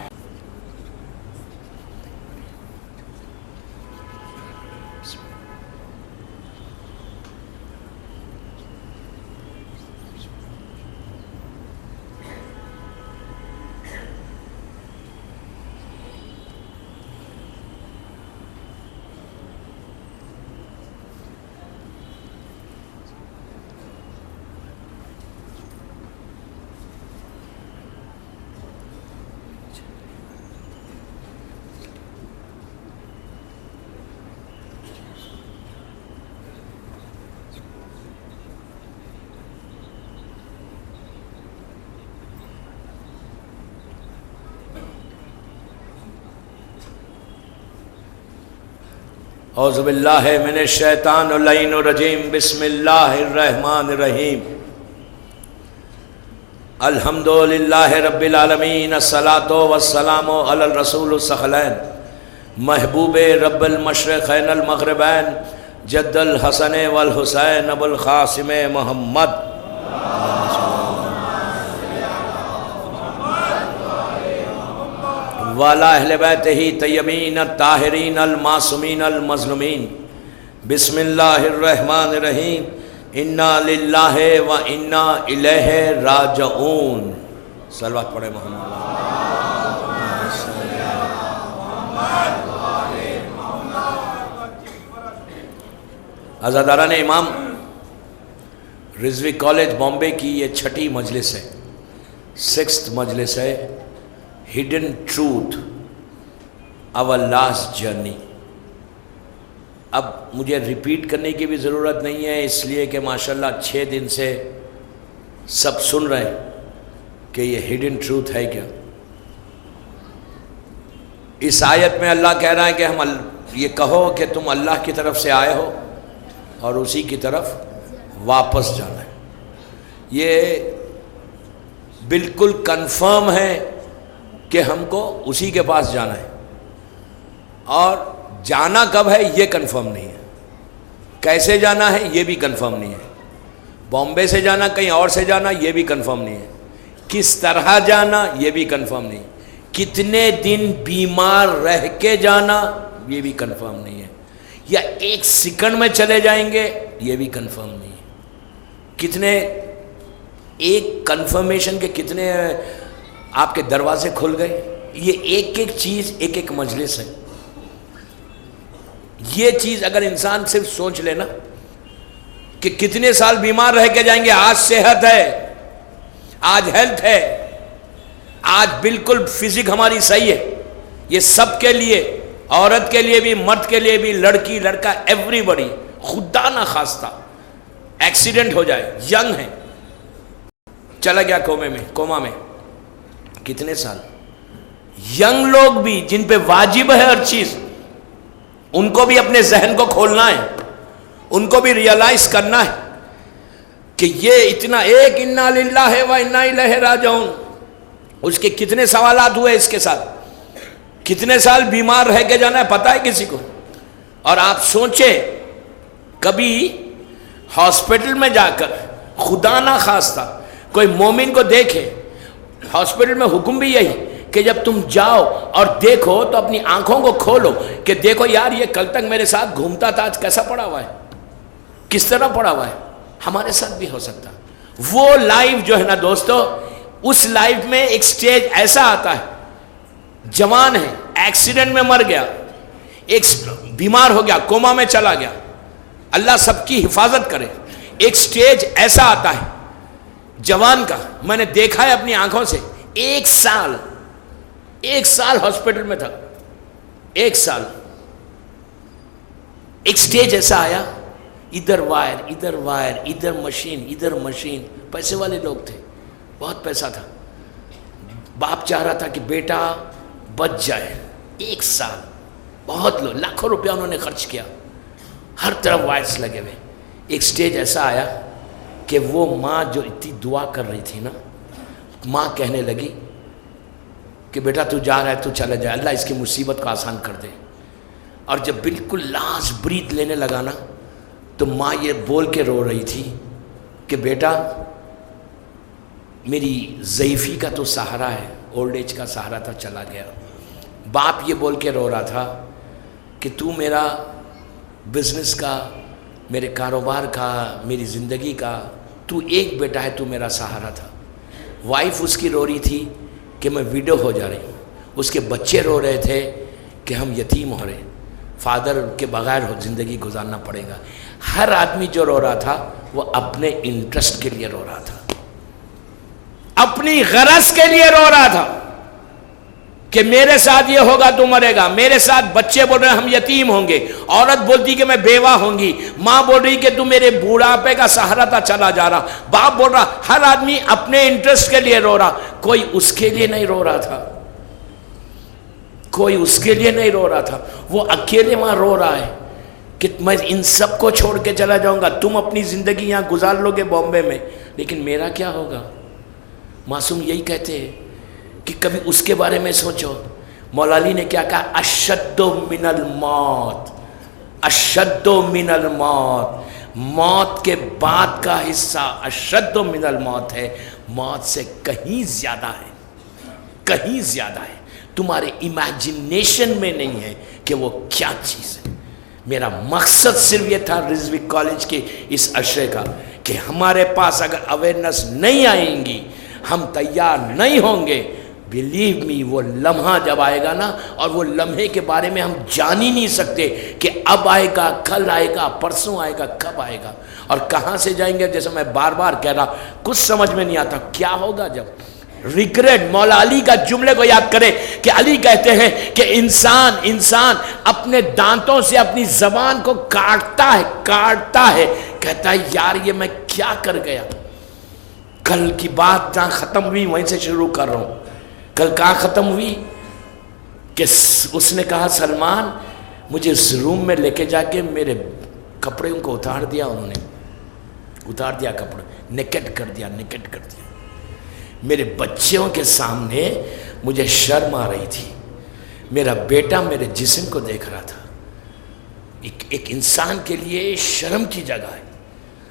اعوذ باللہ من الشیطان اللعین الرجیم. بسم اللہ الرحمن الرحیم. الحمدللہ رب العالمین، الصلاۃ والسلام علی الرسول الثقلین، محبوب رب المشرقین المغربین، جد الحسن والحسین ابو القاسم محمد. وعلی اہل بیتہ طیبین الطاہرین المعصومین المظلومین. بسم اللہ الرحمن الرحیم. انا للہ و انا الیہ راجعون. صلوات پڑھے محمد. عزاداران امام، رضوی کالج بامبے کی یہ چھٹی مجلس ہے، 6th مجلس ہے. Hidden truth, our last journey. اب مجھے ریپیٹ کرنے کی بھی ضرورت نہیں ہے، اس لیے کہ ماشاءاللہ 6 دن سے سب سن رہے ہیں کہ یہ ہڈن ٹروتھ ہے کیا. اس آیت میں اللہ کہہ رہا ہے کہ ہم یہ کہو کہ تم اللہ کی طرف سے آئے ہو اور اسی کی طرف واپس جانا ہے. یہ بالکل کنفرم ہے کہ ہم کو اسی کے پاس جانا ہے، اور جانا کب ہے یہ کنفرم نہیں ہے. کیسے جانا ہے یہ بھی کنفرم نہیں ہے، بامبے سے جانا کہیں اور سے جانا یہ بھی کنفرم نہیں ہے، کس طرح جانا یہ بھی کنفرم نہیں، کتنے دن بیمار رہ کے جانا یہ بھی کنفرم نہیں ہے، یا 1 سیکنڈ میں چلے جائیں گے یہ بھی کنفرم نہیں ہے۔ کتنے ایک کنفرمیشن کے کتنے آپ کے دروازے کھل گئے، یہ ایک ایک چیز ایک ایک مجلس ہے۔ یہ چیز اگر انسان صرف سوچ لینا کہ کتنے سال بیمار رہ کے جائیں گے، آج صحت ہے، آج ہیلتھ ہے، آج بالکل فزک ہماری صحیح ہے، یہ سب کے لیے، عورت کے لیے بھی، مرد کے لیے بھی، لڑکی لڑکا ایوری بڑی، خدا نہ خواستہ ایکسیڈنٹ ہو جائے، ینگ ہے، چلا گیا کوما میں، کتنے سال۔ ینگ لوگ بھی جن پہ واجب ہے ہر چیز، ان کو بھی اپنے ذہن کو کھولنا ہے، ان کو بھی ریئلائز کرنا ہے کہ یہ اتنا ایک انا للہ و انا الیہ راجعون، اس کے کتنے سوالات ہوئے اس کے ساتھ، کتنے سال بیمار رہ کے جانا ہے پتہ ہے کسی کو؟ اور آپ سوچیں کبھی ہاسپٹل میں جا کر خدا نہ خواستہ کوئی مومن کو دیکھے، ہاسپٹل میں حکم بھی یہی کہ جب تم جاؤ اور دیکھو تو اپنی آنکھوں کو کھولو کہ دیکھو یار یہ کل تک میرے ساتھ گھومتا تھا، آج کیسا پڑا ہوا ہے، کس طرح پڑا ہوا ہے۔ ہمارے ساتھ بھی ہو سکتا وہ لائف جو ہے نا دوستو، اس لائف میں ایک سٹیج ایسا آتا ہے، جوان ہے، ایکسیڈنٹ میں مر گیا، ایک بیمار ہو گیا، کوما میں چلا گیا، اللہ سب کی حفاظت کرے۔ ایک سٹیج ایسا آتا ہے جوان کا، میں نے دیکھا ہے اپنی آنکھوں سے، 1 سال ہاسپٹل میں تھا، 1 سال، ایک سٹیج ایسا آیا، ادھر وائر ادھر مشین، پیسے والے لوگ تھے، بہت پیسہ تھا، باپ چاہ رہا تھا کہ بیٹا بچ جائے، 1 سال، بہت لوگ لاکھوں روپیہ انہوں نے خرچ کیا، ہر طرف وائرس لگے ہوئے۔ ایک سٹیج ایسا آیا کہ وہ ماں جو اتنی دعا کر رہی تھی نا، ماں کہنے لگی کہ بیٹا تو جا رہا ہے تو چلا جائے، اللہ اس کی مصیبت کو آسان کر دے۔ اور جب بالکل لاسٹ بریتھ لینے لگا نا تو ماں یہ بول کے رو رہی تھی کہ بیٹا میری ضعیفی کا تو سہارا ہے، اولڈ ایج کا سہارا تھا، چلا گیا۔ باپ یہ بول کے رو رہا تھا کہ تو میرا بزنس کا، میرے کاروبار کا، میری زندگی کا، تو ایک بیٹا ہے، تو میرا سہارا تھا۔ وائف اس کی رو رہی تھی کہ میں ویڈو ہو جا رہی ہوں، اس کے بچے رو رہے تھے کہ ہم یتیم ہو رہے، فادر کے بغیر زندگی گزارنا پڑے گا۔ ہر آدمی جو رو رہا تھا وہ اپنے انٹرسٹ کے لیے رو رہا تھا، اپنی غرض کے لیے رو رہا تھا کہ میرے ساتھ یہ ہوگا تو مرے گا، میرے ساتھ بچے بول رہے ہیں ہم یتیم ہوں گے، عورت بولتی کہ میں بیوہ ہوں گی، ماں بول رہی کہ تو میرے بوڑھاپے کا سہارا تھا، چلا جا رہا، باپ بول رہا، ہر آدمی اپنے انٹرسٹ کے لیے رو رہا، کوئی اس کے لیے نہیں رو رہا تھا، کوئی اس کے لیے نہیں رو رہا تھا، وہ اکیلے وہاں رو رہا ہے کہ میں ان سب کو چھوڑ کے چلا جاؤں گا، تم اپنی زندگی یہاں گزار لو گے بامبے میں، لیکن میرا کیا ہوگا؟ معصوم یہی کہتے ہیں کہ کبھی اس کے بارے میں سوچو۔ مولا علی نے کیا کہا؟ اشد من الموت، اشد من الموت، موت کے بعد کا حصہ اشد من الموت ہے، موت سے کہیں زیادہ ہے، کہیں زیادہ ہے، تمہارے امیجنیشن میں نہیں ہے کہ وہ کیا چیز ہے۔ میرا مقصد صرف یہ تھا رضوی کالج کے اس عشرے کا کہ ہمارے پاس اگر اویئرنیس نہیں آئیں گی، ہم تیار نہیں ہوں گے، بلیو می وہ لمحہ جب آئے گا نا، اور وہ لمحے کے بارے میں ہم جان ہی نہیں سکتے کہ اب آئے گا، کل آئے گا، پرسوں آئے گا، کب آئے گا اور کہاں سے جائیں گے۔ جیسے میں بار بار کہہ رہا، کچھ سمجھ میں نہیں آتا کیا ہوگا جب ریگریٹ۔ مولا علی کا جملے کو یاد کرے کہ علی کہتے ہیں کہ انسان اپنے دانتوں سے اپنی زبان کو کاٹتا ہے، کہتا ہے یار یہ میں کیا کر گیا۔ کل کی بات جہاں ختم ہوئی وہیں سے شروع کر رہا ہوں۔ کل کہاں ختم ہوئی کہ اس نے کہا سلمان مجھے اس روم میں لے کے جا کے میرے کپڑے ان کو اتار دیا، انہوں نے اتار دیا کپڑے، نیکٹ کر دیا، میرے بچوں کے سامنے مجھے شرم آ رہی تھی، میرا بیٹا میرے جسم کو دیکھ رہا تھا، ایک انسان کے لیے شرم کی جگہ ہے،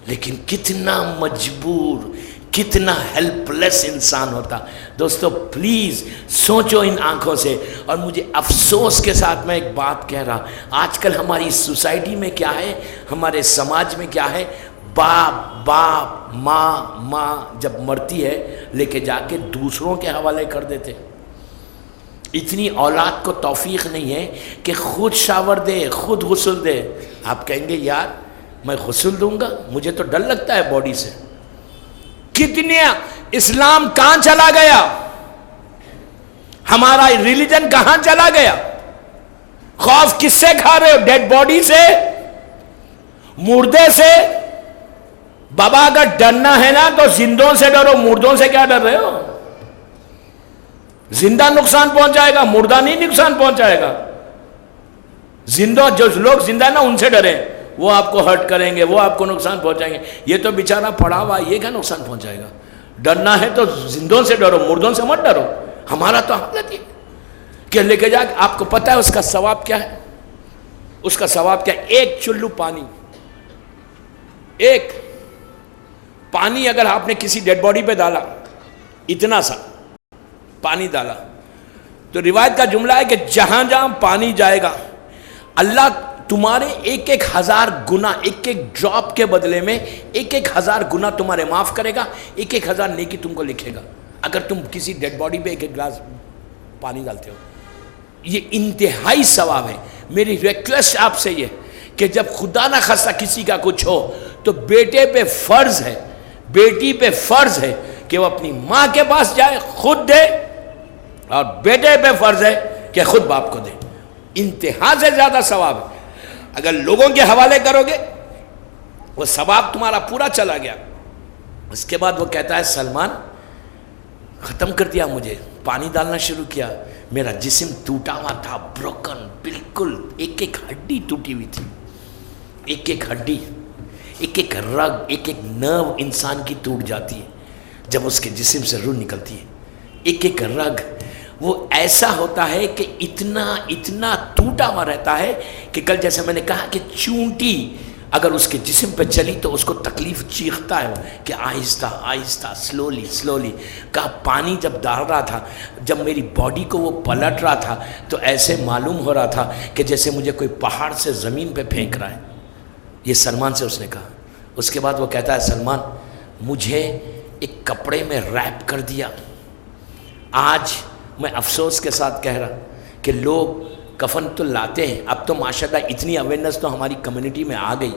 لیکن کتنا مجبور، کتنا ہیلپ لیس انسان ہوتا۔ دوستو پلیز سوچو ان آنکھوں سے۔ اور مجھے افسوس کے ساتھ میں ایک بات کہہ رہا، آج کل ہماری سوسائٹی میں کیا ہے، ہمارے سماج میں کیا ہے، باپ ماں جب مرتی ہے لے کے جا کے دوسروں کے حوالے کر دیتے۔ اتنی اولاد کو توفیق نہیں ہے کہ خود شاور دے، خود غسل دے۔ آپ کہیں گے یار میں غسل دوں گا، مجھے تو ڈر لگتا ہے باڈی سے۔ کتنے اسلام کہاں چلا گیا، ہمارا ریلیجن کہاں چلا گیا؟ خوف کس سے کھا رہے ہو؟ ڈیڈ باڈی سے، مردے سے؟ بابا اگر ڈرنا ہے نا تو زندوں سے ڈرو، مردوں سے کیا ڈر رہے ہو؟ زندہ نقصان پہنچائے گا، مردہ نہیں نقصان پہنچائے گا۔ زندہ جو لوگ زندہ نا ان سے ڈریں، وہ آپ کو ہرٹ کریں گے، وہ آپ کو نقصان پہنچائیں گے۔ یہ تو بیچارہ پڑا ہوا، یہ کیا نقصان پہنچائے گا؟ ڈرنا ہے تو زندوں سے ڈرو، مردوں سے مت ڈرو۔ ہمارا تو حالت یہ کہ لے کے جا کے آپ کو پتہ ہے اس کا ثواب کیا ہے؟ اس کا ثواب کیا ہے؟ ایک چلو پانی، ایک پانی اگر آپ نے کسی ڈیڈ باڈی پہ ڈالا، اتنا سا پانی ڈالا، تو روایت کا جملہ ہے کہ جہاں جہاں پانی جائے گا اللہ تمہارے 1,000 گنا، ایک ڈراپ کے بدلے میں 1,000 گنا تمہارے معاف کرے گا، 1,000 نیکی تم کو لکھے گا اگر تم کسی ڈیڈ باڈی پہ 1 گلاس پانی ڈالتے ہو۔ یہ انتہائی ثواب ہے۔ میری ریکویسٹ آپ سے یہ کہ جب خدا نہ خواستہ کسی کا کچھ ہو تو بیٹے پہ فرض ہے، بیٹی پہ فرض ہے کہ وہ اپنی ماں کے پاس جائے، خود دے، اور بیٹے پہ فرض ہے کہ خود باپ کو دے۔ انتہا سے زیادہ ثواب ہے۔ اگر لوگوں کے حوالے کرو گے وہ ثواب تمہارا پورا چلا گیا۔ اس کے بعد وہ کہتا ہے سلمان ختم کر دیا، مجھے پانی ڈالنا شروع کیا، میرا جسم ٹوٹا ہوا تھا، بروکن، بالکل ایک ہڈی ٹوٹی ہوئی تھی، ایک ہڈی، ایک رگ، ایک نرو انسان کی ٹوٹ جاتی ہے جب اس کے جسم سے روح نکلتی ہے۔ ایک رگ وہ ایسا ہوتا ہے کہ اتنا ٹوٹا ہوا رہتا ہے کہ کل جیسے میں نے کہا کہ چونٹی اگر اس کے جسم پہ چلی تو اس کو تکلیف چیختا ہے کہ آہستہ آہستہ سلولی کا پانی جب ڈال رہا تھا، جب میری باڈی کو وہ پلٹ رہا تھا تو ایسے معلوم ہو رہا تھا کہ جیسے مجھے کوئی پہاڑ سے زمین پہ پھینک رہا ہے۔ یہ سلمان سے اس نے کہا۔ اس کے بعد وہ کہتا ہے سلمان مجھے ایک کپڑے میں ریپ کر دیا۔ آج میں افسوس کے ساتھ کہہ رہا کہ لوگ کفن تو لاتے ہیں، اب تو ماشاءاللہ اتنی اویئرنیس تو ہماری کمیونٹی میں آ گئی۔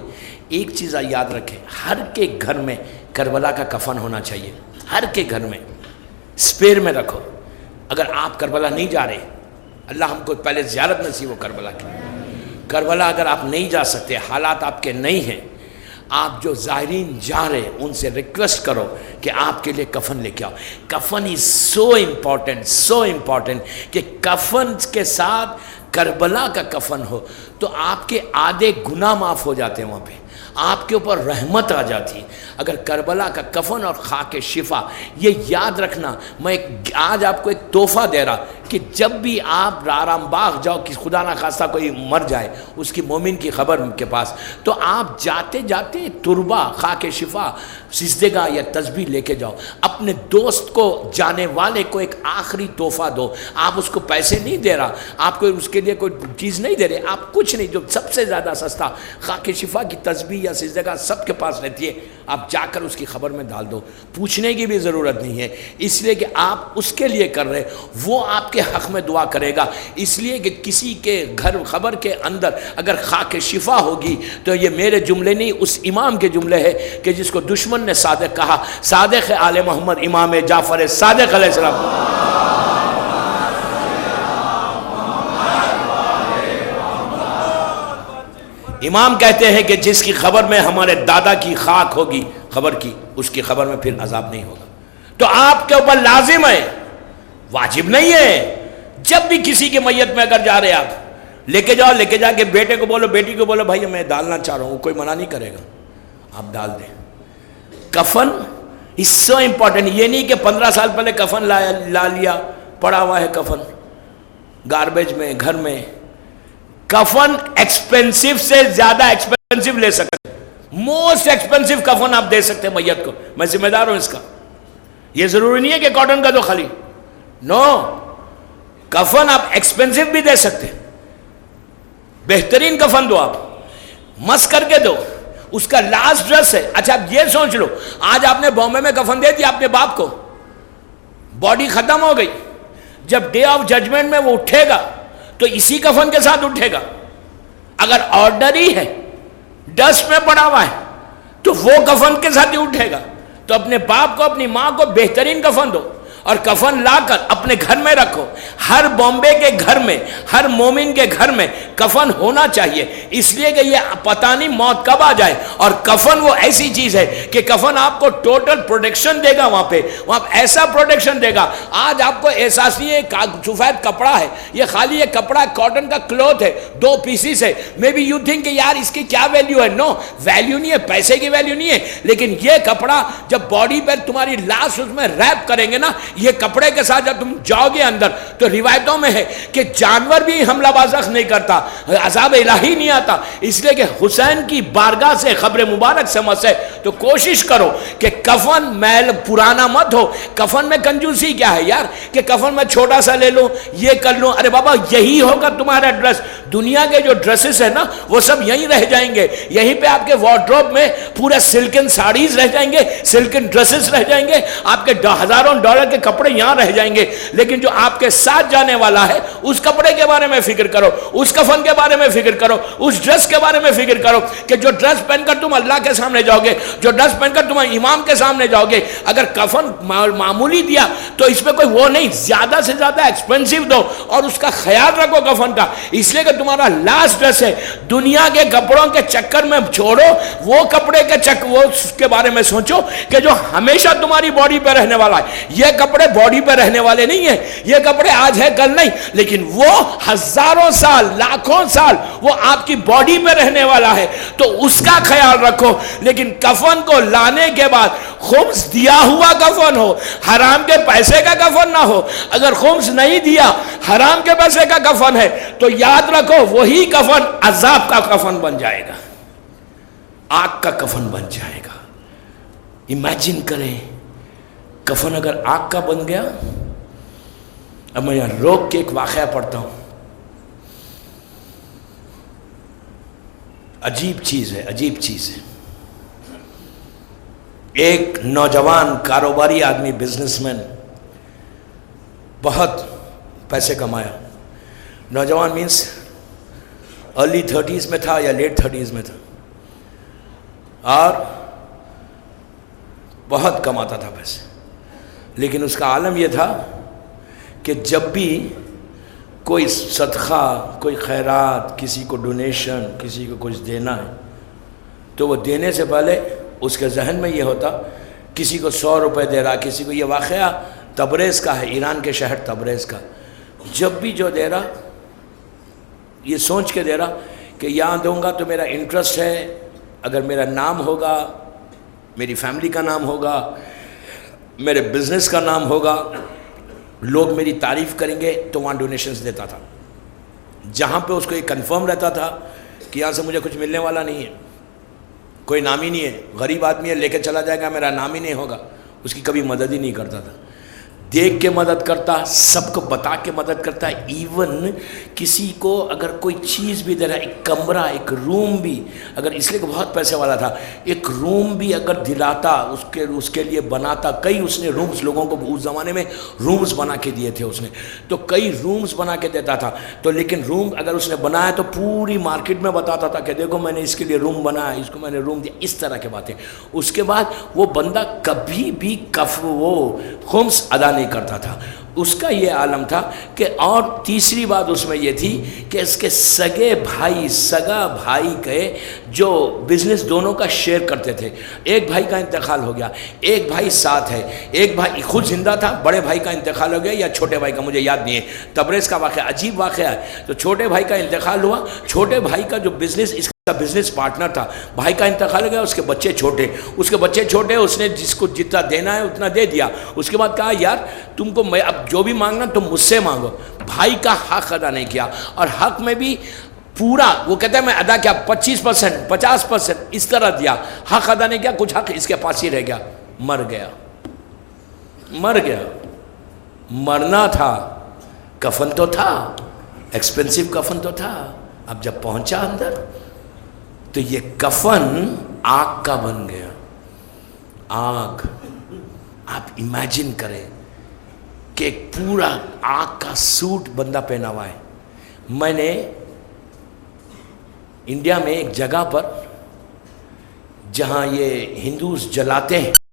ایک چیز یاد رکھیں، ہر کے گھر میں کربلا کا کفن ہونا چاہیے، ہر کے گھر میں اسپیئر میں رکھو۔ اگر آپ کربلا نہیں جا رہے، اللہ ہم کو پہلے زیارت نصیب ہو کربلا کی۔ کربلا اگر آپ نہیں جا سکتے، حالات آپ کے نہیں ہیں، آپ جو زائرین جا رہے ان سے ریکویسٹ کرو کہ آپ کے لیے کفن لے کے آؤ۔ کفن از سو امپورٹنٹ کہ کفن کے ساتھ کربلا کا کفن ہو تو آپ کے آدھے گناہ معاف ہو جاتے ہیں، وہاں پہ آپ کے اوپر رحمت آ جاتی ہے۔ اگر کربلا کا کفن اور خاک شفا، یہ یاد رکھنا، میں آج آپ کو ایک تحفہ دے رہا کہ جب بھی آپ رارام باغ جاؤ کہ خدا نہ خواستہ کوئی مر جائے اس کی مومن کی خبر کے پاس، تو آپ جاتے جاتے تربہ، خاک شفا، سجدگاہ یا تسبیح لے کے جاؤ۔ اپنے دوست کو، جانے والے کو ایک آخری تحفہ دو۔ آپ اس کو پیسے نہیں دے رہا، آپ کو اس کے لیے کوئی چیز نہیں دے رہے، آپ کچھ نہیں، جو سب سے زیادہ سستا خاک شفا کی تسبیح یا سجدگاہ سب کے پاس رہتی ہے، آپ جا کر اس کی خبر میں ڈال دو۔ پوچھنے کی بھی ضرورت نہیں ہے، اس لیے کہ آپ اس کے لیے کر رہے، وہ آپ کے حق میں دعا کرے گا۔ اس لیے کہ کسی کے گھر خبر کے اندر اگر خاک شفا ہوگی تو یہ میرے جملے نہیں، اس امام کے جملے ہے کہ جس کو دشمن نے صادق کہا، صادق آل محمد امام جعفر صادق علیہ السلام۔ امام کہتے ہیں کہ جس کی خبر میں ہمارے دادا کی خاک ہوگی خبر کی، اس کی خبر میں پھر عذاب نہیں ہوگا۔ تو آپ کے اوپر لازم ہے، واجب نہیں ہے۔ جب بھی کسی کی میت میں اگر جا رہے آپ لے کے جاؤ، لے کے جا کے بیٹے کو بولو، بیٹی کو بولو بھائی میں ڈالنا چاہ رہا ہوں، کوئی منع نہیں کرے گا، آپ ڈال دیں۔ کفن اس سو امپورٹنٹ، یہ نہیں کہ 15 سال پہلے کفن لا لیا، پڑا ہوا ہے کفن گاربیج میں، گھر میں، کفن ایکسپینسو سے زیادہ ایکسپینسو لے سکتے، موسٹ ایکسپینسو کفن آپ دے سکتے میت کو، میں ذمہ دار ہوں اس کا. یہ ضروری نہیں ہے کہ کاٹن کا دو خالی، نو، کفن آپ ایکسپینسو بھی دے سکتے، بہترین کفن دو، آپ مس کر کے دو، اس کا لاسٹ ڈریس ہے. اچھا اب یہ سوچ لو، آج آپ نے بامبے میں کفن دے دیا اپنے باپ کو، باڈی ختم ہو گئی، جب ڈے آف ججمنٹ میں وہ اٹھے گا تو اسی کفن کے ساتھ اٹھے گا. اگر آرڈری ہے، ڈسٹ میں پڑا ہوا ہے، تو وہ کفن کے ساتھ ہی اٹھے گا. تو اپنے باپ کو، اپنی ماں کو بہترین کفن دو، اور کفن لا کر اپنے گھر میں رکھو. ہر بامبے کے گھر میں، ہر مومن کے گھر میں کفن ہونا چاہیے، اس لیے کہ یہ پتہ نہیں موت کب آ جائے. اور کفن وہ ایسی چیز ہے کہ کفن آپ کو ٹوٹل پروٹیکشن دے گا، وہاں ایسا پروٹیکشن دے گا. آج آپ کو احساس نہیں ہے سفید کپڑا ہے، یہ خالی یہ کپڑا کاٹن کا کلوتھ ہے، 2 پیسز ہے. مے بی یو تھنک کہ یار اس کی کیا ویلیو ہے. نو، ویلیو نہیں ہے، پیسے کی ویلیو نہیں ہے. لیکن یہ کپڑا جب باڈی پر تمہاری لاش اس میں ریپ کریں گے نا، یہ کپڑے کے ساتھ جب تم جاؤ گے اندر، تو روایتوں میں ہے کہ جانور بھی حملہ بازخ نہیں کرتا، عذاب الہی نہیں آتا. اس لیے کہ حسین کی بارگاہ سے قبر مبارک سے مسے. تو کوشش کرو کہ کفن میل پرانا مت ہو. کفن میں کنجوسی کیا ہے یار، کہ کفن میں چھوٹا سا لے لوں، یہ کر لوں. ارے بابا، یہی ہوگا تمہارا ڈریس. دنیا کے جو ڈریسز ہیں نا، وہ سب یہیں رہ جائیں گے. یہیں پہ آپ کے وارڈروب میں پورے سلکن ساڑیز رہ جائیں گے، سلکن ڈریسز رہ جائیں گے، آپ کے ہزاروں ڈالر کے کپڑے یہاں رہ جائیں گے. لیکن جو آپ کے ساتھ جانے والا ہے، اس کپڑے کے بارے میں فکر کرو، اس کفن کے بارے میں فکر کرو، اس ڈریس کے بارے میں فکر کرو کہ جو ڈریس پہن کر تم اللہ کے سامنے جاؤ گے، جو ڈریس پہن کر تم امام کے سامنے جاؤ گے. اگر کفن معمولی دیا تو اس میں کوئی وہ نہیں، زیادہ سے زیادہ ایکسپینسو دو اور اس کا خیال رکھو کفن کا. اس لیے کہ تمہارا لاسٹ ڈریس ہے. دنیا کے کپڑوں کے چکر میں چھوڑو، وہ کپڑے وہ اس کے بارے میں سوچو کہ جو ہمیشہ تمہاری باڈی پہ رہنے والا ہے. یہ کپڑے باڈی پہ رہنے والے نہیں ہیں، یہ کپڑے آج ہے کل نہیں، لیکن وہ ہزاروں سال، لاکھوں سال وہ آپ کی باڈی پہ رہنے والا ہے. تو اس کا خیال رکھو. لیکن کفن کو لانے کے بعد خمس دیا ہوا کفن ہو، حرام کے پیسے کا کفن نہ ہو. اگر خمس نہیں دیا، حرام کے پیسے کا کفن ہے، تو یاد رکھو وہی کفن عذاب کا کفن بن جائے گا، آگ کا کفن بن جائے گا. امیجن کریں، کفن اگر آگ کا بن گیا. اب میں یہاں روک کے ایک واقعہ پڑھتا ہوں. عجیب چیز ہے، عجیب چیز ہے. ایک نوجوان کاروباری آدمی، بزنس مین، بہت پیسے کمایا. نوجوان مینس ارلی 30s میں تھا یا لیٹ 30s میں تھا، اور بہت کماتا تھا پیسے. لیکن اس کا عالم یہ تھا کہ جب بھی کوئی صدقہ، کوئی خیرات، کسی کو ڈونیشن، کسی کو کچھ دینا ہے، تو وہ دینے سے پہلے اس کے ذہن میں یہ ہوتا، کسی کو 100 روپے دے رہا، کسی کو. یہ واقعہ تبریز کا ہے، ایران کے شہر تبریز کا. جب بھی جو دے رہا، یہ سوچ کے دے رہا کہ یہاں دوں گا تو میرا انٹرسٹ ہے، اگر میرا نام ہوگا، میری فیملی کا نام ہوگا، میرے بزنس کا نام ہوگا، لوگ میری تعریف کریں گے، تو وہاں ڈونیشنز دیتا تھا. جہاں پہ اس کو یہ کنفرم رہتا تھا کہ یہاں سے مجھے کچھ ملنے والا نہیں ہے، کوئی نام ہی نہیں ہے، غریب آدمی ہے، لے کے چلا جائے گا، میرا نام ہی نہیں ہوگا، اس کی کبھی مدد ہی نہیں کرتا تھا. دیکھ کے مدد کرتا، سب کو بتا کے مدد کرتا. ایون کسی کو اگر کوئی چیز بھی دے رہا، ایک کمرہ، ایک روم بھی، اگر اس لیے کہ بہت پیسے والا تھا، ایک روم بھی اگر دلاتا، اس کے لیے بناتا. کئی اس نے رومز لوگوں کو اس زمانے میں رومز بنا کے دیے تھے اس نے، تو کئی رومز بنا کے دیتا تھا. تو لیکن روم اگر اس نے بنایا تو پوری مارکیٹ میں بتاتا تھا کہ دیکھو میں نے اس کے لیے روم بنایا، اس کو میں نے روم دیا، اس طرح کے باتیں. اس کے بعد وہ بندہ کبھی بھی وہ خمس ادا نہیں کرتا تھا. اس کا یہ عالم تھا کہ. اور تیسری بات اس میں یہ تھی کہ اس کے سگا بھائی کے جو بزنس دونوں کا شیئر کرتے تھے. ایک بھائی کا انتقال ہو گیا، ایک بھائی ساتھ ہے، ایک بھائی خود زندہ تھا، بڑے بھائی کا انتقال ہو گیا یا چھوٹے بھائی کا، مجھے یاد نہیں ہے. تبریز کا واقعہ عجیب واقعہ ہے. تو چھوٹے بھائی کا انتقال ہوا، چھوٹے بھائی کا جو بزنس، اس کا بزنس پارٹنر تھا، بھائی کا انتقال ہو گیا، اس کے بچے چھوٹے، اس نے جس کو جتنا دینا ہے اتنا دے دیا. اس کے بعد کہا یار تم کو میں اب جو بھی مانگنا تم مجھ سے مانگو. بھائی کا حق ادا نہیں کیا، اور حق میں بھی پورا وہ کہتا ہے میں ادا کیا 25%, 50%, اس طرح دیا, حق ادا نہیں کیا, کچھ حق اس کے پاس ہی رہ گیا, مر گیا. مرنا تھا, کفن تو تھا, ایکسپینسو کفن تو تھا. اب جب پہنچا اندر تو یہ کفن آگ کا بن گیا. آگ, آپ امیجن کریں کہ ایک پورا آگ کا سوٹ بندہ پہنا ہوا ہے. میں نے انڈیا میں ایک جگہ پر جہاں یہ ہندوز جلاتے ہیں